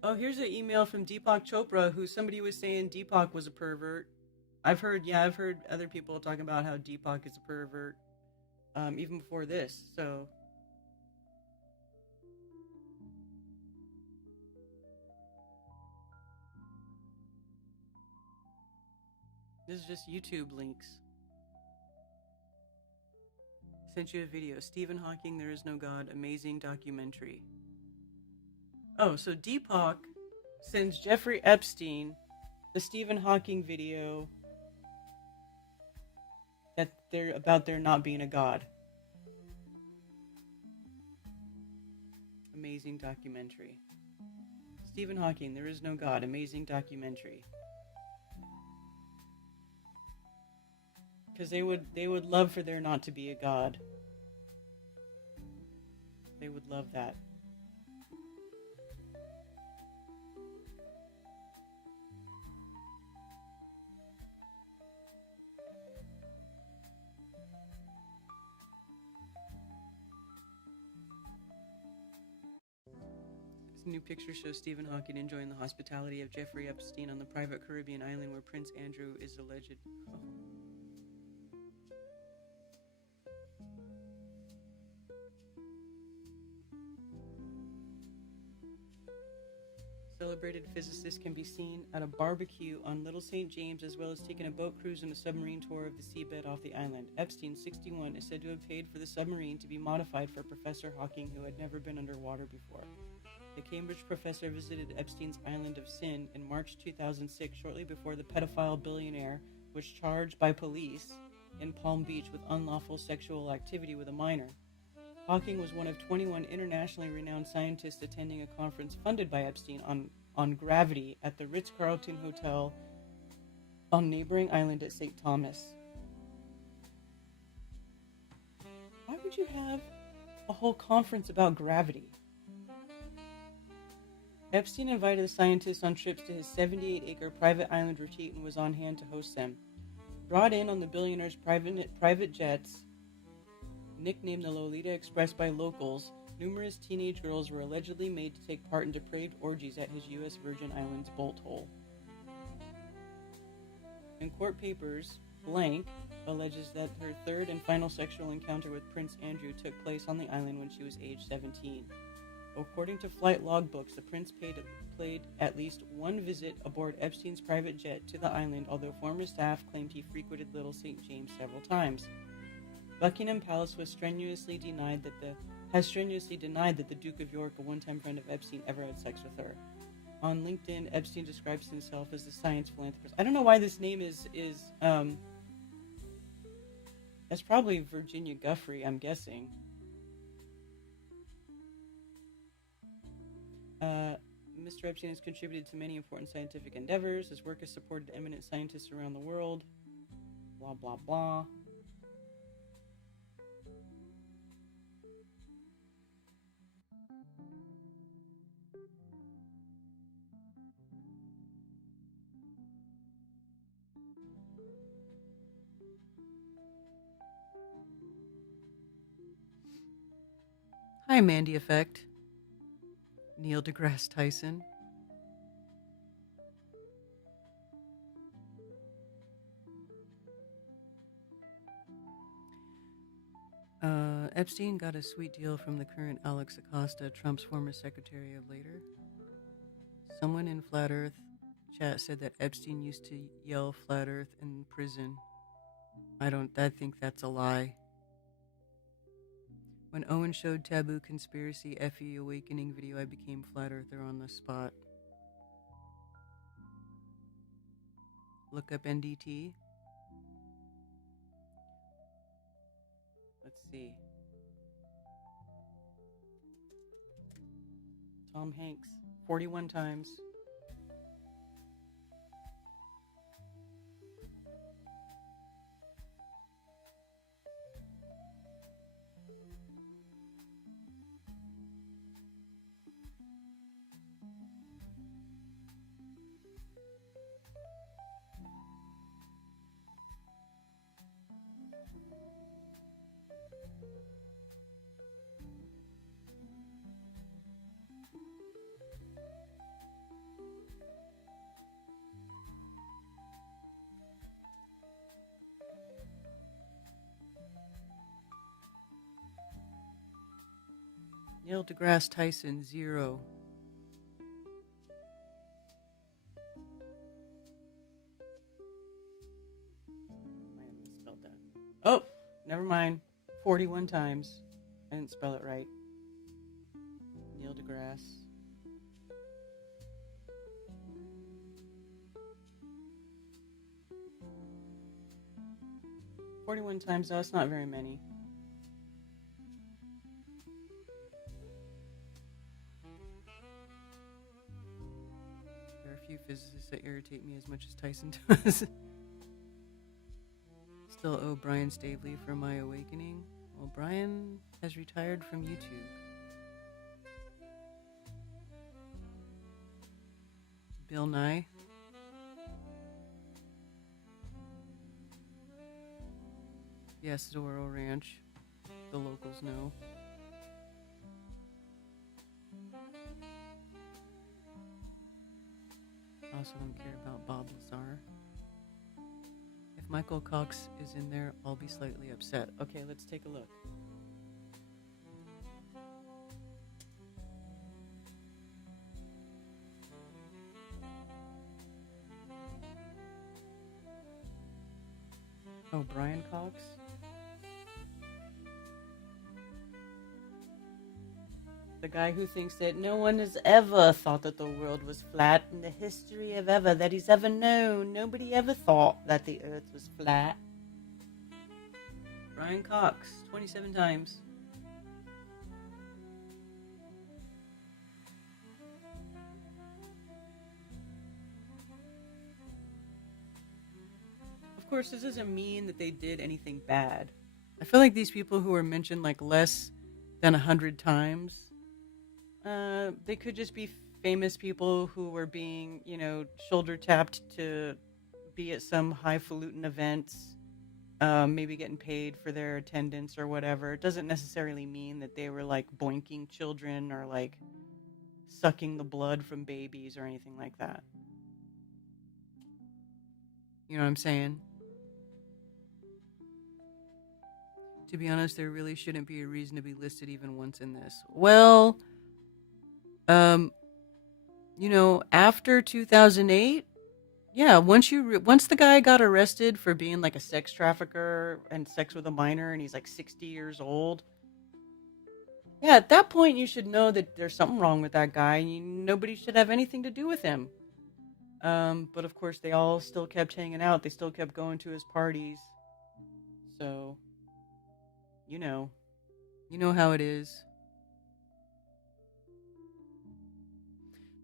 Oh, here's an email from Deepak Chopra, who somebody was saying Deepak was a pervert. I've heard other people talking about how Deepak is a pervert, even before this. So, this is just YouTube links. Sent you a video. Stephen Hawking, There Is No God. Amazing documentary. Oh, so Deepak sends Jeffrey Epstein the Stephen Hawking video that they're about there not being a god. Amazing documentary. Stephen Hawking, There Is No God. Amazing documentary. Because they would love for there not to be a god. They would love that. This new picture shows Stephen Hawking enjoying the hospitality of Jeffrey Epstein on the private Caribbean island where Prince Andrew is alleged. Oh. celebrated physicist can be seen at a barbecue on Little St. James, as well as taking a boat cruise and a submarine tour of the seabed off the island. Epstein, 61, is said to have paid for the submarine to be modified for Professor Hawking, who had never been underwater before. The Cambridge professor visited Epstein's island of sin in March 2006, shortly before the pedophile billionaire was charged by police in Palm Beach with unlawful sexual activity with a minor. Hawking was one of 21 internationally renowned scientists attending a conference funded by Epstein on gravity at the Ritz-Carlton Hotel on neighboring island at St. Thomas. Why would you have a whole conference about gravity? Epstein invited the scientists on trips to his 78-acre private island retreat and was on hand to host them. Brought in on the billionaire's private jets, nicknamed the Lolita Express by locals, numerous teenage girls were allegedly made to take part in depraved orgies at his U.S. Virgin Islands bolt hole. In court papers, Blank alleges that her third and final sexual encounter with Prince Andrew took place on the island when she was age 17. According to flight logbooks, the prince played at least one visit aboard Epstein's private jet to the island, although former staff claimed he frequented Little St. James several times. Buckingham Palace has strenuously denied that the Duke of York, a one-time friend of Epstein, ever had sex with her. On LinkedIn, Epstein describes himself as a science philanthropist. I don't know why this name is that's probably Virginia Guffrey, I'm guessing. Mr. Epstein has contributed to many important scientific endeavors. His work has supported eminent scientists around the world. Blah, blah, blah. Hi, Mandy Effect. Neil deGrasse Tyson. Epstein got a sweet deal from the current Alex Acosta, Trump's former Secretary of Later. Someone in Flat Earth chat said that Epstein used to yell Flat Earth in prison. I think that's a lie. When Owen showed Taboo Conspiracy FE Awakening video, I became Flat Earther on the spot. Look up NDT. Let's see. Tom Hanks, 41 times. Neil deGrasse Tyson, 0. I misspelled that. Oh, never mind. 41 times. I didn't spell it right. Neil deGrasse. "41 times, though, it's not very many. There are a few physicists that irritate me as much as Tyson does. Still owe Brian Stavely for my awakening. Well, Brian has retired from YouTube. Bill Nye. Yes, Zorro Ranch. The locals know. Also don't care about Bob Lazar. If Michael Cox is in there, I'll be slightly upset. Okay, let's take a look. Oh, Brian Cox? The guy who thinks that no one has ever thought that the world was flat in the history of ever that he's ever known. Nobody ever thought that the earth was flat. Brian Cox, 27 times. Of course, this doesn't mean that they did anything bad. I feel like these people who are mentioned like less than 100 times, they could just be famous people who were being, shoulder tapped to be at some highfalutin events, maybe getting paid for their attendance or whatever. It doesn't necessarily mean that they were like boinking children or like sucking the blood from babies or anything like that. You know what I'm saying? To be honest, there really shouldn't be a reason to be listed even once in this. Well, after 2008, yeah, once the guy got arrested for being like a sex trafficker and sex with a minor and he's like 60 years old, yeah, at that point you should know that there's something wrong with that guy and nobody should have anything to do with him. But of course they all still kept hanging out. They still kept going to his parties. So, you know how it is.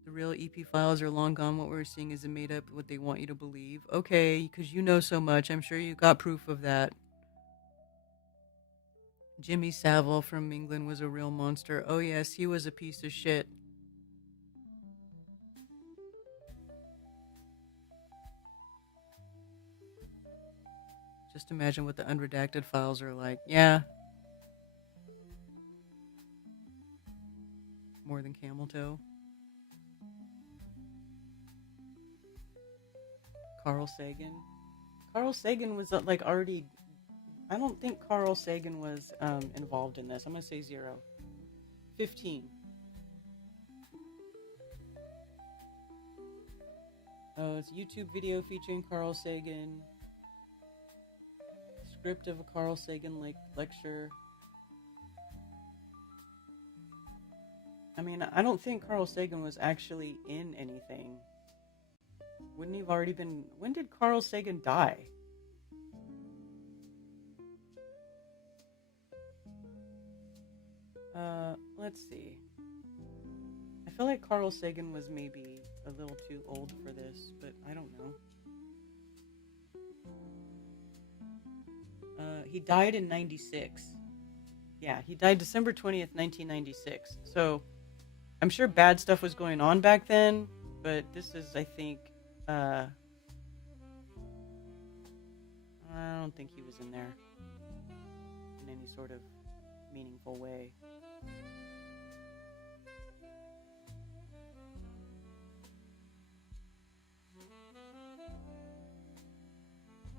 The real EP files are long gone. What we're seeing is a made up what they want you to believe. Okay, because you know so much. I'm sure you got proof of that. Jimmy Savile from England was a real monster. Oh yes, he was a piece of shit. Just imagine what the unredacted files are like. Yeah. More than camel toe. Carl Sagan. Carl Sagan was like already... I don't think Carl Sagan was involved in this. I'm going to say 0. 15. It's a YouTube video featuring Carl Sagan. Script of a Carl Sagan lecture. I mean, I don't think Carl Sagan was actually in anything. Wouldn't he have already been... When did Carl Sagan die? Let's see. I feel like Carl Sagan was maybe a little too old for this, but I don't know. He died in 96. Yeah, he died December 20th, 1996. So, I'm sure bad stuff was going on back then, but this is, I think, I don't think he was in there in any sort of meaningful way.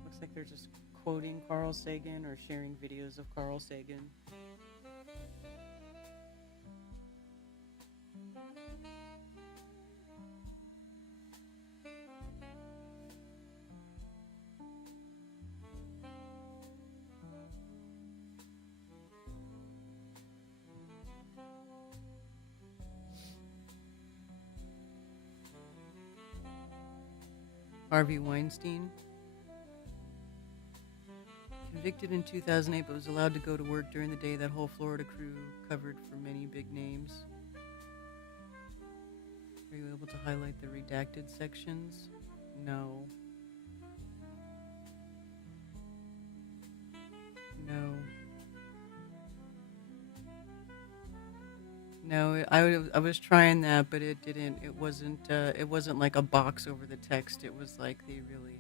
Looks like they're just quoting Carl Sagan or sharing videos of Carl Sagan. Harvey Weinstein. Convicted in 2008, but was allowed to go to work during the day. That whole Florida crew covered for many big names. Are you able to highlight the redacted sections? No. No, I was trying that, but it didn't. It wasn't like a box over the text. It was like they really...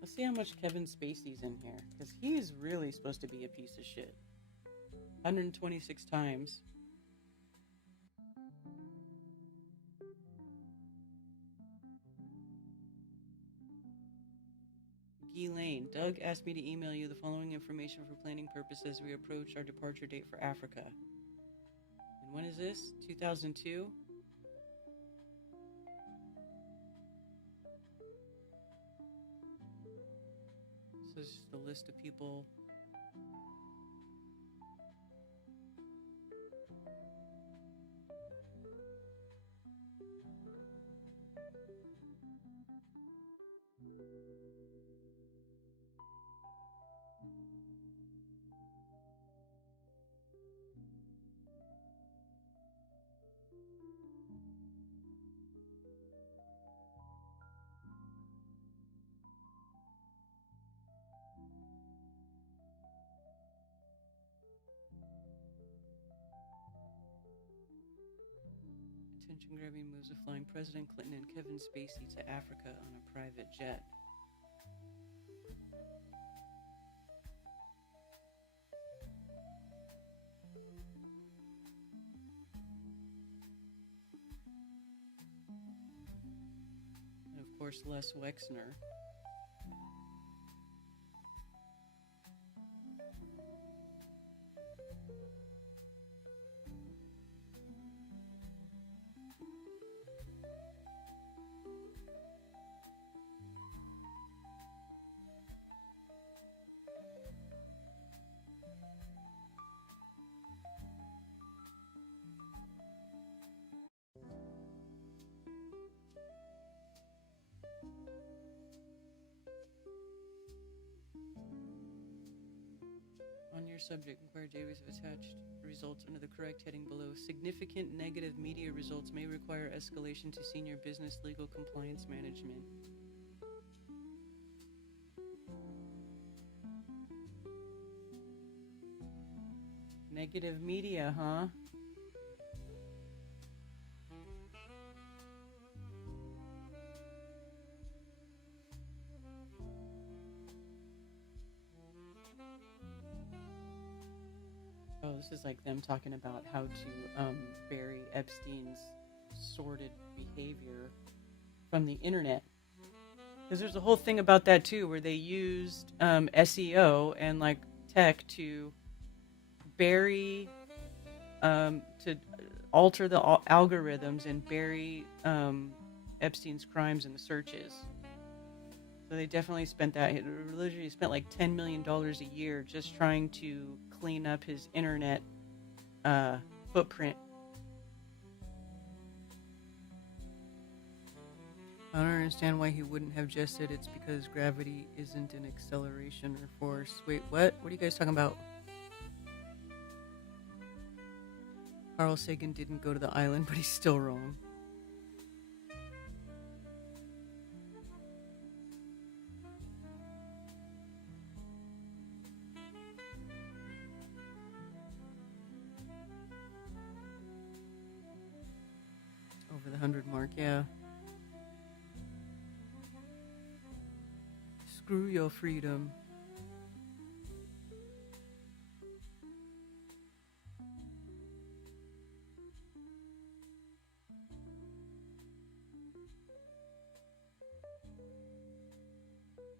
Let's see how much Kevin Spacey's in here, because he's really supposed to be a piece of shit. 126 times. Lane. Doug asked me to email you the following information for planning purposes as we approach our departure date for Africa. And when is this? 2002? This is just a list of people. Attention-grabbing moves of flying President Clinton and Kevin Spacey to Africa on a private jet. And of course, Les Wexner. On your subject, inquiry Davis have attached results under the correct heading below. Significant negative media results may require escalation to senior business legal compliance management. Negative media, huh? Oh, this is like them talking about how to bury Epstein's sordid behavior from the internet. Because there's a whole thing about that too, where they used SEO and like tech to bury, to alter the algorithms and bury Epstein's crimes in the searches. So they definitely spent that. It literally spent like $10 million a year just trying to clean up his internet footprint. I don't understand why he wouldn't have just said it's because gravity isn't an acceleration or force. Wait, what? What are you guys talking about? Carl Sagan didn't go to the island, but he's still wrong. Over the 100 mark, yeah. Screw your freedom.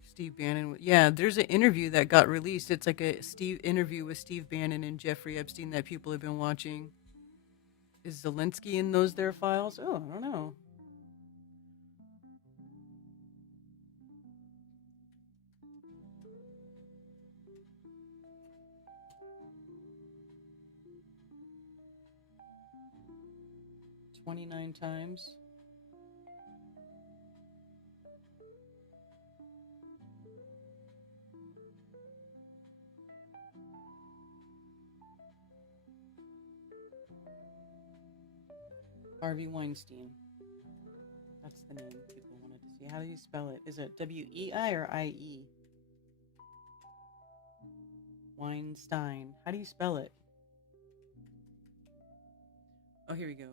Steve Bannon. Yeah, there's an interview that got released. It's like a interview with Steve Bannon and Jeffrey Epstein that people have been watching. Is Zelensky in those their files? Oh, I don't know. $29 times. Harvey Weinstein. That's the name people wanted to see. How do you spell it? Is it W-E-I or I-E? Weinstein. How do you spell it? Oh, here we go.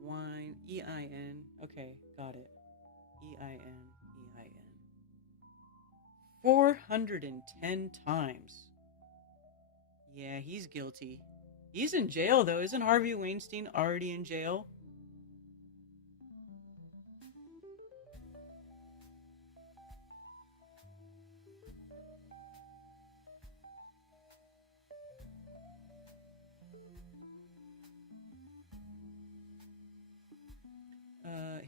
Wine. E-I-N. Okay, got it. E-I-N. E-I-N. 410 times. Yeah, he's guilty. He's in jail, though. Isn't Harvey Weinstein already in jail?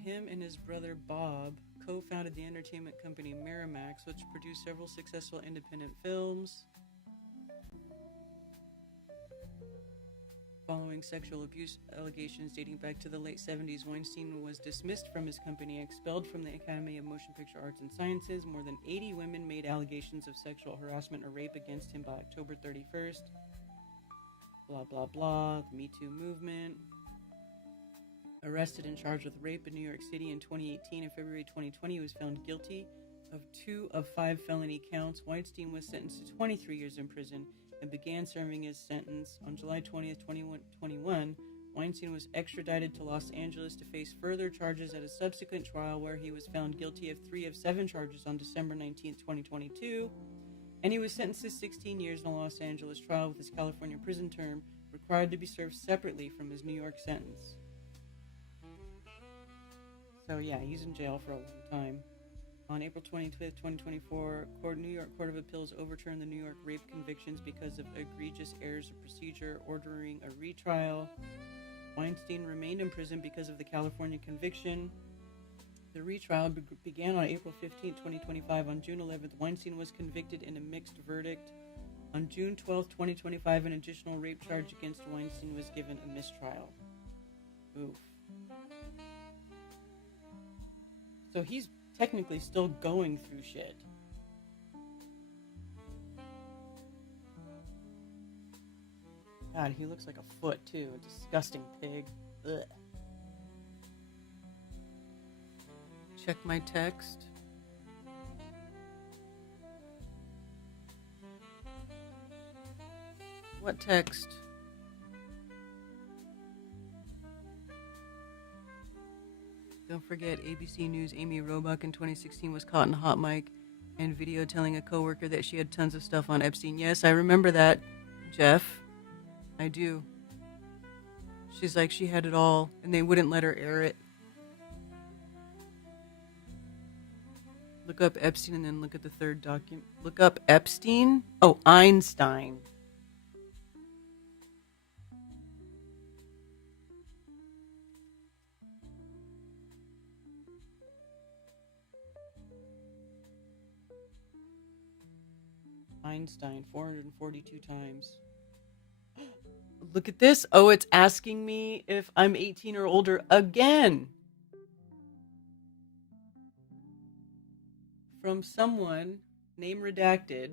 him and his brother Bob co-founded the entertainment company Miramax, which produced several successful independent films. Following sexual abuse allegations dating back to the late 70s, Weinstein was dismissed from his company, expelled from the Academy of Motion Picture Arts and Sciences. More than 80 women made allegations of sexual harassment or rape against him by October 31st. Blah, blah, blah. The Me Too movement. Arrested and charged with rape in New York City in 2018. In February 2020, he was found guilty of 2 of 5 felony counts. Weinstein was sentenced to 23 years in prison and began serving his sentence on July 20th, 2021. Weinstein was extradited to Los Angeles to face further charges at a subsequent trial where he was found guilty of 3 of 7 charges on December 19th, 2022. And he was sentenced to 16 years in a Los Angeles trial with his California prison term required to be served separately from his New York sentence. So yeah, he's in jail for a long time. On April 25th, 2024, New York Court of Appeals overturned the New York rape convictions because of egregious errors of procedure, ordering a retrial. Weinstein remained in prison because of the California conviction. The retrial began on April 15th, 2025. On June 11th, Weinstein was convicted in a mixed verdict. On June 12th, 2025, an additional rape charge against Weinstein was given a mistrial. Oof. So he's technically still going through shit. God, he looks like a foot too. A disgusting pig. Ugh. Check my text. What text? Don't forget, ABC News' Amy Robach in 2016 was caught in a hot mic and video telling a coworker that she had tons of stuff on Epstein. Yes, I remember that, Jeff. I do. She's like, she had it all, and they wouldn't let her air it. Look up Epstein and then look at the third document. Look up Epstein? Oh, Einstein. Einstein 442 times. Look at this. Oh, it's asking me if I'm 18 or older again. From someone, name redacted.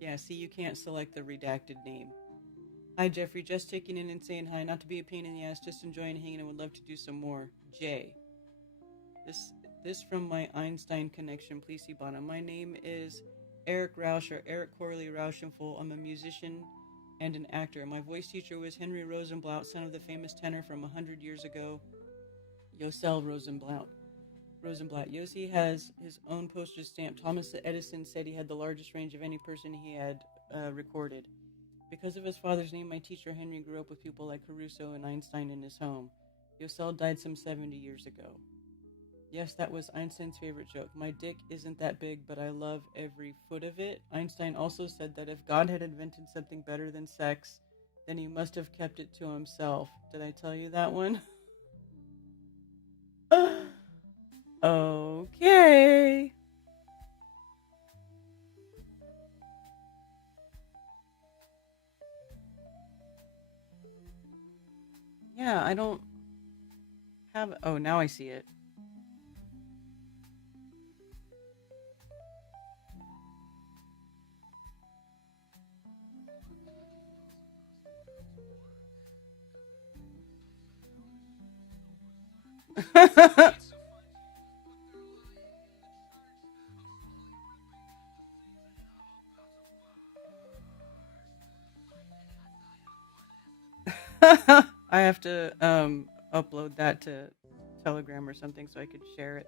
Yeah, see, you can't select the redacted name. Hi, Jeffrey. Just checking in and saying hi. Not to be a pain in the ass, just enjoying hanging and would love to do some more. Jay. This from my Einstein connection. Please see bottom. My name is Eric Rausch, or Eric Corley Rauschenfuhl. I'm a musician and an actor. My voice teacher was Henry Rosenblatt, son of the famous tenor from 100 years ago, Yosel Rosenblatt. Yossi has his own postage stamp. Thomas Edison said he had the largest range of any person he had recorded. Because of his father's name, my teacher Henry grew up with people like Caruso and Einstein in his home. Yosel died some 70 years ago. Yes, that was Einstein's favorite joke. My dick isn't that big, but I love every foot of it. Einstein also said that if God had invented something better than sex, then he must have kept it to himself. Did I tell you that one? Okay. Yeah, I don't have... Oh, now I see it. I have to upload that to Telegram or something so I could share it.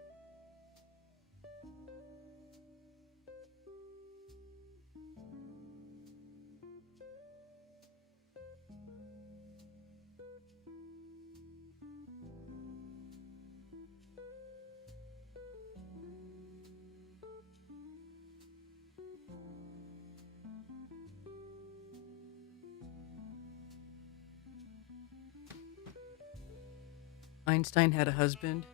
Einstein had a husband.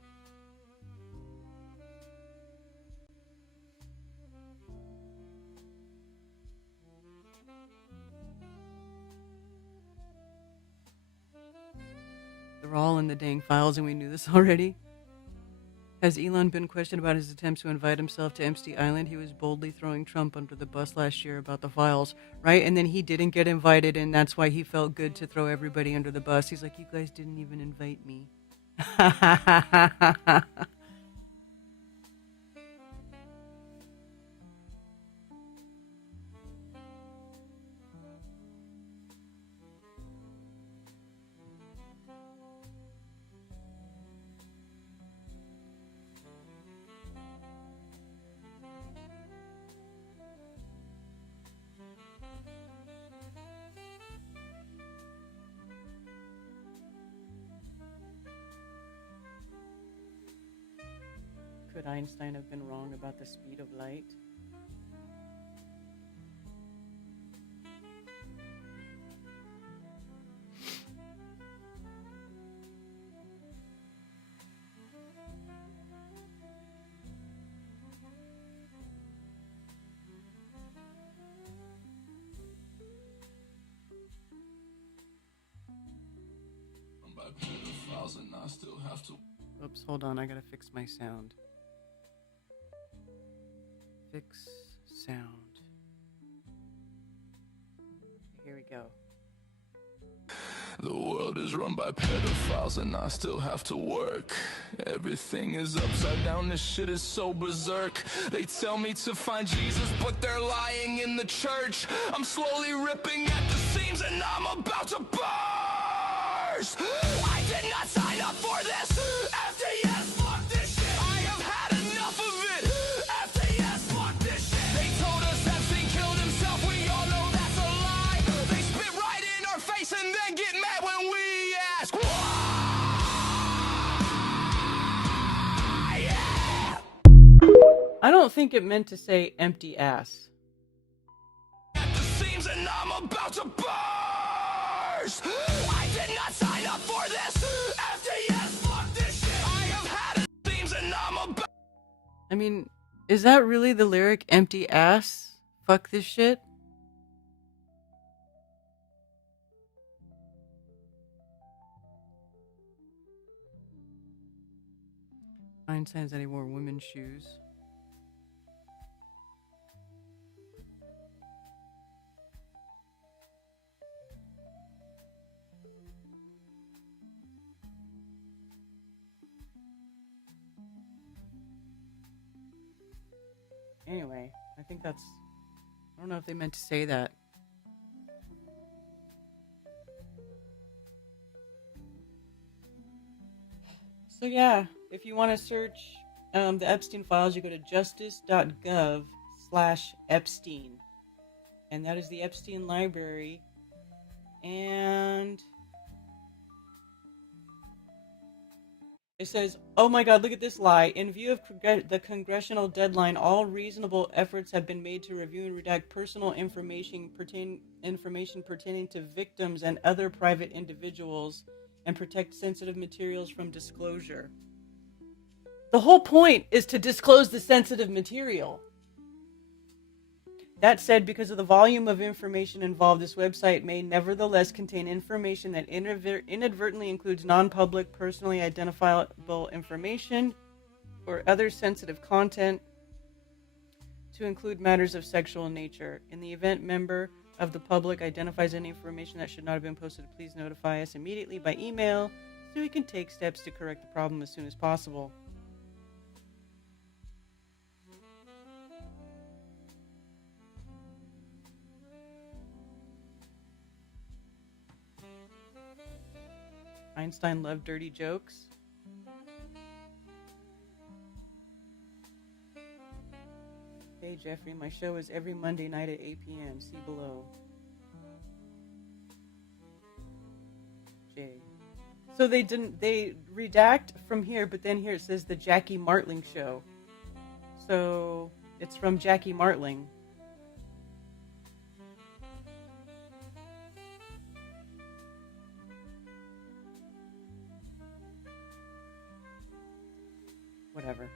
They're all in the dang files, and we knew this already. Has Elon been questioned about his attempts to invite himself to Empty Island? He was boldly throwing Trump under the bus last year about the files, right? And then he didn't get invited, and that's why he felt good to throw everybody under the bus. He's like, you guys didn't even invite me. Could Einstein have been wrong about the speed of light? Oops, hold on, I gotta fix my sound. Fix sound. Here we go. The world is run by pedophiles and I still have to work. Everything is upside down, this shit is so berserk. They tell me to find Jesus, but they're lying in the church. I'm slowly ripping at the seams and I'm about to burst. I did not sign up for this. FDS, fuck this shit. I have had enough of it. FDS, fuck this shit. They told us Epstein killed himself, we all know that's a lie. They spit right in our face and then get mad when we ask why. Yeah. I don't think it meant to say empty ass. At the seams and I'm about to burst. I did not sign up for this. FDS, fuck this shit. I have had it seams and I'm about. I mean, is that really the lyric, empty ass? Fuck this shit? Einstein said he wore women's shoes. Anyway, I think that's... I don't know if they meant to say that. So yeah, if you want to search the Epstein files, you go to justice.gov/Epstein. And that is the Epstein Library. And it says, oh my god, look at this lie. In view of the congressional deadline, all reasonable efforts have been made to review and redact personal information pertaining to victims and other private individuals and protect sensitive materials from disclosure. The whole point is to disclose the sensitive material. That said, because of the volume of information involved, this website may nevertheless contain information that inadvertently includes non-public, personally identifiable information or other sensitive content to include matters of sexual nature. In the event member of the public identifies any information that should not have been posted, please notify us immediately by email so we can take steps to correct the problem as soon as possible. Einstein loved dirty jokes. Hey Jeffrey, my show is every Monday night at 8 p.m. See below. Jay. So they redact from here, but then here it says the Jackie Martling show. So it's from Jackie Martling. Whatever.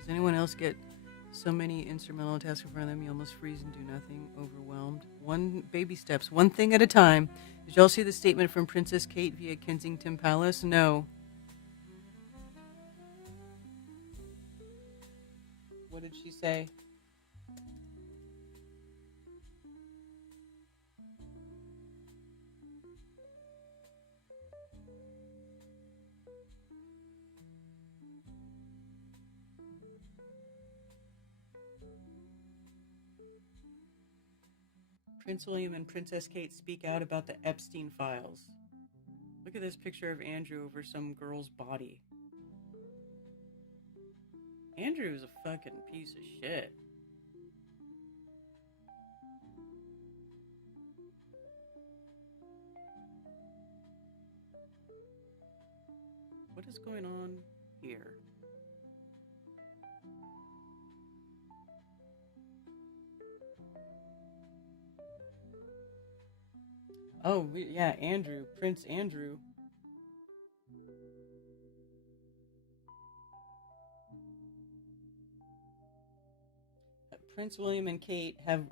Does anyone else get So many instrumental tasks in front of them, you almost freeze and do nothing, overwhelmed. One baby steps, one thing at a time. Did y'all see the statement from Princess Kate via Kensington Palace? No. What did she say? Prince William and Princess Kate speak out about the Epstein files. Look at this picture of Andrew over some girl's body. Andrew is a fucking piece of shit. What is going on here? Oh, yeah, Andrew. Prince Andrew. Prince William and Kate have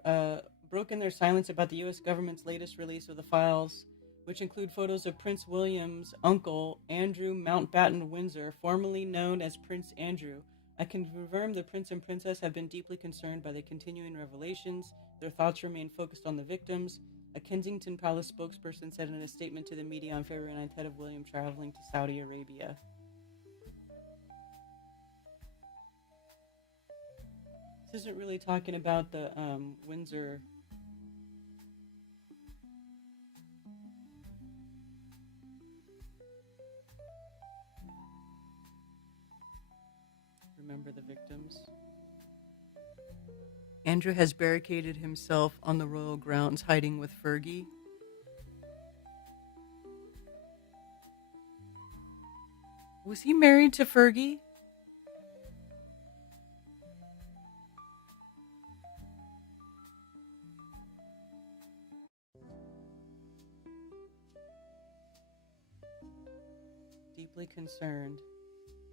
broken their silence about the U.S. government's latest release of the files, which include photos of Prince William's uncle, Andrew Mountbatten Windsor, formerly known as Prince Andrew. I can confirm the Prince and Princess have been deeply concerned by the continuing revelations. Their thoughts remain focused on the victims. A Kensington Palace spokesperson said in a statement to the media on February 9th ahead of William traveling to Saudi Arabia. This isn't really talking about the Windsor. Remember the victims. Andrew has barricaded himself on the royal grounds, hiding with Fergie. Was he married to Fergie? Deeply concerned.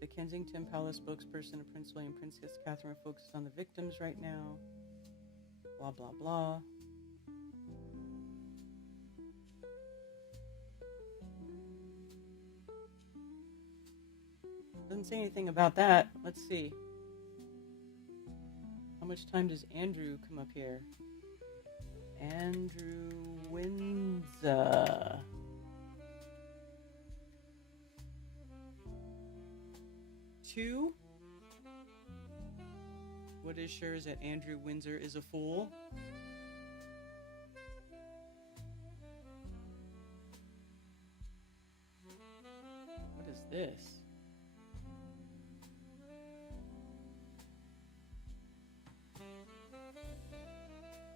The Kensington Palace spokesperson of Prince William and Princess Catherine are focused on the victims right now. Blah, blah, blah. Doesn't say anything about that. Let's see. How much time does Andrew come up here? Andrew Windsor. Two. What is sure is that Andrew Windsor is a fool. What is this?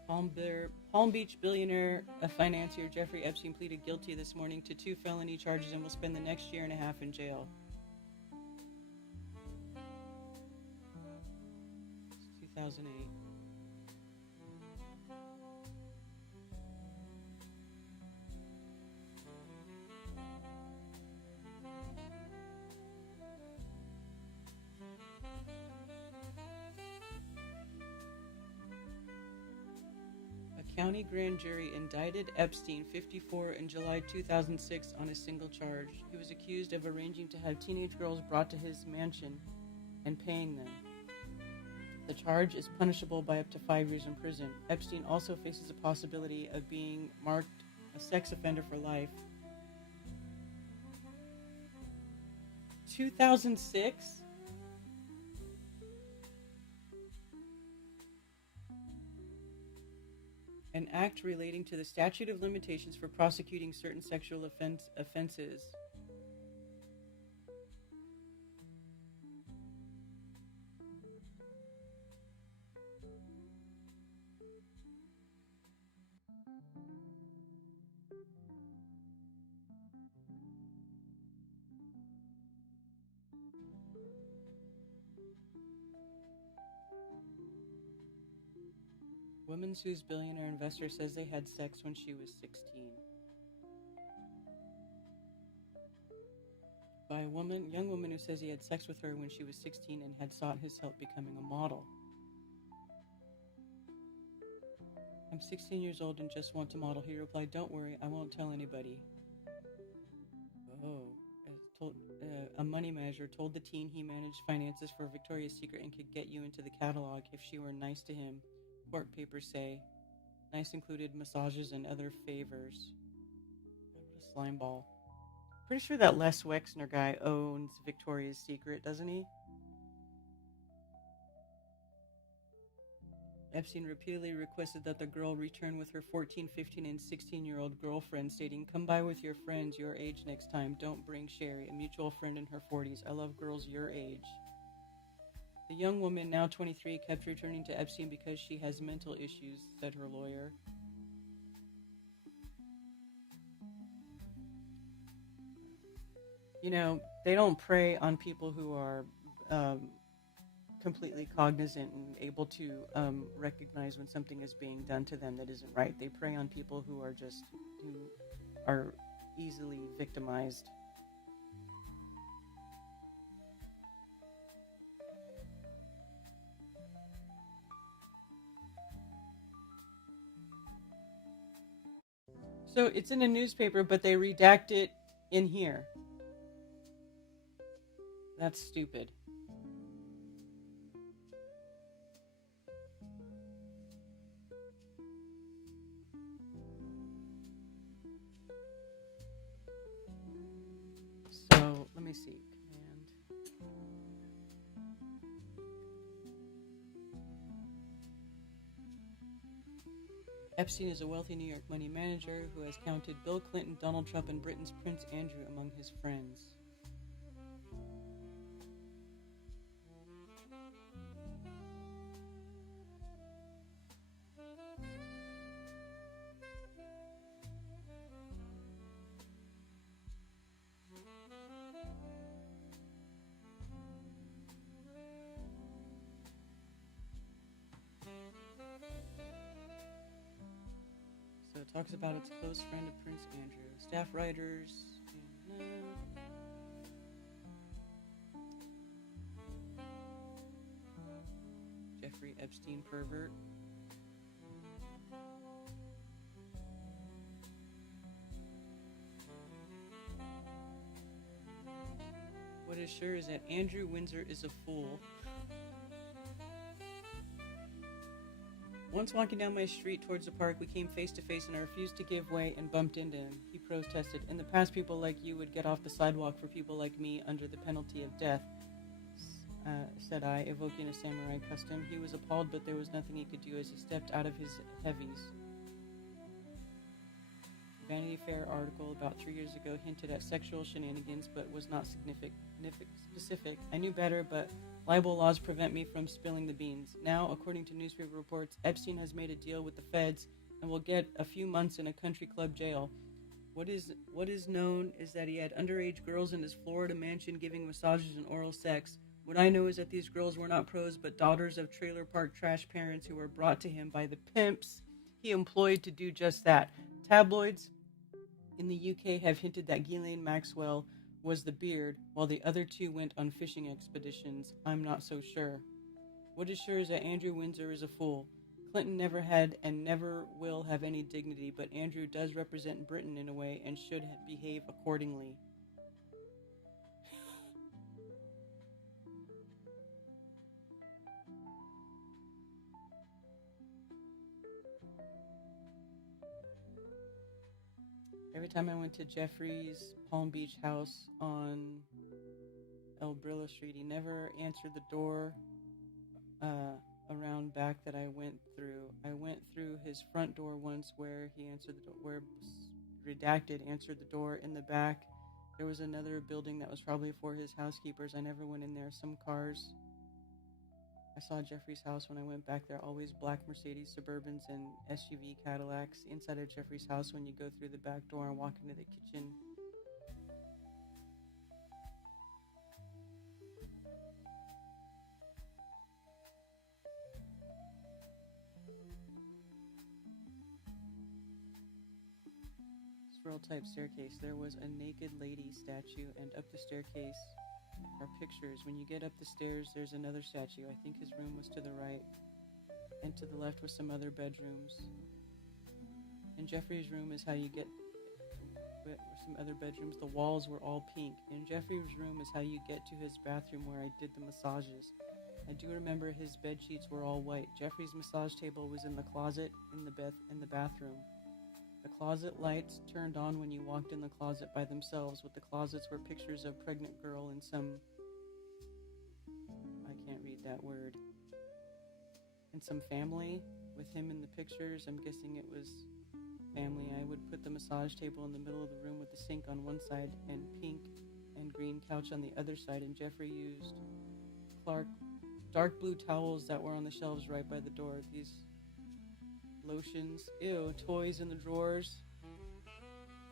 Palm Beach billionaire, a financier, Jeffrey Epstein pleaded guilty this morning to 2 felony charges and will spend the next year and a half in jail. 2008. A county grand jury indicted Epstein, 54, in July 2006 on a single charge. He was accused of arranging to have teenage girls brought to his mansion and paying them. The charge is punishable by up to 5 years in prison. Epstein also faces a possibility of being marked a sex offender for life. 2006? An act relating to the statute of limitations for prosecuting certain sexual offenses. Woman sues billionaire investor, says they had sex when she was 16. By a young woman who says he had sex with her when she was 16 and had sought his help becoming a model. I'm 16 years old and just want to model. He replied, don't worry, I won't tell anybody. Oh. A money manager told the teen he managed finances for Victoria's Secret and could get you into the catalog if she were nice to him. Court papers say. Nice included massages and other favors. What a slime ball. Pretty sure that Les Wexner guy owns Victoria's Secret, doesn't he? Epstein repeatedly requested that the girl return with her 14, 15, and 16-year-old girlfriend, stating, come by with your friends your age next time. Don't bring Sherry, a mutual friend in her 40s. I love girls your age. The young woman, now 23, kept returning to Epstein because she has mental issues, said her lawyer. You know, they don't prey on people who are completely cognizant and able to recognize when something is being done to them that isn't right. They prey on people who are easily victimized. So it's in a newspaper, but they redact it in here. That's stupid. So let me see. Command. Epstein is a wealthy New York money manager who has counted Bill Clinton, Donald Trump, and Britain's Prince Andrew among his friends. So it talks about its close friend of Prince Andrew. Staff writers. Jeffrey Epstein pervert. What is sure is that Andrew Windsor is a fool. Once walking down my street towards the park, we came face to face and I refused to give way and bumped into him. He protested. In the past, people like you would get off the sidewalk for people like me under the penalty of death, said I, evoking a samurai custom. He was appalled, but there was nothing he could do as he stepped out of his heavies. Vanity Fair article about 3 years ago hinted at sexual shenanigans, but was not specific. I knew better, but libel laws prevent me from spilling the beans. Now, according to newspaper reports, Epstein has made a deal with the feds and will get a few months in a country club jail. What is known is that he had underage girls in his Florida mansion giving massages and oral sex. What I know is that these girls were not pros, but daughters of trailer park trash parents who were brought to him by the pimps he employed to do just that. Tabloids in the UK have hinted that Ghislaine Maxwell was the beard, while the other two went on fishing expeditions. I'm not so sure. What is sure is that Andrew Windsor is a fool. Clinton never had and never will have any dignity, but Andrew does represent Britain in a way and should behave accordingly. Every time I went to Jeffrey's Palm Beach house on El Brillo Street, he never answered the door around back that I went through. I went through his front door once where he answered the door, where redacted answered the door in the back. There was another building that was probably for his housekeepers. I never went in there. Some cars. I saw Jeffrey's house when I went back there, always black Mercedes Suburbans and SUV Cadillacs. Inside of Jeffrey's house, when you go through the back door and walk into the kitchen, swirl type staircase. There was a naked lady statue, and up the staircase are pictures. When you get up the stairs, there's another statue. I think his room was to the right, and to the left was some other bedrooms. In Jeffrey's room is how you get, or some other bedrooms, the walls were all pink. In Jeffrey's room is how you get to his bathroom where I did the massages. I do remember his bed sheets were all white. Jeffrey's massage table was in the closet in the bathroom. The closet lights turned on when you walked in the closet by themselves. With the closets were pictures of pregnant girl and some, I can't read that word, and some family with him in the pictures. I'm guessing it was family. I would put the massage table in the middle of the room with the sink on one side and pink and green couch on the other side, and Jeffrey used dark blue towels that were on the shelves right by the door. These lotions, ew, toys in the drawers.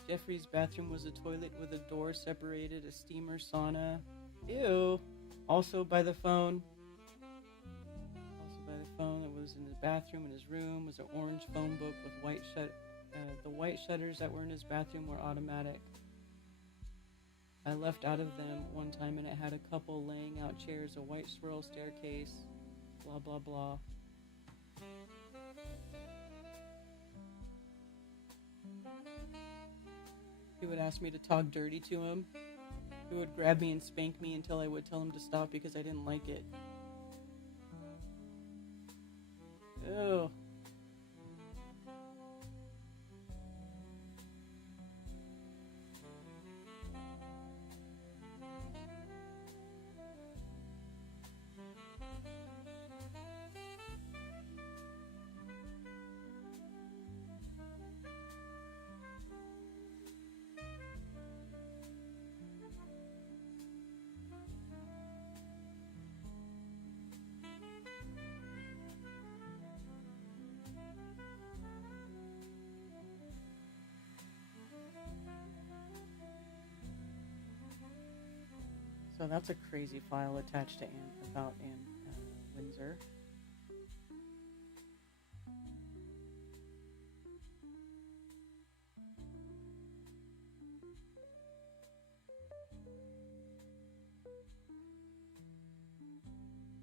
Jeffrey's bathroom was a toilet with a door separated, a steamer, sauna, ew. Also by the phone, it was in his bathroom. In his room was an orange phone book with white the white shutters that were in his bathroom were automatic. I left out of them one time and it had a couple laying out chairs, a white swirl staircase, blah, blah, blah. He would ask me to talk dirty to him. He would grab me and spank me until I would tell him to stop because I didn't like it. Ew. So that's a crazy file attached to about Windsor.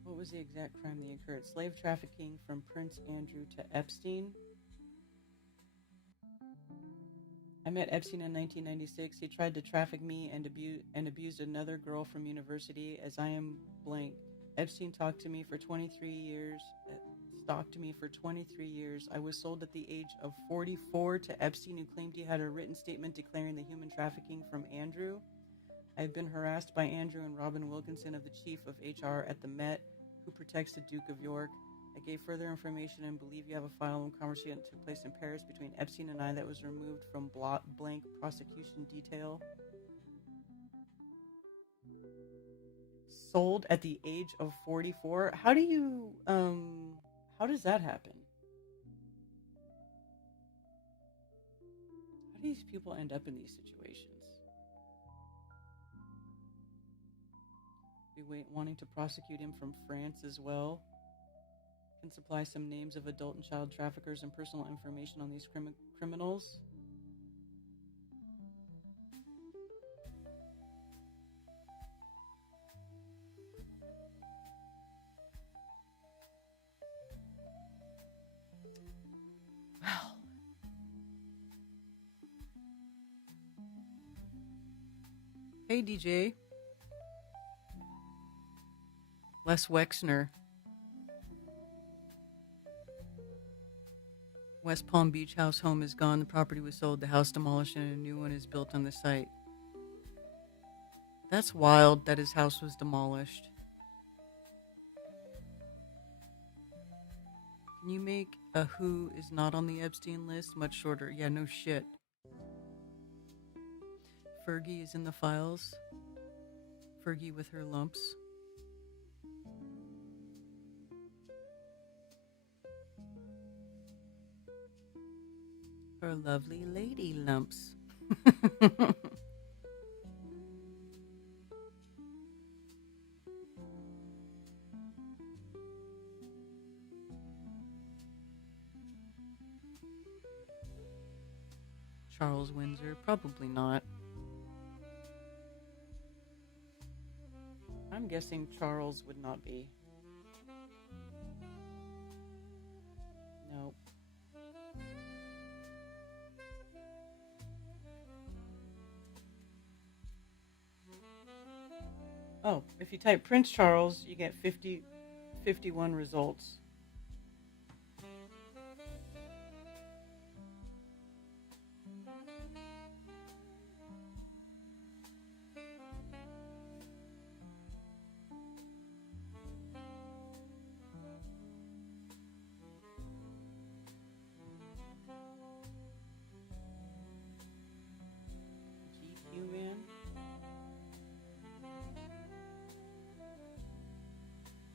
What was the exact crime they occurred? Slave trafficking from Prince Andrew to Epstein. I met Epstein in 1996. He tried to traffic me and abused another girl from university as I am blank. Epstein talked to me for 23 years. Stalked me for 23 years. I was sold at the age of 44 to Epstein, who claimed he had a written statement declaring the human trafficking from Andrew. I have been harassed by Andrew and Robin Wilkinson of the chief of HR at the Met, who protects the Duke of York. I gave further information and believe you have a file and conversation that took place in Paris between Epstein and I that was removed from blank prosecution detail. Sold at the age of 44? How does that happen? How do these people end up in these situations? Be wanting to prosecute him from France as well. Can supply some names of adult and child traffickers and personal information on these criminals. Well, hey DJ, Les Wexner. West Palm Beach house home is gone. The property was sold. The house demolished and a new one is built on the site. That's wild that his house was demolished. Can you make a who is not on the Epstein list much shorter? Yeah, no shit. Fergie is in the files. Fergie with her lumps. Her lovely lady lumps. Charles Windsor, probably not. I'm guessing Charles would not be. Nope. Oh, if you type Prince Charles, you get 51 results. GQ man.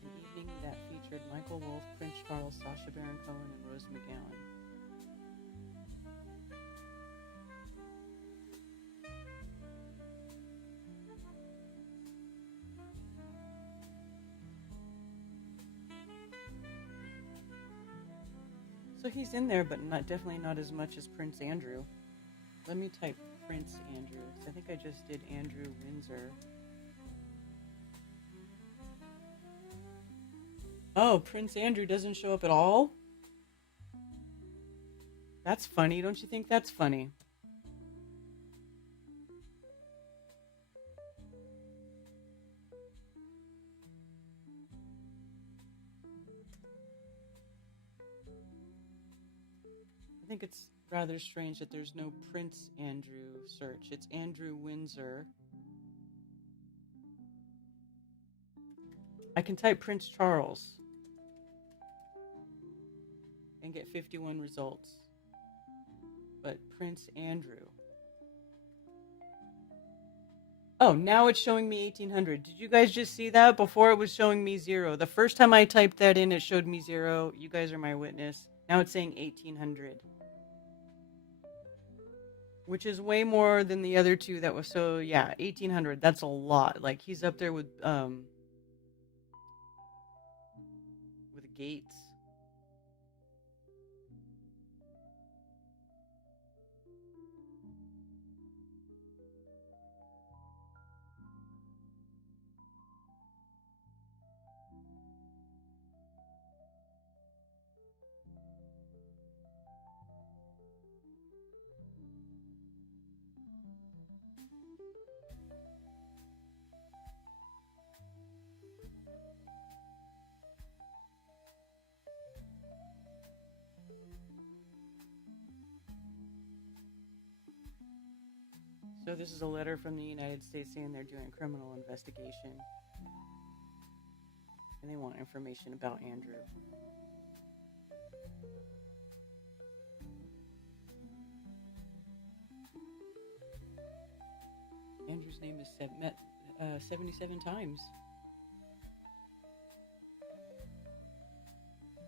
An evening that featured Michael Wolff, Prince Charles, Sacha Baron Cohen, and Rose McGowan. So he's in there, but definitely not as much as Prince Andrew. Let me type Prince Andrew, because I think I just did Andrew Windsor. Oh, Prince Andrew doesn't show up at all? That's funny. Don't you think that's funny? I think it's rather strange that there's no Prince Andrew search. It's Andrew Windsor. I can type Prince Charles and get 51 results. But Prince Andrew. Oh, now it's showing me 1800. Did you guys just see that? Before it was showing me 0. The first time I typed that in, it showed me 0. You guys are my witness. Now it's saying 1800. Which is way more than the other two that was so, yeah, 1800. That's a lot. Like, he's up there with Gates. So this is a letter from the United States saying they're doing a criminal investigation. And they want information about Andrew. Andrew's name is met 77 times.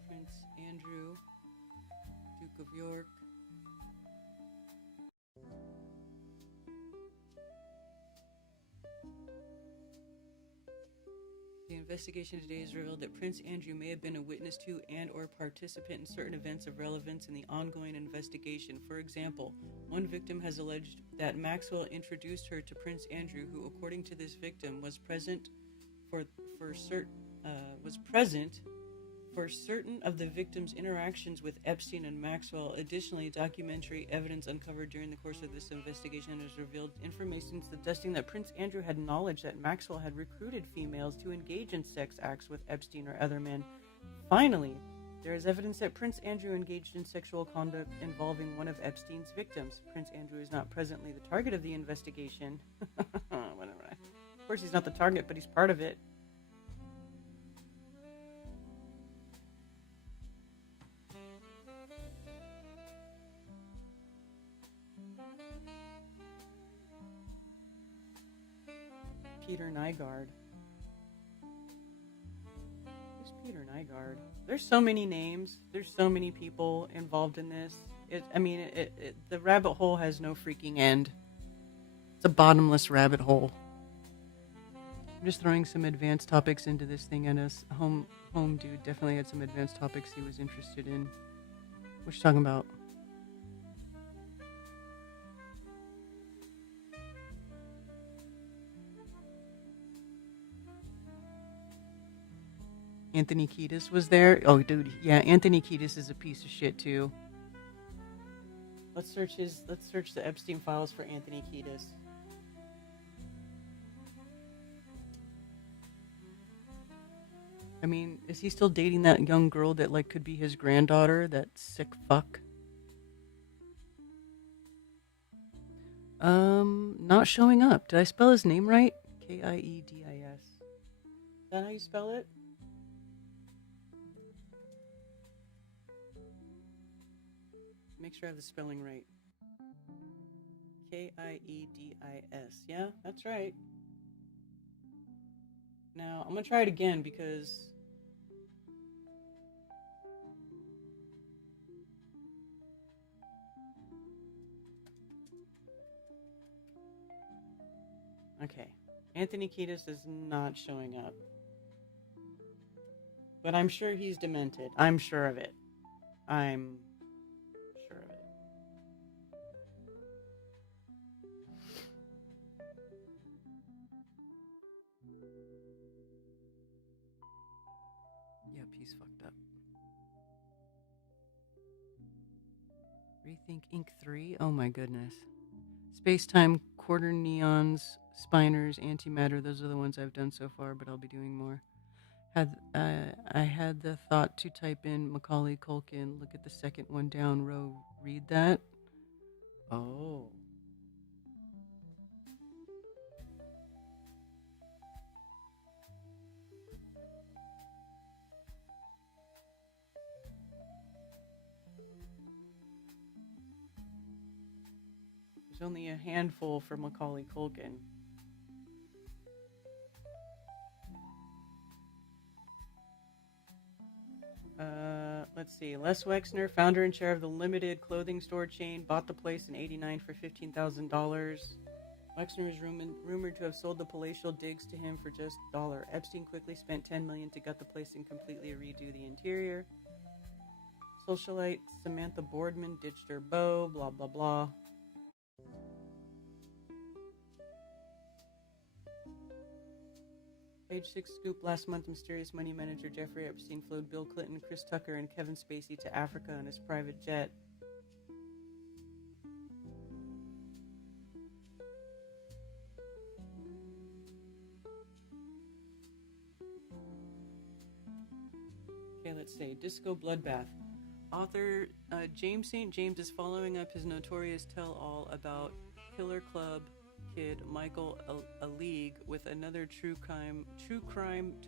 Prince Andrew, Duke of York. The investigation today has revealed that Prince Andrew may have been a witness to and or participant in certain events of relevance in the ongoing investigation. For example, one victim has alleged that Maxwell introduced her to Prince Andrew, who, according to this victim, was present for certain of the victim's interactions with Epstein and Maxwell. Additionally, documentary evidence uncovered during the course of this investigation has revealed information suggesting that Prince Andrew had knowledge that Maxwell had recruited females to engage in sex acts with Epstein or other men. Finally, there is evidence that Prince Andrew engaged in sexual conduct involving one of Epstein's victims. Prince Andrew is not presently the target of the investigation. Whatever. Of course, he's not the target, but he's part of it. Peter Nygaard. Who's Peter Nygaard? There's so many names. There's so many people involved in this. The rabbit hole has no freaking end. It's a bottomless rabbit hole. I'm just throwing some advanced topics into this thing, and a home dude definitely had some advanced topics he was interested in. What you talking about? Anthony Kiedis was there. Oh, dude, yeah, Anthony Kiedis is a piece of shit too. Let's search the Epstein files for Anthony Kiedis. I mean, is he still dating that young girl that like could be his granddaughter? That sick fuck. Not showing up. Did I spell his name right? Kiedis. Is that how you spell it? Make sure I have the spelling right. Kiedis. Yeah, that's right. Now, I'm going to try it again because... Okay. Anthony Kiedis is not showing up. But I'm sure he's demented. I'm sure of it. I'm sure of it. Yep, he's fucked up. Rethink Inc. 3? Oh my goodness. Space-time, quarter neons, spiners, antimatter. Those are the ones I've done so far, but I'll be doing more. I had the thought to type in Macaulay Culkin. Look at the second one down row. Read that. Oh. There's only a handful for Macaulay Culkin. Let's see. Les Wexner, founder and chair of the limited clothing store chain, bought the place in '89 for $15,000. Wexner is rumored to have sold the palatial digs to him for just $1. Epstein quickly spent $10 million to gut the place and completely redo the interior. Socialite Samantha Boardman ditched her beau, blah, blah, blah. Page 6 scoop. Last month, mysterious money manager Jeffrey Epstein flew Bill Clinton, Chris Tucker, and Kevin Spacey to Africa on his private jet. Okay, let's see. Disco Bloodbath. Author James St. James is following up his notorious tell-all about Killer Club kid Michael Alig with another true crime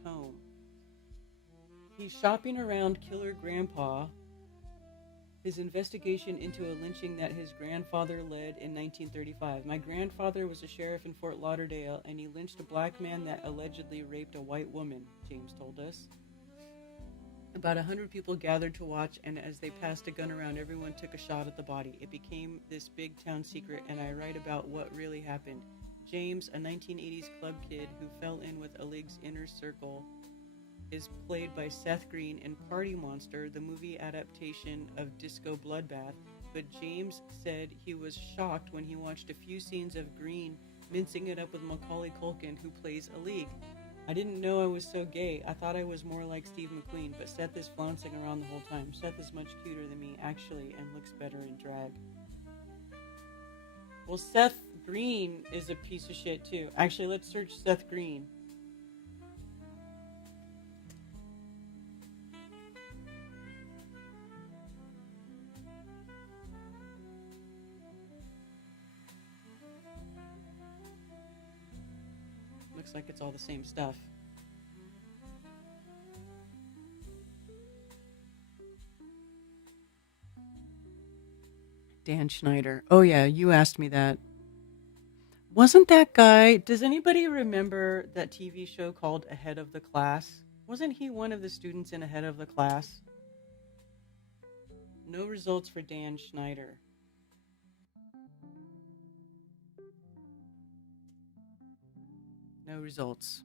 tome. He's shopping around Killer Grandpa, his investigation into a lynching that his grandfather led in 1935. My grandfather was a sheriff in Fort Lauderdale, and he lynched a black man that allegedly raped a white woman, James told us. About 100 people gathered to watch, and as they passed a gun around, everyone took a shot at the body. It became this big town secret, and I write about what really happened. James, a 1980s club kid who fell in with Alig's inner circle, is played by Seth Green in Party Monster, the movie adaptation of Disco Bloodbath, but James said he was shocked when he watched a few scenes of Green mincing it up with Macaulay Culkin, who plays Alig. I didn't know I was so gay. I thought I was more like Steve McQueen, but Seth is flouncing around the whole time. Seth is much cuter than me, actually, and looks better in drag. Well, Seth Green is a piece of shit, too. Actually, let's search Seth Green. Looks like it's all the same stuff. Dan Schneider. Oh yeah, you asked me that. Wasn't that guy, does anybody remember that TV show called Ahead of the Class? Wasn't he one of the students in Ahead of the Class? No results for Dan Schneider. No results.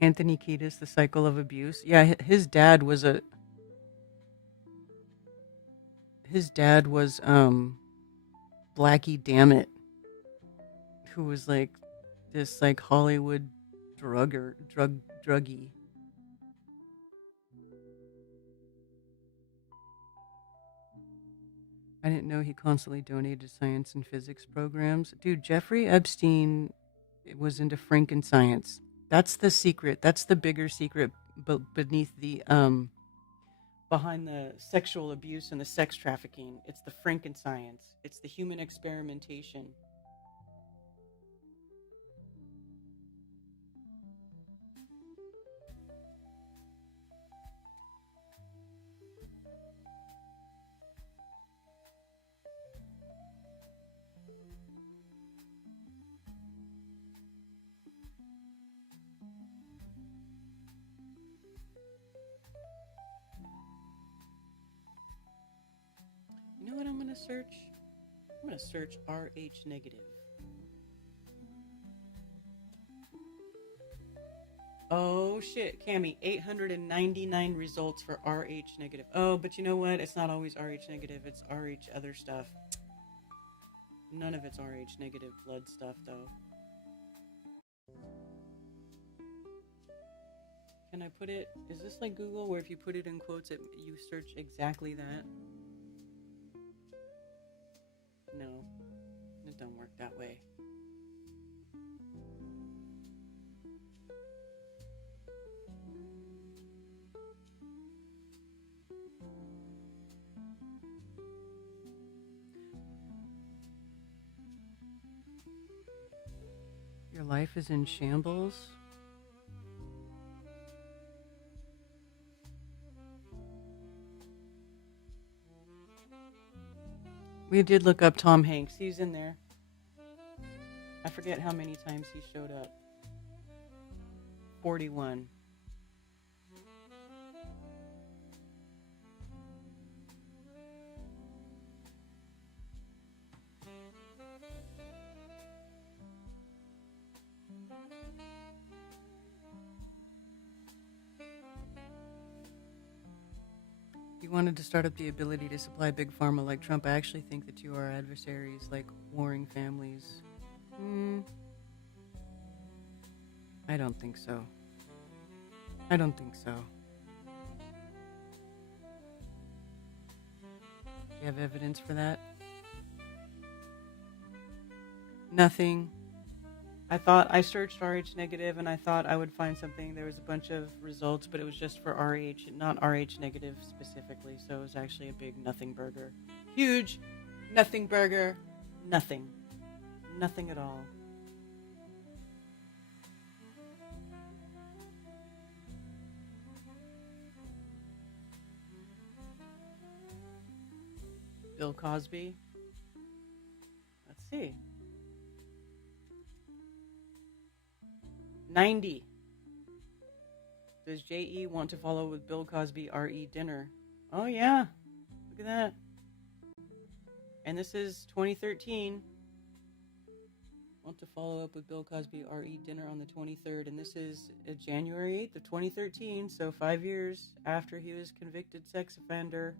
Anthony Kiedis, The Cycle of Abuse. Yeah, his dad was Blackie Dammit, who was like this like Hollywood druggie. I didn't know he constantly donated science and physics programs. Dude, Jeffrey Epstein was into Frankenscience. That's the secret. That's the bigger secret beneath the behind the sexual abuse and the sex trafficking. It's the Frankenscience. It's the human experimentation. You know what I'm going to search? I'm going to search RH negative. Oh shit, Cammy, 899 results for RH negative. Oh, but you know what? It's not always RH negative, it's RH other stuff. None of it's RH negative blood stuff, though. Can I put it? Is this like Google, where if you put it in quotes, you search exactly that? No, it don't work that way. Your life is in shambles? We did look up Tom Hanks. He's in there. I forget how many times he showed up. 41. You wanted to start up the ability to supply big pharma like Trump. I actually think the two are adversaries, like warring families. I don't think so. I don't think so. Do you have evidence for that? Nothing. I searched RH negative and I thought I would find something. There was a bunch of results, but it was just for RH, not RH negative specifically. So it was actually a big nothing burger. Huge nothing burger. Nothing. Nothing at all. Bill Cosby. Let's see. 90. Does J.E. want to follow with Bill Cosby R.E. dinner? Oh, yeah. Look at that. And this is 2013. Want to follow up with Bill Cosby R.E. dinner on the 23rd. And this is January 8th of 2013. So 5 years after he was convicted sex offender.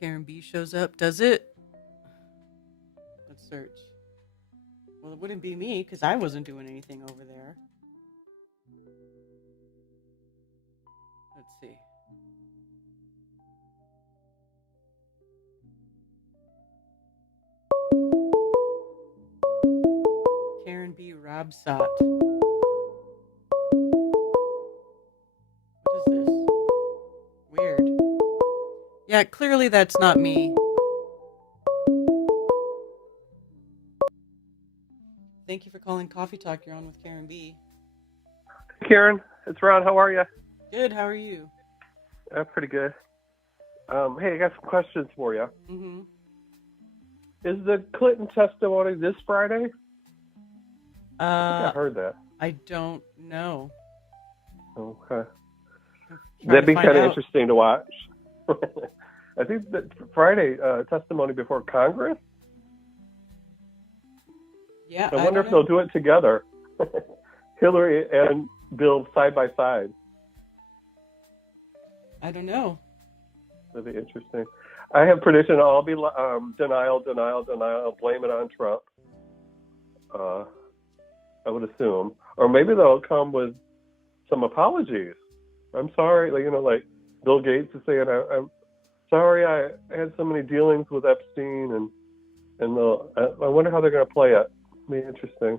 Karen B shows up. Does it? Let's search. Well, it wouldn't be me because I wasn't doing anything over there. Let's see. Karen B. Robsot. What is this? Weird. Yeah, clearly that's not me. Thank you for calling Coffee Talk. You're on with Karen B. Karen, it's Ron. How are you? Good. How are you? Pretty good. Hey, I got some questions for you. Mm-hmm. Is the Clinton testimony this Friday? I think I heard that. I don't know. Okay. That'd be kind of interesting to watch. I think that Friday testimony before Congress. Yeah, I wonder if they'll do it together. Hillary and Bill side by side. I don't know. That'd be interesting. I have prediction. I'll be denial. Blame it on Trump. I would assume, or maybe they'll come with some apologies. I'm sorry, like Bill Gates is saying, I'm sorry I had so many dealings with Epstein, and I wonder how they're going to play it. It'll be interesting.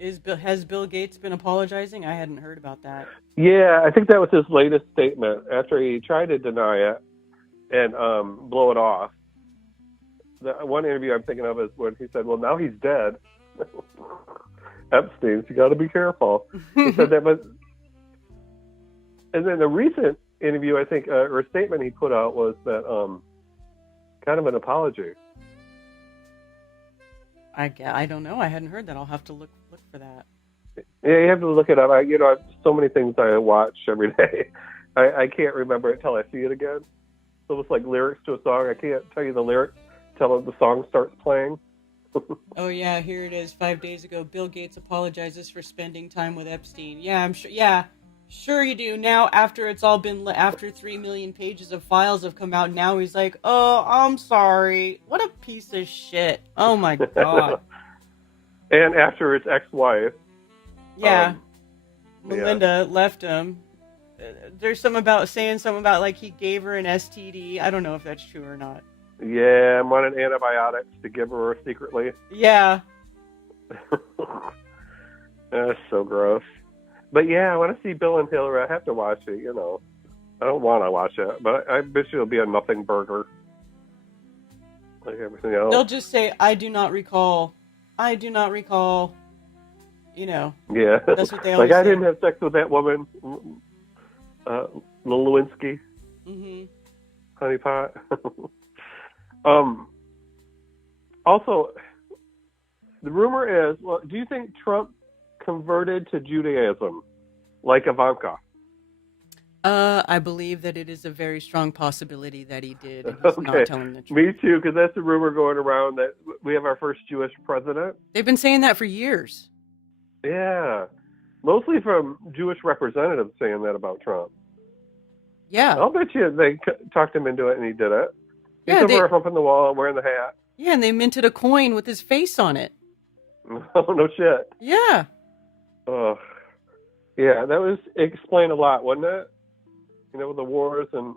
Has Bill Gates been apologizing? I hadn't heard about that. Yeah, I think that was his latest statement after he tried to deny it and blow it off. The one interview I'm thinking of is when he said, well, now he's dead. Epstein, so you got to be careful. He said that, but and then the recent interview, I think, or statement he put out was that kind of an apology. I don't know. I hadn't heard that. I'll have to look for that. Yeah, you have to look it up. I so many things I watch every day. I can't remember it till I see it again. It's almost like lyrics to a song. I can't tell you the lyrics till the song starts playing. Oh yeah, here it is. 5 days ago, Bill Gates apologizes for spending time with Epstein. Yeah, I'm sure. Yeah, sure you do. Now, after it's all been after 3 million pages of files have come out, now he's like, "Oh, I'm sorry." What a piece of shit! Oh my god. And after his ex-wife. Yeah, Melinda left him. There's something about like he gave her an STD. I don't know if that's true or not. Yeah, wanted antibiotics to give her secretly. Yeah. That's so gross. But yeah, I want to see Bill and Hillary. I have to watch it, I don't want to watch it, but I bet you it'll be a nothing burger. Like everything else. They'll just say, I do not recall. Yeah. That's what they always say. I didn't have sex with that woman, Lewinsky. Mm-hmm. Honey pot. Also, the rumor is, do you think Trump converted to Judaism like Ivanka? I believe that it is a very strong possibility that he did. And he's not telling the truth. Me too, because that's the rumor going around that we have our first Jewish president. They've been saying that for years. Yeah, mostly from Jewish representatives saying that about Trump. Yeah. I'll bet you they talked him into it and he did it. He's over humping the wall, wearing the hat. Yeah, and they minted a coin with his face on it. Oh, no shit. Yeah. Oh, yeah, that was explain a lot, wasn't it? With the wars and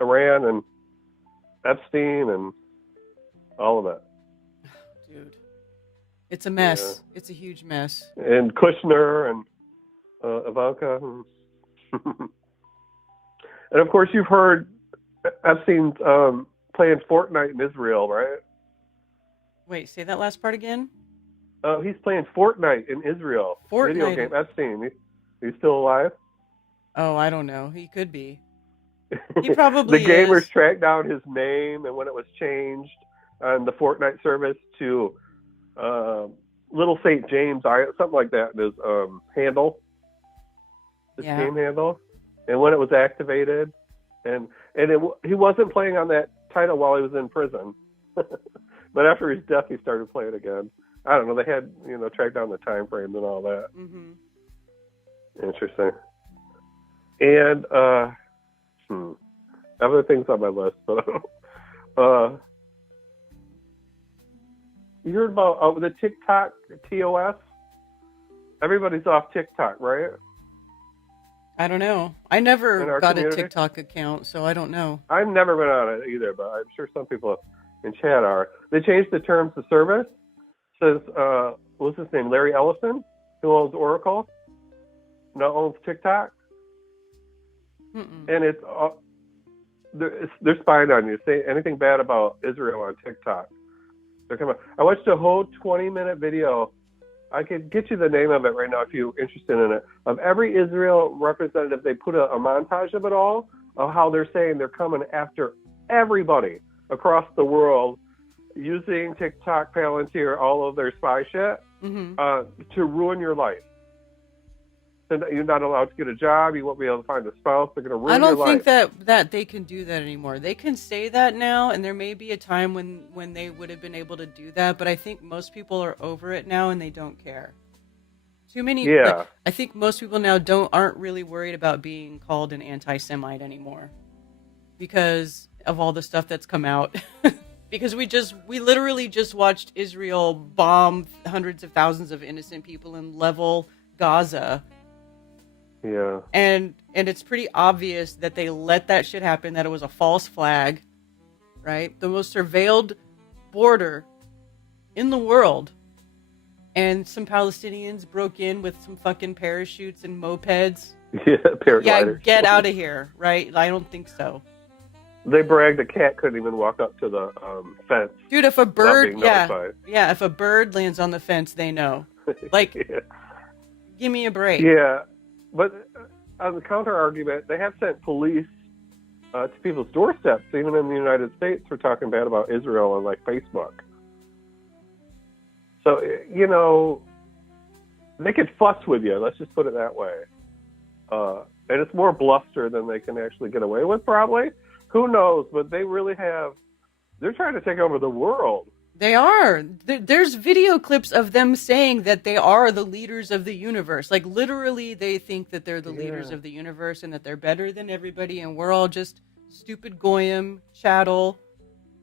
Iran and Epstein and all of that. Dude. It's a mess. Yeah. It's a huge mess. And Kushner and Ivanka. And of course, you've heard Epstein's playing Fortnite in Israel, right? Wait, say that last part again? He's playing Fortnite in Israel. Fortnite. Video game. Epstein. He's still alive? Oh, I don't know. He could be. He probably The gamers tracked down his name and when it was changed on the Fortnite service to Little St. James, something like that, his handle. His game handle. And when it was activated. And he wasn't playing on that title while he was in prison. But after his death, he started playing again. I don't know. They had, tracked down the time frames and all that. Mm-hmm. Interesting. And other things on my list, but you heard about the TikTok TOS? Everybody's off TikTok, right? I don't know. I never got community? a TikTok account, so I don't know. I've never been on it either, but I'm sure some people in chat are. They changed the terms of service. Says, what's his name? Larry Ellison, who owns Oracle, now owns TikTok. Mm-mm. And they're spying on you. Say anything bad about Israel on TikTok, they're coming. I watched a whole 20-minute video. I could get you the name of it right now if you're interested in it. Of every Israel representative, they put a montage of it all, of how they're saying they're coming after everybody across the world using TikTok, Palantir, all of their spy shit to ruin your life. And you're not allowed to get a job. You won't be able to find a spouse. They're going to ruin your life. I don't think that they can do that anymore. They can say that now, and there may be a time when they would have been able to do that, but I think most people are over it now and they don't care. Too many. Yeah. I think most people now aren't really worried about being called an anti-Semite anymore. because of all the stuff that's come out. Because we literally just watched Israel bomb hundreds of thousands of innocent people and level Gaza. Yeah. And it's pretty obvious that they let that shit happen, that it was a false flag, right? The most surveilled border in the world. And some Palestinians broke in with some fucking parachutes and mopeds. Yeah, paragliders. Yeah, get out of here, right? I don't think so. They bragged a cat couldn't even walk up to the fence. Dude, if a bird, notified. if a bird lands on the fence, they know. Like, give me a break. Yeah, but on the counter argument, they have sent police to people's doorsteps, even in the United States, for talking bad about Israel on like Facebook. So you know, they could fuss with you. Let's just put it that way. And it's more bluster than they can actually get away with, probably. Who knows? But they really have. They're trying to take over the world. They are. There's video clips of them saying that they are the leaders of the universe. Like, literally, they think that they're the leaders of the universe and that they're better than everybody, and we're all just stupid goyim, chattel,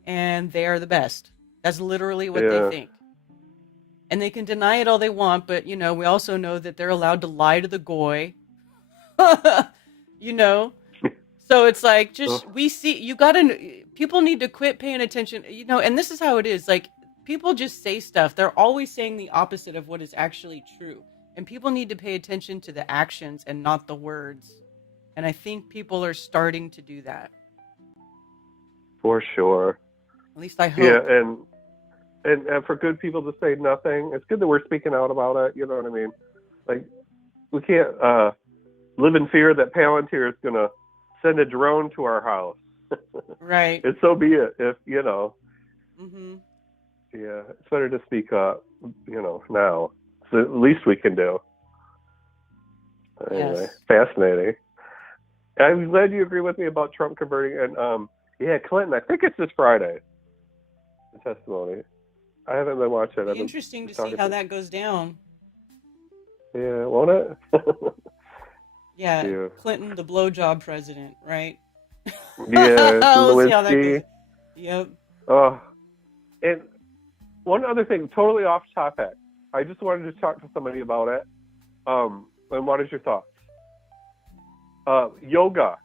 and they are the best. That's literally what they think. And they can deny it all they want, but, you know, we also know that they're allowed to lie to the goy. You know? So it's like, just, people need to quit paying attention, you know, and this is how it is. Like, people just say stuff. They're always saying the opposite of what is actually true. And people need to pay attention to the actions and not the words. And I think people are starting to do that. For sure. At least I hope. Yeah, and for good people to say nothing, it's good that we're speaking out about it, you know what I mean? Like, we can't live in fear that Palantir is going to send a drone to our house. Right. And so be it, if, you know. Mm-hmm. Yeah, it's better to speak up, you know, now. It's the least we can do. Anyway, fascinating. I'm glad you agree with me about Trump converting. And, Clinton, I think it's this Friday, the testimony. I haven't been watching it. It'll be interesting to see how that goes down. Yeah, won't it? Yeah, Clinton, the blowjob president, right? Yeah, we'll see how that goes. Yep. And one other thing, totally off topic. I just wanted to talk to somebody about it. And what is your thoughts? Yoga.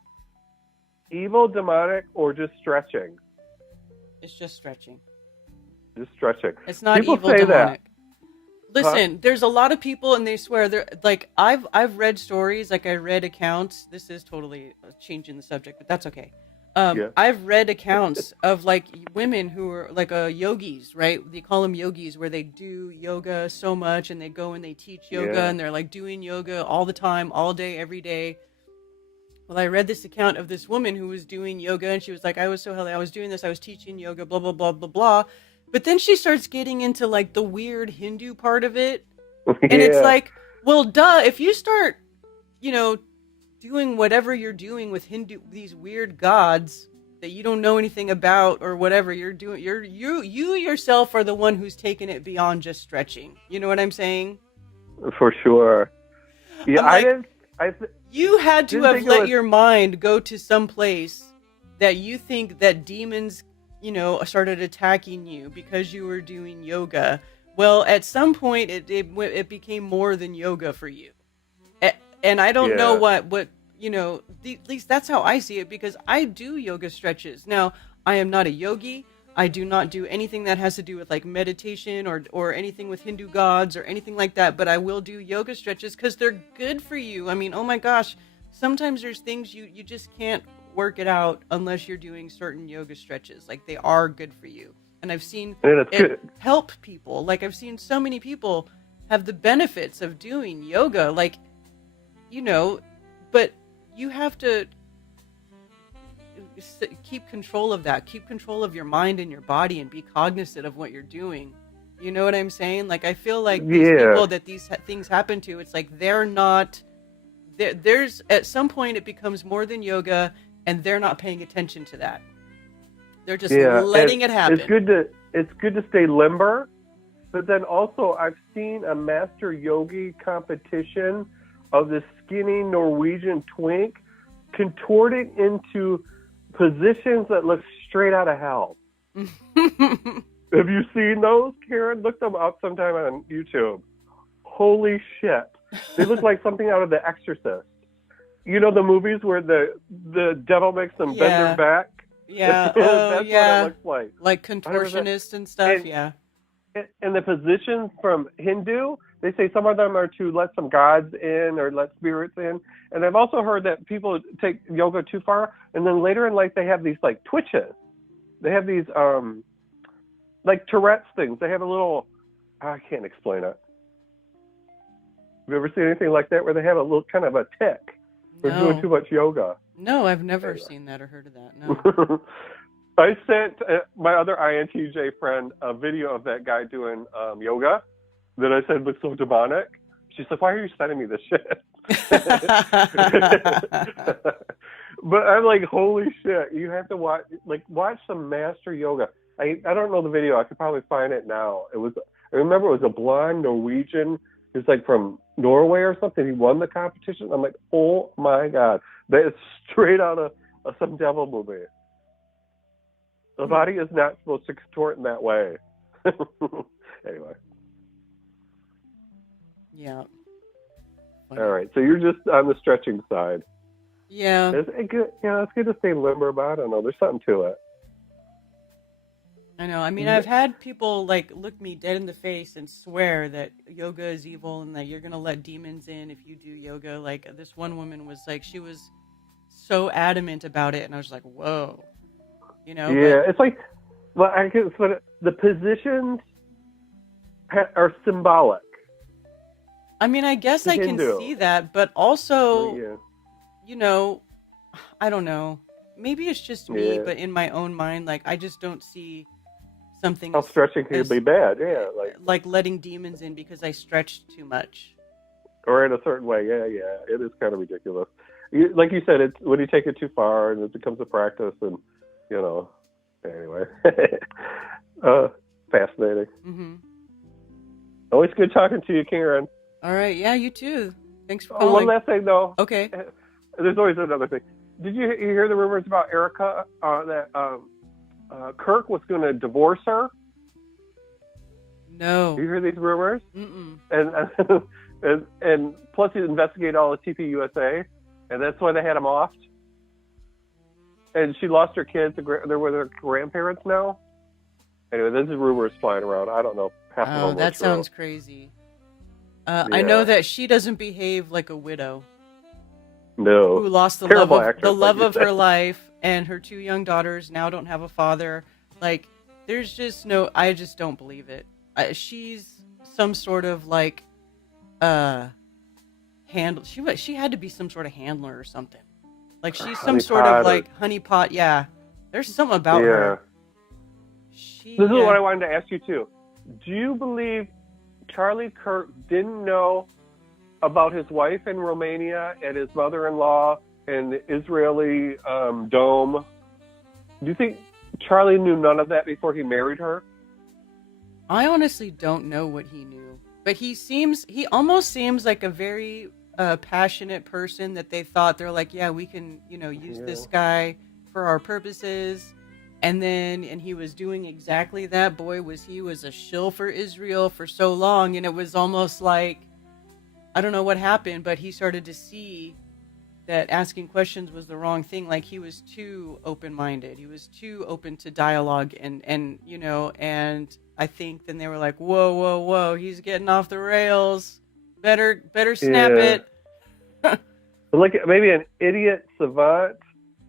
Evil, demonic, or just stretching? It's just stretching. Just stretching. It's not People evil, say demonic. That. Listen, there's a lot of people, and they swear they're like, I've read stories, like I read accounts. This is totally changing the subject, but that's okay. I've read accounts of like women who are like yogis, right? They call them yogis, where they do yoga so much, and they go and they teach yoga, and they're like doing yoga all the time, all day, every day. Well, I read this account of this woman who was doing yoga, and she was like, I was so healthy, I was doing this, I was teaching yoga, blah, blah, blah, blah, blah. But then she starts getting into like the weird Hindu part of it. And it's like, well, duh, if you start, you know, doing whatever you're doing with these weird gods that you don't know anything about or whatever you're doing, you yourself are the one who's taken it beyond just stretching. You know what I'm saying? For sure. Yeah, you had to have let your mind go to some place that you think that demons, you know, started attacking you because you were doing yoga. Well, at some point, it became more than yoga for you. And I don't know what you know, at least that's how I see it, because I do yoga stretches. Now, I am not a yogi. I do not do anything that has to do with like meditation or anything with Hindu gods or anything like that. But I will do yoga stretches because they're good for you. I mean, oh my gosh, sometimes there's things you just can't work it out unless you're doing certain yoga stretches. Like, they are good for you. And I've seen it help people. Like, I've seen so many people have the benefits of doing yoga. Like, you know, but you have to keep control of that. Keep control of your mind and your body and be cognizant of what you're doing. You know what I'm saying? Like, I feel like these people that these things happen to, it's like they're not... There's at some point it becomes more than yoga, and they're not paying attention to that. They're just letting it happen. It's good to stay limber, but then also I've seen a master yogi competition of this skinny Norwegian twink contorting into positions that look straight out of hell. Have you seen those, Karen? Look them up sometime on YouTube. Holy shit. They look like something out of The Exorcist. You know the movies where the devil makes them bend their back? Yeah. That's Oh, yeah. what it looks like. Like contortionists and stuff, yeah. And the positions from Hindu, they say some of them are to let some gods in or let spirits in. And I've also heard that people take yoga too far, and then later in life they have these like twitches. They have these like Tourette's things. They have a little, I can't explain it. Have you ever seen anything like that where they have a little kind of a tick? They're doing too much yoga. No, I've never seen that or heard of that. No. I sent my other INTJ friend a video of that guy doing yoga that I said was so demonic. She's like, why are you sending me this shit? But I'm like, holy shit, you have to watch some master yoga. I don't know the video. I could probably find it now. I remember it was a blonde Norwegian. He was like from Norway or something. He won the competition. I'm like, oh my God. That is straight out of some devil movie. The body is not supposed to contort in that way. Anyway. Yeah. Funny. All right. So you're just on the stretching side. Yeah. It's good to stay limber, but I don't know. There's something to it. I know. I mean, I've had people like look me dead in the face and swear that yoga is evil and that you're going to let demons in if you do yoga. Like this one woman was like, she was so adamant about it. And I was like, whoa, you know? Yeah. It's like, well, I guess the positions are symbolic. I mean, I guess I can see that, but also, you know, I don't know. Maybe it's just me, but in my own mind, like I just don't see something. How stretching can be bad? Yeah, like letting demons in because I stretched too much, or in a certain way. Yeah, it is kind of ridiculous. Like you said, it's when you take it too far and it becomes a practice, and you know. Anyway, fascinating. Mm-hmm. Always good talking to you, Karen. All right, yeah, you too. Thanks for calling. One last thing, though. Okay. There's always another thing. Did you hear the rumors about Erica that Kirk was going to divorce her? No. Do you hear these rumors? Mm-mm. And plus he investigated all the TPUSA, and that's why they had him off. And she lost her kids. They're with her grandparents now. Anyway, there's rumors flying around. I don't know. Oh, that sounds crazy. I know that she doesn't behave like a widow. No. Who lost the love of her life, and her 2 young daughters now don't have a father. Like, there's just no. I just don't believe it. She's some sort of like, handle. She had to be some sort of handler or something. Like she's some sort of like honeypot. Yeah, there's something about her. This is what I wanted to ask you too. Do you believe Charlie Kirk didn't know about his wife in Romania and his mother-in-law and the Israeli dome? Do you think Charlie knew none of that before he married her? I honestly don't know what he knew, but he almost seems like a very passionate person that they're like, yeah, we can, use this guy for our purposes. And he was doing exactly that. Boy, he was a shill for Israel for so long. And it was almost like, I don't know what happened, but he started to see that asking questions was the wrong thing. Like he was too open-minded. He was too open to dialogue and I think then they were like, whoa, he's getting off the rails. Better snap it. Like maybe an idiot savant,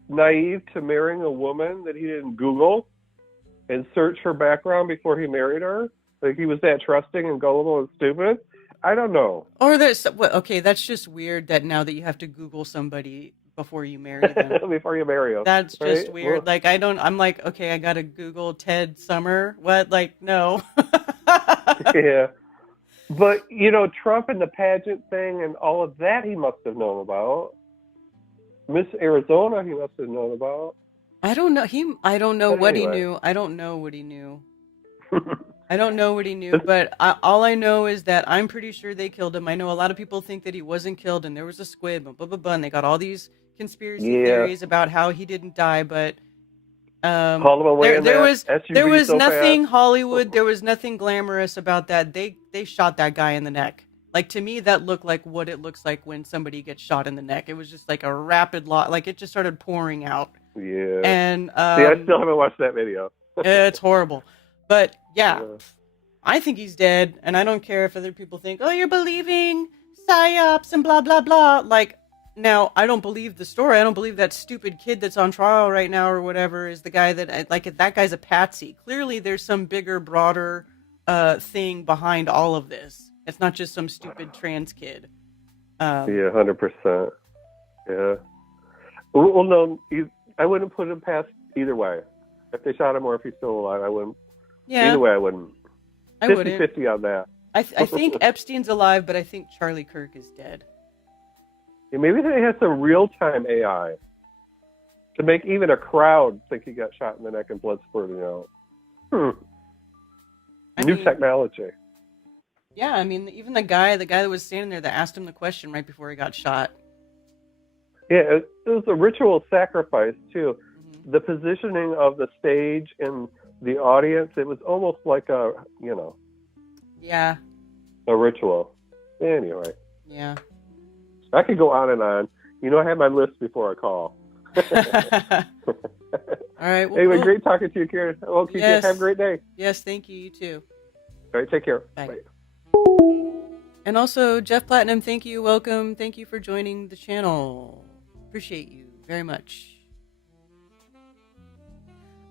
naive to marrying a woman that he didn't Google and search her background before he married her. Like he was that trusting and gullible and stupid. I don't know. Or that's just weird that now that you have to Google somebody before you marry them. Before you marry them. That's just weird. Well, like I'm like, okay, I gotta Google Ted Summer. What? Like, no. Yeah. But, Trump and the pageant thing and all of that he must have known about. Miss Arizona he must have known about. I don't know. I don't know what he knew. I don't know what he knew. But all I know is that I'm pretty sure they killed him. I know a lot of people think that he wasn't killed and there was a squib and blah, blah, blah, and they got all these conspiracy Yeah. theories about how he didn't die, but Called him away in there that was SUV so nothing fast. Hollywood. There was nothing glamorous about that. They shot that guy in the neck. Like, to me, that looked like what it looks like when somebody gets shot in the neck. It was just like a rapid lot. Like, it just started pouring out. Yeah. And See, I still haven't watched that video. it's horrible. But yeah, I think he's dead, and I don't care if other people think, "Oh, you're believing psyops and blah blah blah." Like, now I don't believe the story. I don't believe that stupid kid that's on trial right now or whatever is the guy that that guy's a patsy. Clearly, there's some bigger, broader thing behind all of this. It's not just some stupid trans kid. Yeah, 100%. Yeah. Well, no, I wouldn't put him past either way. If they shot him or if he's still alive, I wouldn't. Yeah. Either way, I wouldn't. I wouldn't. 50-50 on that. I think Epstein's alive, but I think Charlie Kirk is dead. Yeah, maybe they had some real-time AI to make even a crowd think he got shot in the neck and blood spurting out. New technology. Yeah, I mean, even the guy that was standing there that asked him the question right before he got shot. Yeah, it was a ritual sacrifice, too. Mm-hmm. The positioning of the stage and the audience, it was almost like a, Yeah. a ritual. Anyway. Yeah. I could go on and on. I have my list before I call. All right. Well, anyway, cool. great talking to you, Karen. Well, Yes. have a great day. Yes, thank you. You too. All right, take care. Bye. Bye. And also, Jeff Platinum, thank you. Welcome. Thank you for joining the channel. Appreciate you very much.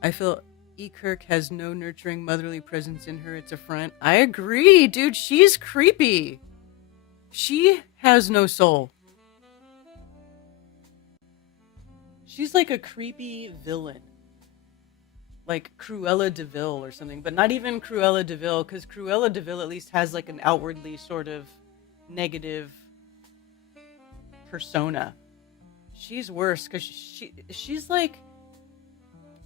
I feel E. Kirk has no nurturing motherly presence in her. It's a front. I agree, dude. She's creepy. She has no soul. She's like a creepy villain. Like Cruella de Vil or something. But not even Cruella de Vil, because Cruella de Vil at least has like an outwardly sort of negative persona. She's worse, because she's like...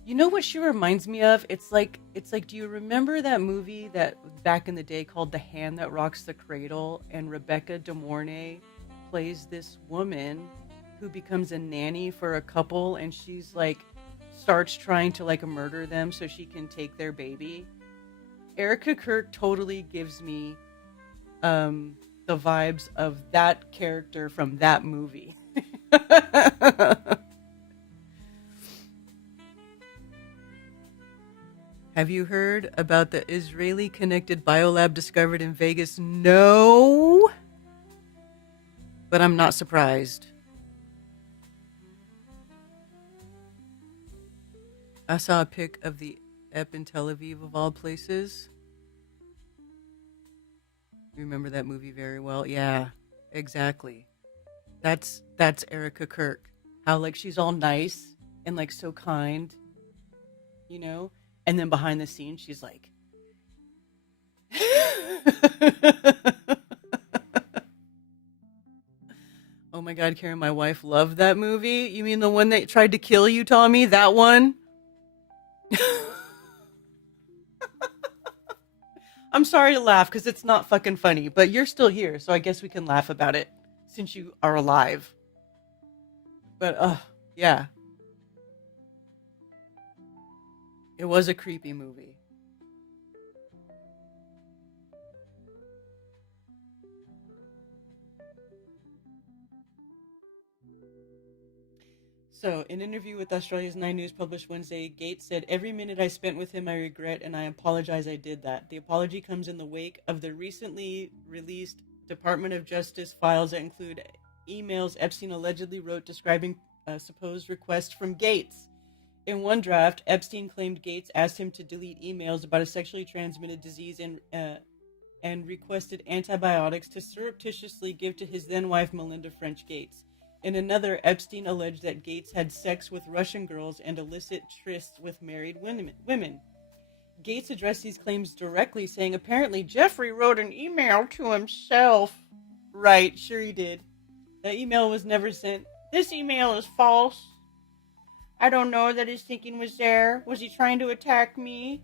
You know what she reminds me of? It's like, do you remember that movie that back in the day called The Hand That Rocks the Cradle? And Rebecca De Mornay plays this woman who becomes a nanny for a couple, and she's like, starts trying to like murder them so she can take their baby. Erica Kirk totally gives me the vibes of that character from that movie. Have you heard about the Israeli-connected biolab discovered in Vegas? No. But I'm not surprised. I saw a pic of the Ep in Tel Aviv, of all places. You remember that movie very well? Yeah, exactly. That's Erica Kirk. How like she's all nice and like so kind, And then behind the scenes, she's like, oh my God, Karen, my wife loved that movie. You mean the one that tried to kill you, Tommy? That one? I'm sorry to laugh because it's not fucking funny, but you're still here, so I guess we can laugh about it since you are alive. But, yeah. It was a creepy movie. So, in an interview with Australia's 9 News published Wednesday, Gates said, "Every minute I spent with him I regret, and I apologize I did that. The apology comes in the wake of the recently released Department of Justice files that include emails Epstein allegedly wrote describing a supposed request from Gates. In one draft, Epstein claimed Gates asked him to delete emails about a sexually transmitted disease and requested antibiotics to surreptitiously give to his then-wife Melinda French Gates. In another, Epstein alleged that Gates had sex with Russian girls and illicit trysts with married women. Gates addressed these claims directly, saying, apparently Jeffrey wrote an email to himself. Right, sure he did. The email was never sent. This email is false. I don't know that his thinking was there. Was he trying to attack me?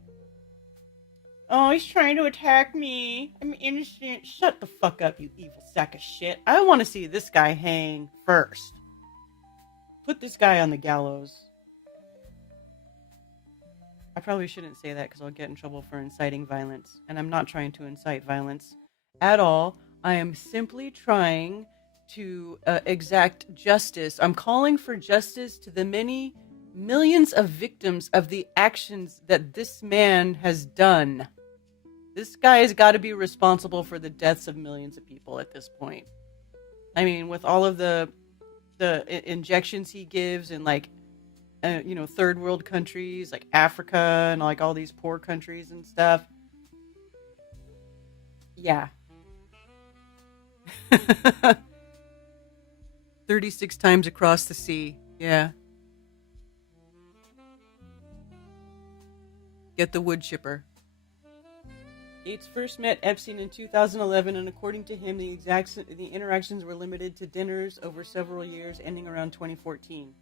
Oh, he's trying to attack me. I'm innocent. Shut the fuck up, you evil sack of shit. I want to see this guy hang first. put this guy on the gallows. I probably shouldn't say that because I'll get in trouble for inciting violence. And I'm not trying to incite violence at all. I am simply trying to exact justice. I'm calling for justice to the many millions of victims of the actions that this man has done. This guy has got to be responsible for the deaths of millions of people at this point. I mean, with all of the injections he gives in like, third world countries like Africa and like all these poor countries and stuff. Yeah. 36 times across the sea. Yeah. Get the wood chipper. Gates first met Epstein in 2011, and according to him, the interactions were limited to dinners over several years, ending around 2014.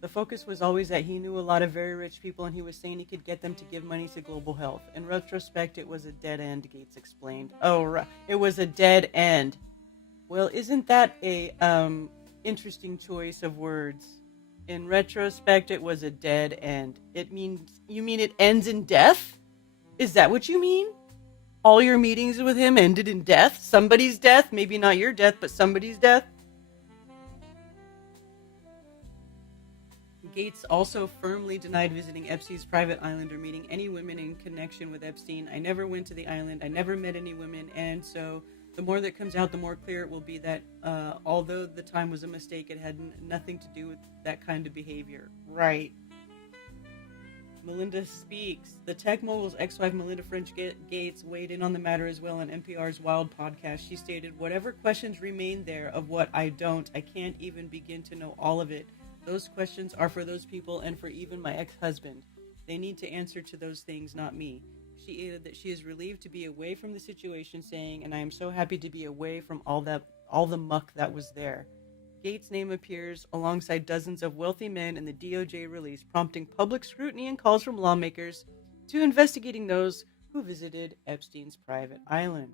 The focus was always that he knew a lot of very rich people, and he was saying he could get them to give money to global health. In retrospect, it was a dead end, Gates explained. Oh, right. It was a dead end. Well, isn't that a interesting choice of words? In retrospect, it was a dead end. You mean it ends in death? Is that what you mean? All your meetings with him ended in death? Somebody's death? Maybe not your death, but somebody's death? Gates also firmly denied visiting Epstein's private island or meeting any women in connection with Epstein. I never went to the island. I never met any women. And so the more that comes out, the more clear it will be that although the time was a mistake, it had nothing to do with that kind of behavior. Right. Melinda speaks. The tech mogul's ex-wife Melinda French Gates weighed in on the matter as well on NPR's Wild podcast. She stated, "Whatever questions remain there of what I don't, I can't even begin to know all of it. Those questions are for those people and for even my ex-husband. They need to answer to those things, not me." She added that she is relieved to be away from the situation, saying, "And I am so happy to be away from all the muck that was there." Gates' name appears alongside dozens of wealthy men in the DOJ release, prompting public scrutiny and calls from lawmakers to investigating those who visited Epstein's private island.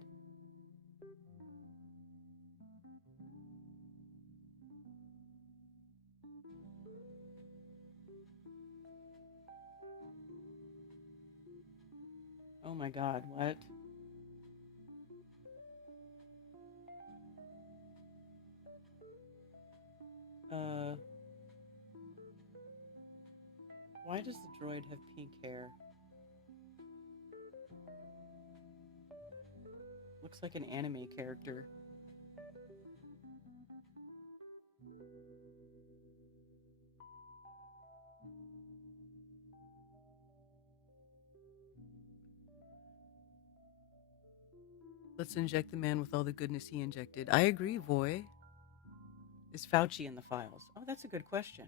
Oh my God, what? Why does the droid have pink hair? Looks like an anime character. Let's inject the man with all the goodness he injected. I agree, Voy. Is Fauci in the files? Oh, that's a good question.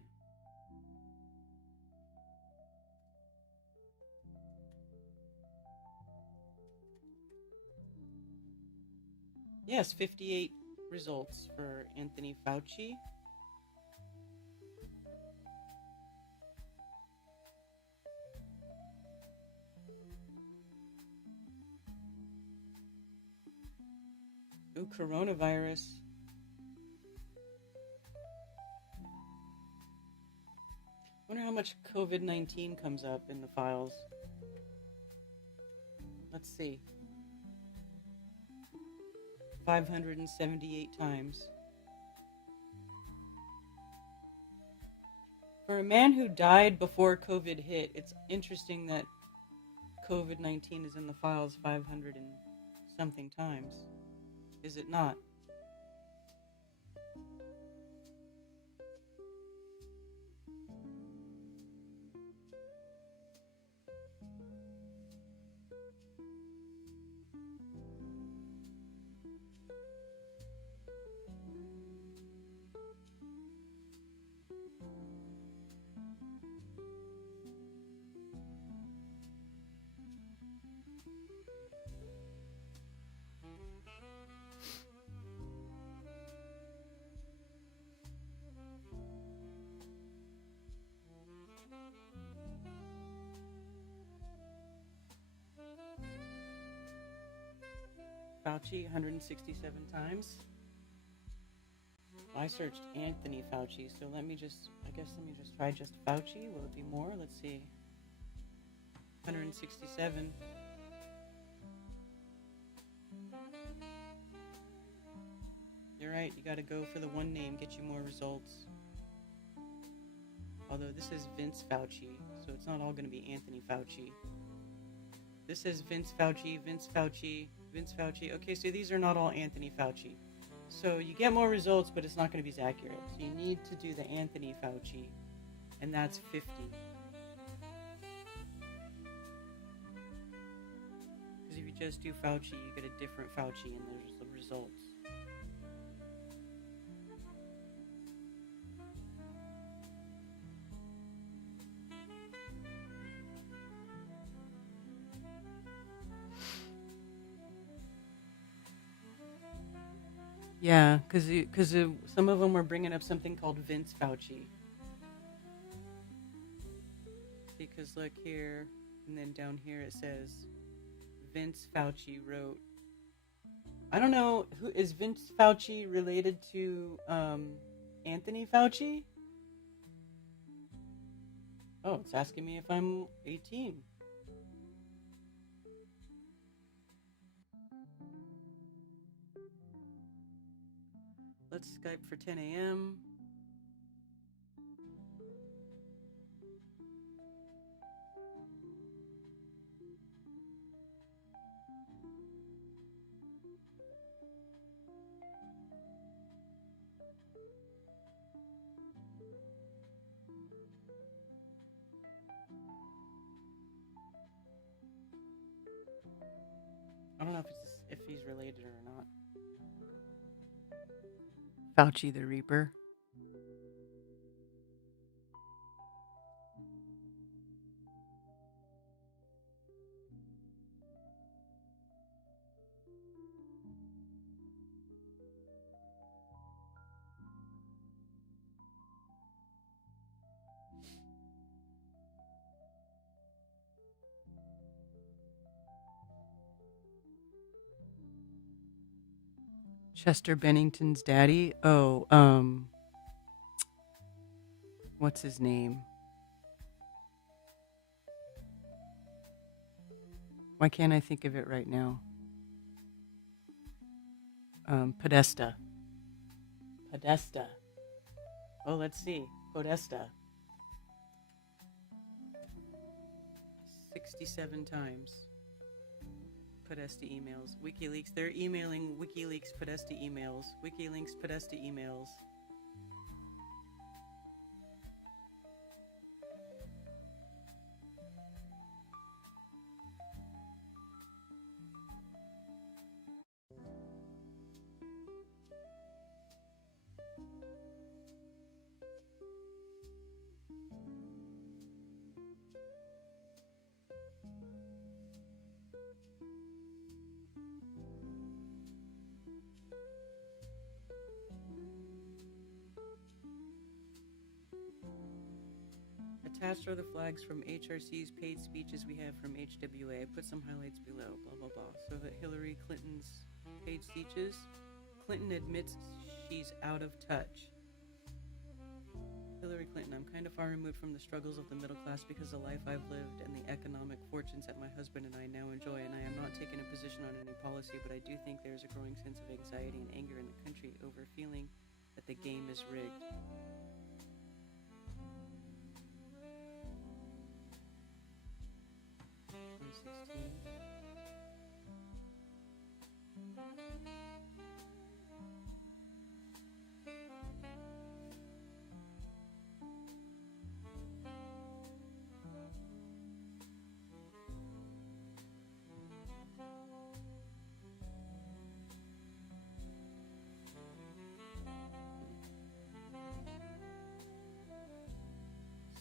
Yes, 58 results for Anthony Fauci. Ooh, coronavirus. Wonder how much COVID-19 comes up in the files. Let's see. 578 times. For a man who died before COVID hit, it's interesting that COVID-19 is in the files 500 and something times. Is it not? Fauci 167 times. I searched Anthony Fauci, so let me just try just Fauci. Will it be more? Let's see. 167. You're right, you gotta go for the one name, get you more results. Although this is Vince Fauci, so it's not all gonna be Anthony Fauci. This is Vince Fauci, Vince Fauci, Vince Fauci. Okay, so these are not all Anthony Fauci. So you get more results, but it's not going to be as accurate. So you need to do the Anthony Fauci, and that's 50. Because if you just do Fauci, you get a different Fauci, and there's the results. Yeah, because some of them were bringing up something called Vince Fauci. Because look here, and then down here it says Vince Fauci wrote. I don't know, who is Vince Fauci related to Anthony Fauci? Oh, it's asking me if I'm 18. Let's Skype for 10 a.m. I don't know if he's related or not. Fauci the Reaper. Chester Bennington's daddy? Oh, what's his name? Why can't I think of it right now? Podesta. Podesta. Oh, let's see. Podesta. 67 times. Podesta emails. WikiLeaks. They're emailing WikiLeaks Podesta emails. WikiLeaks Podesta emails. Attached are the flags from HRC's paid speeches we have from HWA. I put some highlights below, blah, blah, blah. So that Hillary Clinton's paid speeches, Clinton admits she's out of touch. Hillary Clinton, I'm kind of far removed from the struggles of the middle class because the life I've lived and the economic fortunes that my husband and I now enjoy, and I am not taking a position on any policy, but I do think there's a growing sense of anxiety and anger in the country over feeling that the game is rigged.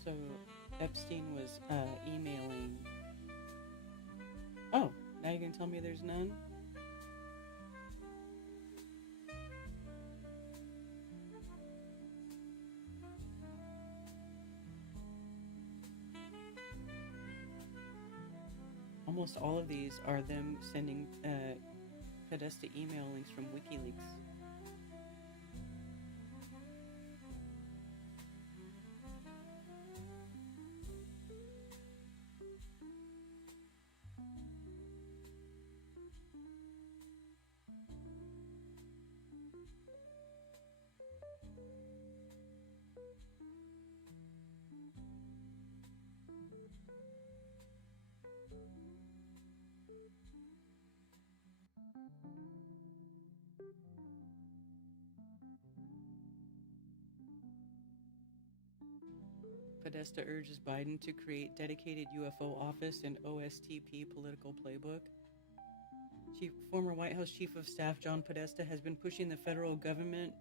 So Epstein was emailing. Oh, now you can tell me there's none? Almost all of these are them sending Podesta email links from WikiLeaks. Podesta urges Biden to create dedicated UFO office and OSTP political playbook. Former White House Chief of Staff John Podesta has been pushing the federal government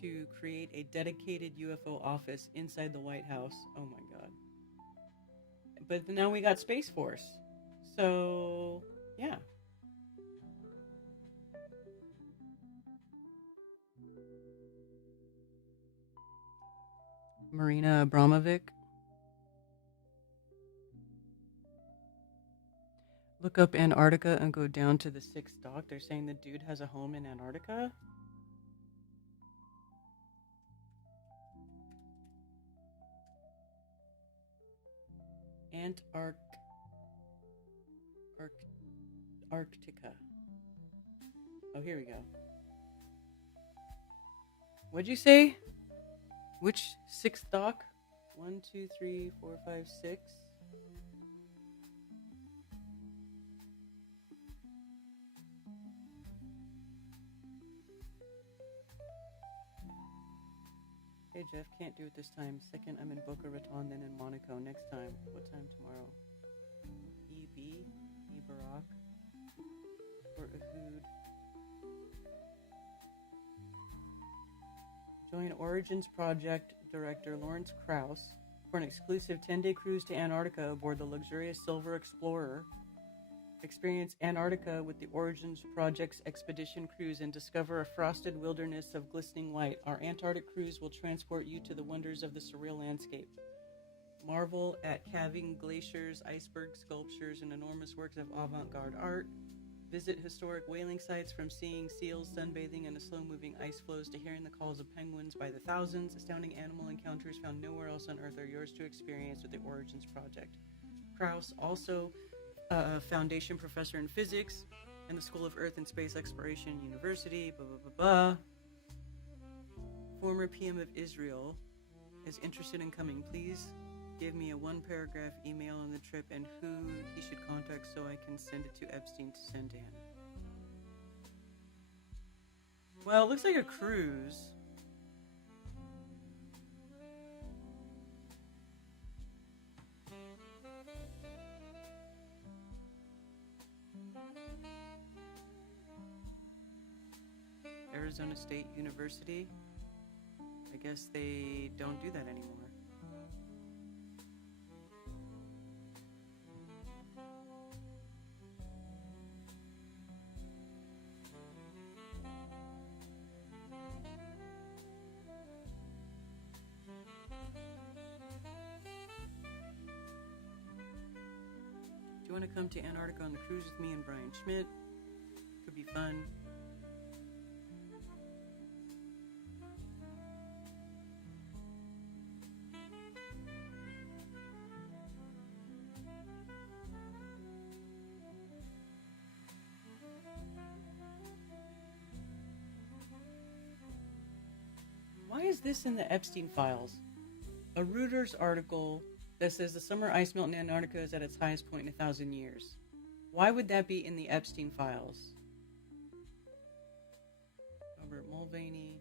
to create a dedicated UFO office inside the White House. Oh my God. But now we got Space Force. So, yeah. Marina Abramovic. Look up Antarctica and go down to the 6th dock. They're saying the dude has a home in Antarctica. Antarctica. Oh, here we go. What'd you say? Which 6th dock? 1, 2, 3, 4, 5, 6. Hey Jeff, can't do it this time. Second, I'm in Boca Raton, then in Monaco. Next time. What time tomorrow? EB, Barack, or Ehud. Join Origins Project Director Lawrence Krauss for an exclusive 10-day cruise to Antarctica aboard the luxurious Silver Explorer. Experience Antarctica with the Origins Project's expedition cruise and discover a frosted wilderness of glistening white. Our Antarctic cruise will transport you to the wonders of the surreal landscape. Marvel at calving glaciers, iceberg sculptures, and enormous works of avant-garde art. Visit historic whaling sites, from seeing seals sunbathing in the slow-moving ice floes to hearing the calls of penguins by the thousands. Astounding animal encounters found nowhere else on Earth are yours to experience with the Origins Project. Krauss, also a foundation professor in physics in the School of Earth and Space Exploration University, former PM of Israel, is interested in coming. Please give me a 1-paragraph email on the trip and who he should contact so I can send it to Epstein to send to him. Well, it looks like a cruise. Arizona State University. I guess they don't do that anymore. Do you want to come to Antarctica on the cruise with me and Brian Schmidt? Could be fun. Why is this in the Epstein files? A Reuters article that says the summer ice melt in Antarctica is at its highest point in 1,000 years. Why would that be in the Epstein files? Robert Mulvaney.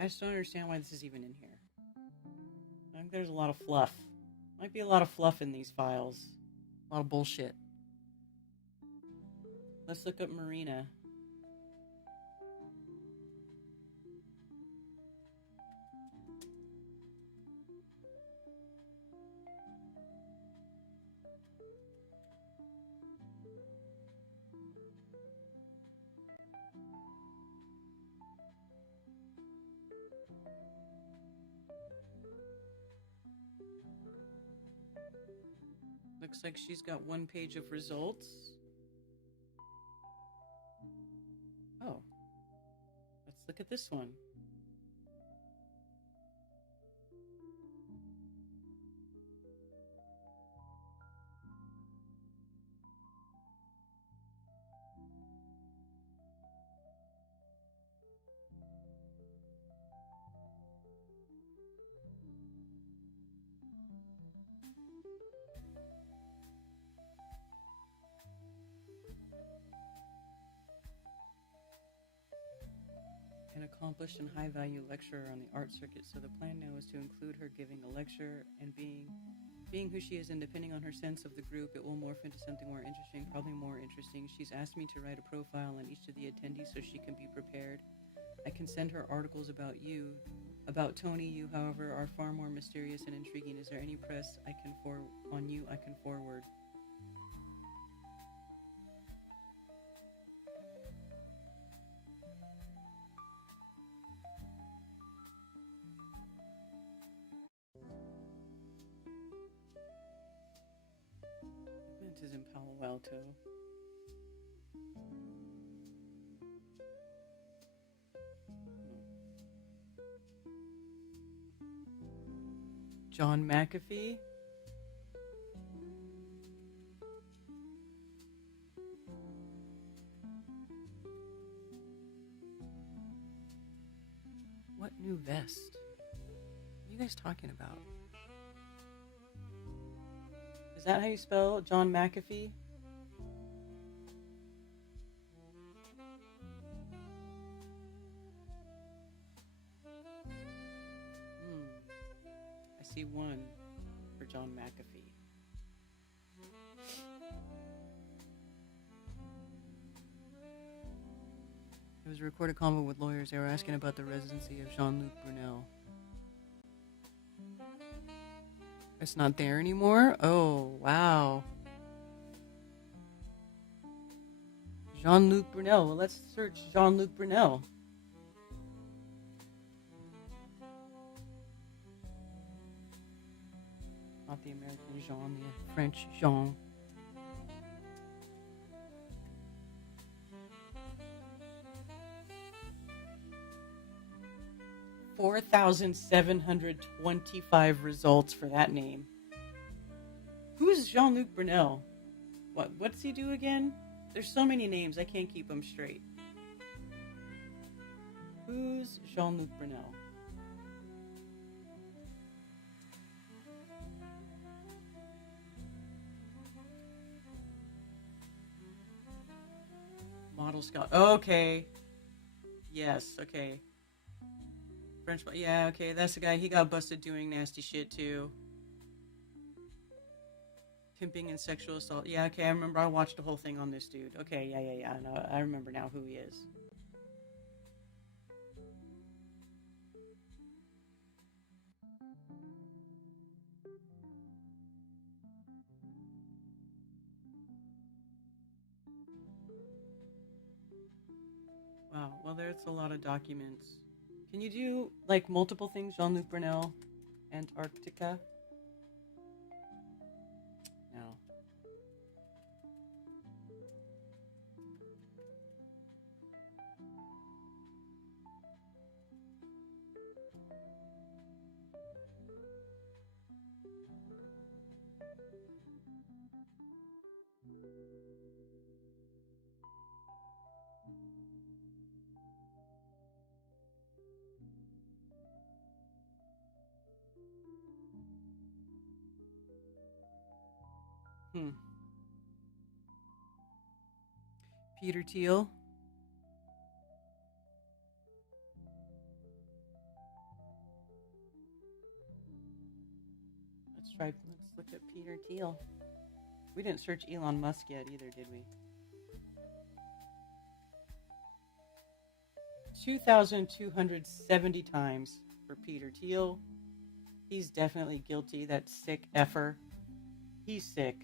I just don't understand why this is even in here. I think there's a lot of fluff. Might be a lot of fluff in these files. A lot of bullshit. Let's look up Marina. Looks like she's got 1 page of results. Oh. Let's look at this one. accomplished and high-value lecturer on the art circuit, so the plan now is to include her giving a lecture and being who she is and depending on her sense of the group, it will morph into something more interesting, probably more interesting. She's asked me to write a profile on each of the attendees so she can be prepared. I can send her articles about you. About Tony, you, however, are far more mysterious and intriguing. Is there any press I can forward? Event is in Palo Alto. John McAfee. What new vest? What are you guys talking about? Is that how you spell John McAfee? I see one for John McAfee. It was a recorded convo with lawyers. They were asking about the residency of Jean-Luc Brunel. It's not there anymore? Oh, wow. Jean-Luc Brunel. Well, let's search Jean-Luc Brunel. Not the American Jean, the French Jean. $4,725 results for that name. Who's Jean-Luc Brunel? What's he do again? There's so many names, I can't keep them straight. Who's Jean-Luc Brunel? Model Scout. Okay. Yes, okay. French, yeah, okay, that's the guy. He got busted doing nasty shit too. Pimping and sexual assault. Yeah, okay, I remember. I watched the whole thing on this dude. Okay, yeah. No, I remember now who he is. Wow, well, there's a lot of documents. Can you do, like, multiple things? Jean-Luc Brunel, Antarctica? No. Peter Thiel. Let's look at Peter Thiel. We didn't search Elon Musk yet either, did we? 2,270 times for Peter Thiel. He's definitely guilty, that sick effer. He's sick.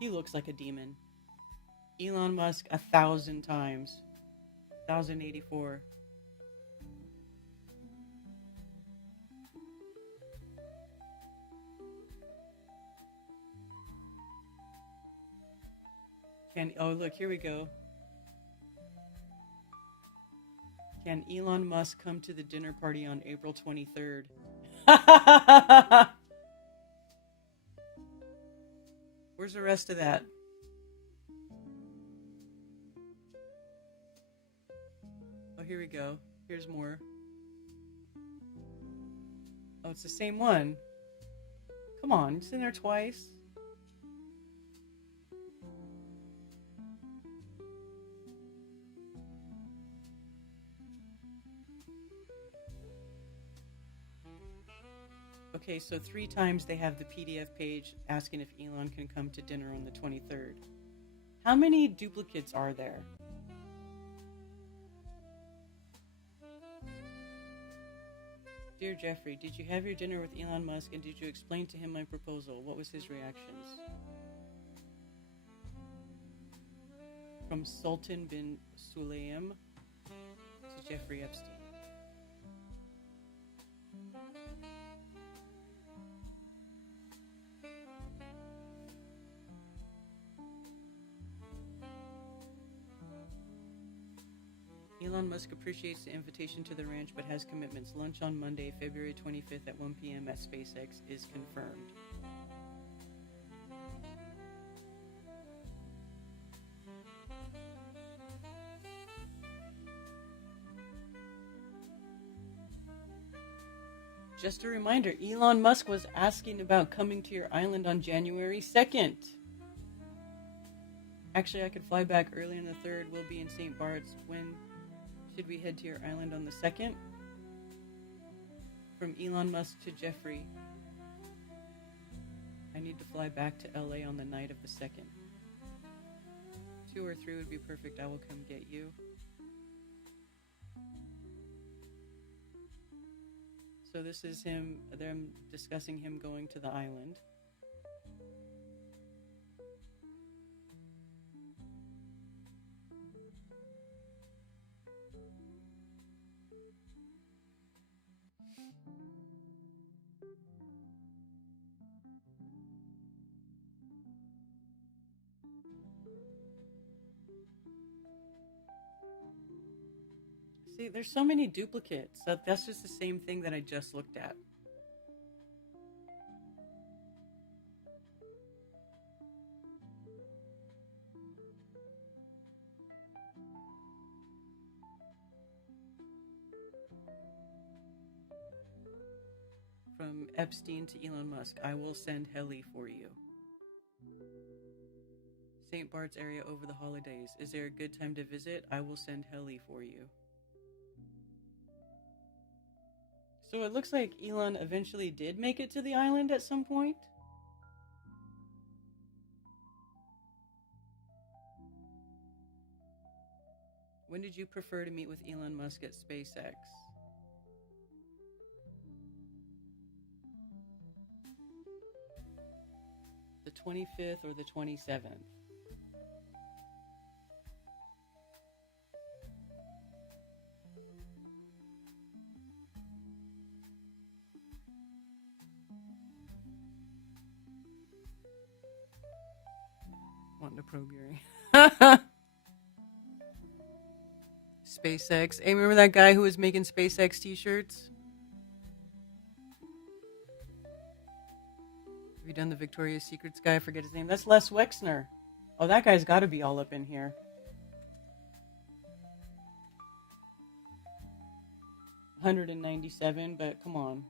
He looks like a demon. Elon Musk 1,000 times. 1,084. Oh, look, here we go. Can Elon Musk come to the dinner party on April 23rd? Where's the rest of that? Oh, here we go. Here's more. Oh, it's the same one. Come on, it's in there twice. Okay, so 3 times they have the PDF page asking if Elon can come to dinner on the 23rd. How many duplicates are there? Dear Jeffrey, did you have your dinner with Elon Musk and did you explain to him my proposal? What was his reactions? From Sultan bin Sulaim to Jeffrey Epstein. Elon Musk appreciates the invitation to the ranch but has commitments. Lunch on Monday, February 25th at 1 p.m. at SpaceX is confirmed. Just a reminder, Elon Musk was asking about coming to your island on January 2nd. Actually, I could fly back early on the 3rd. We'll be in St. Bart's. When should we head to your island on the 2nd? From Elon Musk to Jeffrey. I need to fly back to LA on the night of the 2nd. 2 or 3 would be perfect. I will come get you. So this is them discussing him going to the island. See, there's so many duplicates. That's just the same thing that I just looked at. From Epstein to Elon Musk, I will send heli for you. St. Bart's area over the holidays. Is there a good time to visit? I will send heli for you. So it looks like Elon eventually did make it to the island at some point. When did you prefer to meet with Elon Musk at SpaceX? The 25th or the 27th? Wanting to probe your... SpaceX. Hey, remember that guy who was making SpaceX t-shirts? Have you done the Victoria's Secrets guy? I forget his name. That's Les Wexner. Oh, that guy's got to be all up in here. $197, but come on.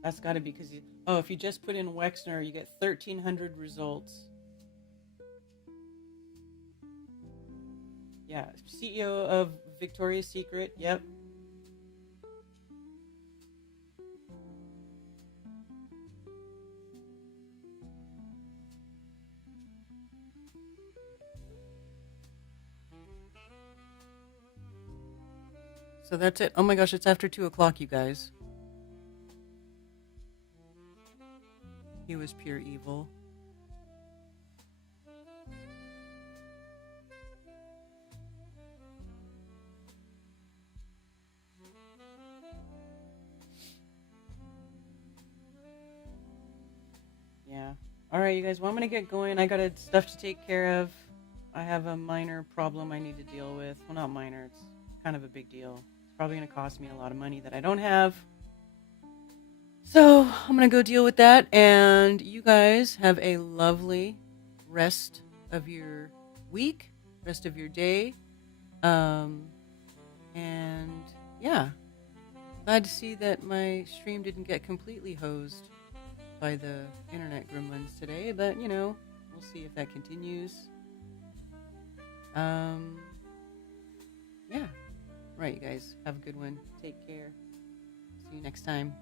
That's got to be because if you just put in Wexner, you get 1,300 results. Yeah, CEO of Victoria's Secret. Yep. So that's it. Oh my gosh, it's after 2 o'clock, you guys. He was pure evil. Yeah. All right, you guys. Well, I'm going to get going. I got stuff to take care of. I have a minor problem I need to deal with. Well, not minor. It's kind of a big deal. It's probably going to cost me a lot of money that I don't have. So I'm going to go deal with that. And you guys have a lovely rest of your week, rest of your day. And yeah, glad to see that my stream didn't get completely hosed by the internet gremlins today. But, you know, we'll see if that continues. Yeah. Right, you guys. Have a good one. Take care. See you next time.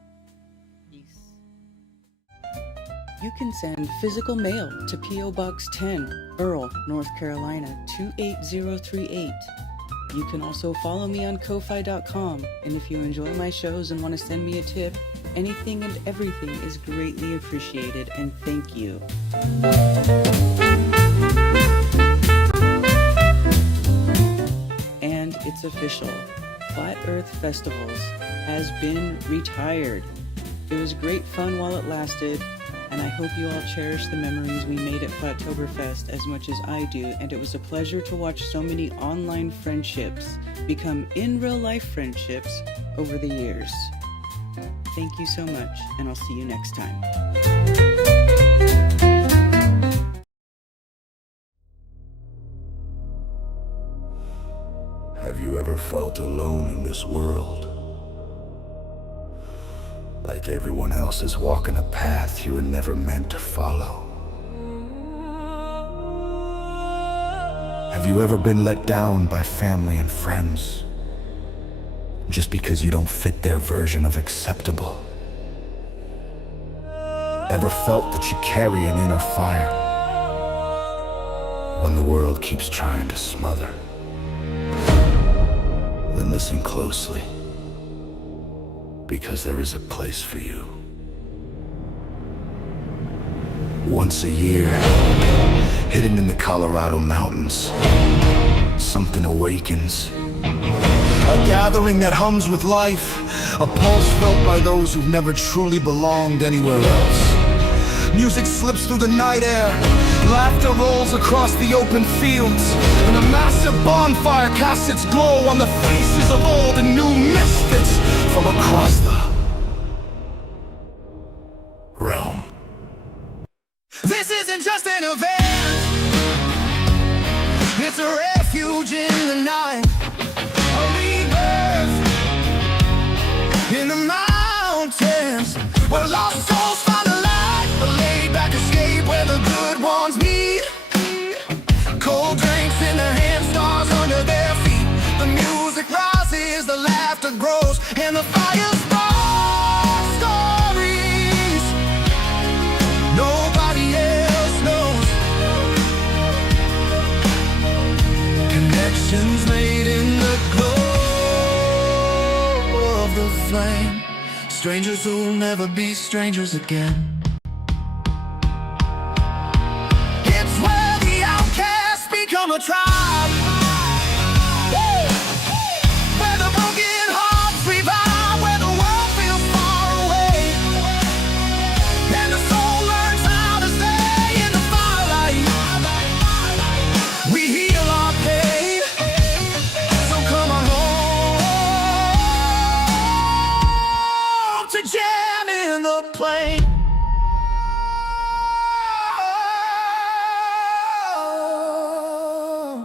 Peace. You can send physical mail to P.O. Box 10, Earl, North Carolina 28038. You can also follow me on Ko-Fi.com, and if you enjoy my shows and want to send me a tip, anything and everything is greatly appreciated, and thank you. And it's official. Flat Earth Festivals has been retired. It was great fun while it lasted, and I hope you all cherish the memories we made at Flattoberfest as much as I do, and it was a pleasure to watch so many online friendships become in real life friendships over the years. Thank you so much, and I'll see you next time. Have you ever felt alone in this world? Like everyone else is walking a path you were never meant to follow? Have you ever been let down by family and friends just because you don't fit their version of acceptable? Ever felt that you carry an inner fire when the world keeps trying to smother? Then listen closely, because there is a place for you. Once a year, hidden in the Colorado mountains, something awakens. A gathering that hums with life, a pulse felt by those who've never truly belonged anywhere else. Music slips through the night air, laughter rolls across the open fields, and a massive bonfire casts its glow on the faces of old and new misfits from across the realm. This isn't just an event, it's a refuge in the night, a rebirth in the mountains, where lost souls find a light, a laid-back escape where the good ones meet. Cold drinks in their hands, stars under their feet. The music rises, the laughter grows, and the fire sparks stories nobody else knows. Connections made in the glow of the flame. Strangers who'll never be strangers again. It's where the outcasts become a tribe.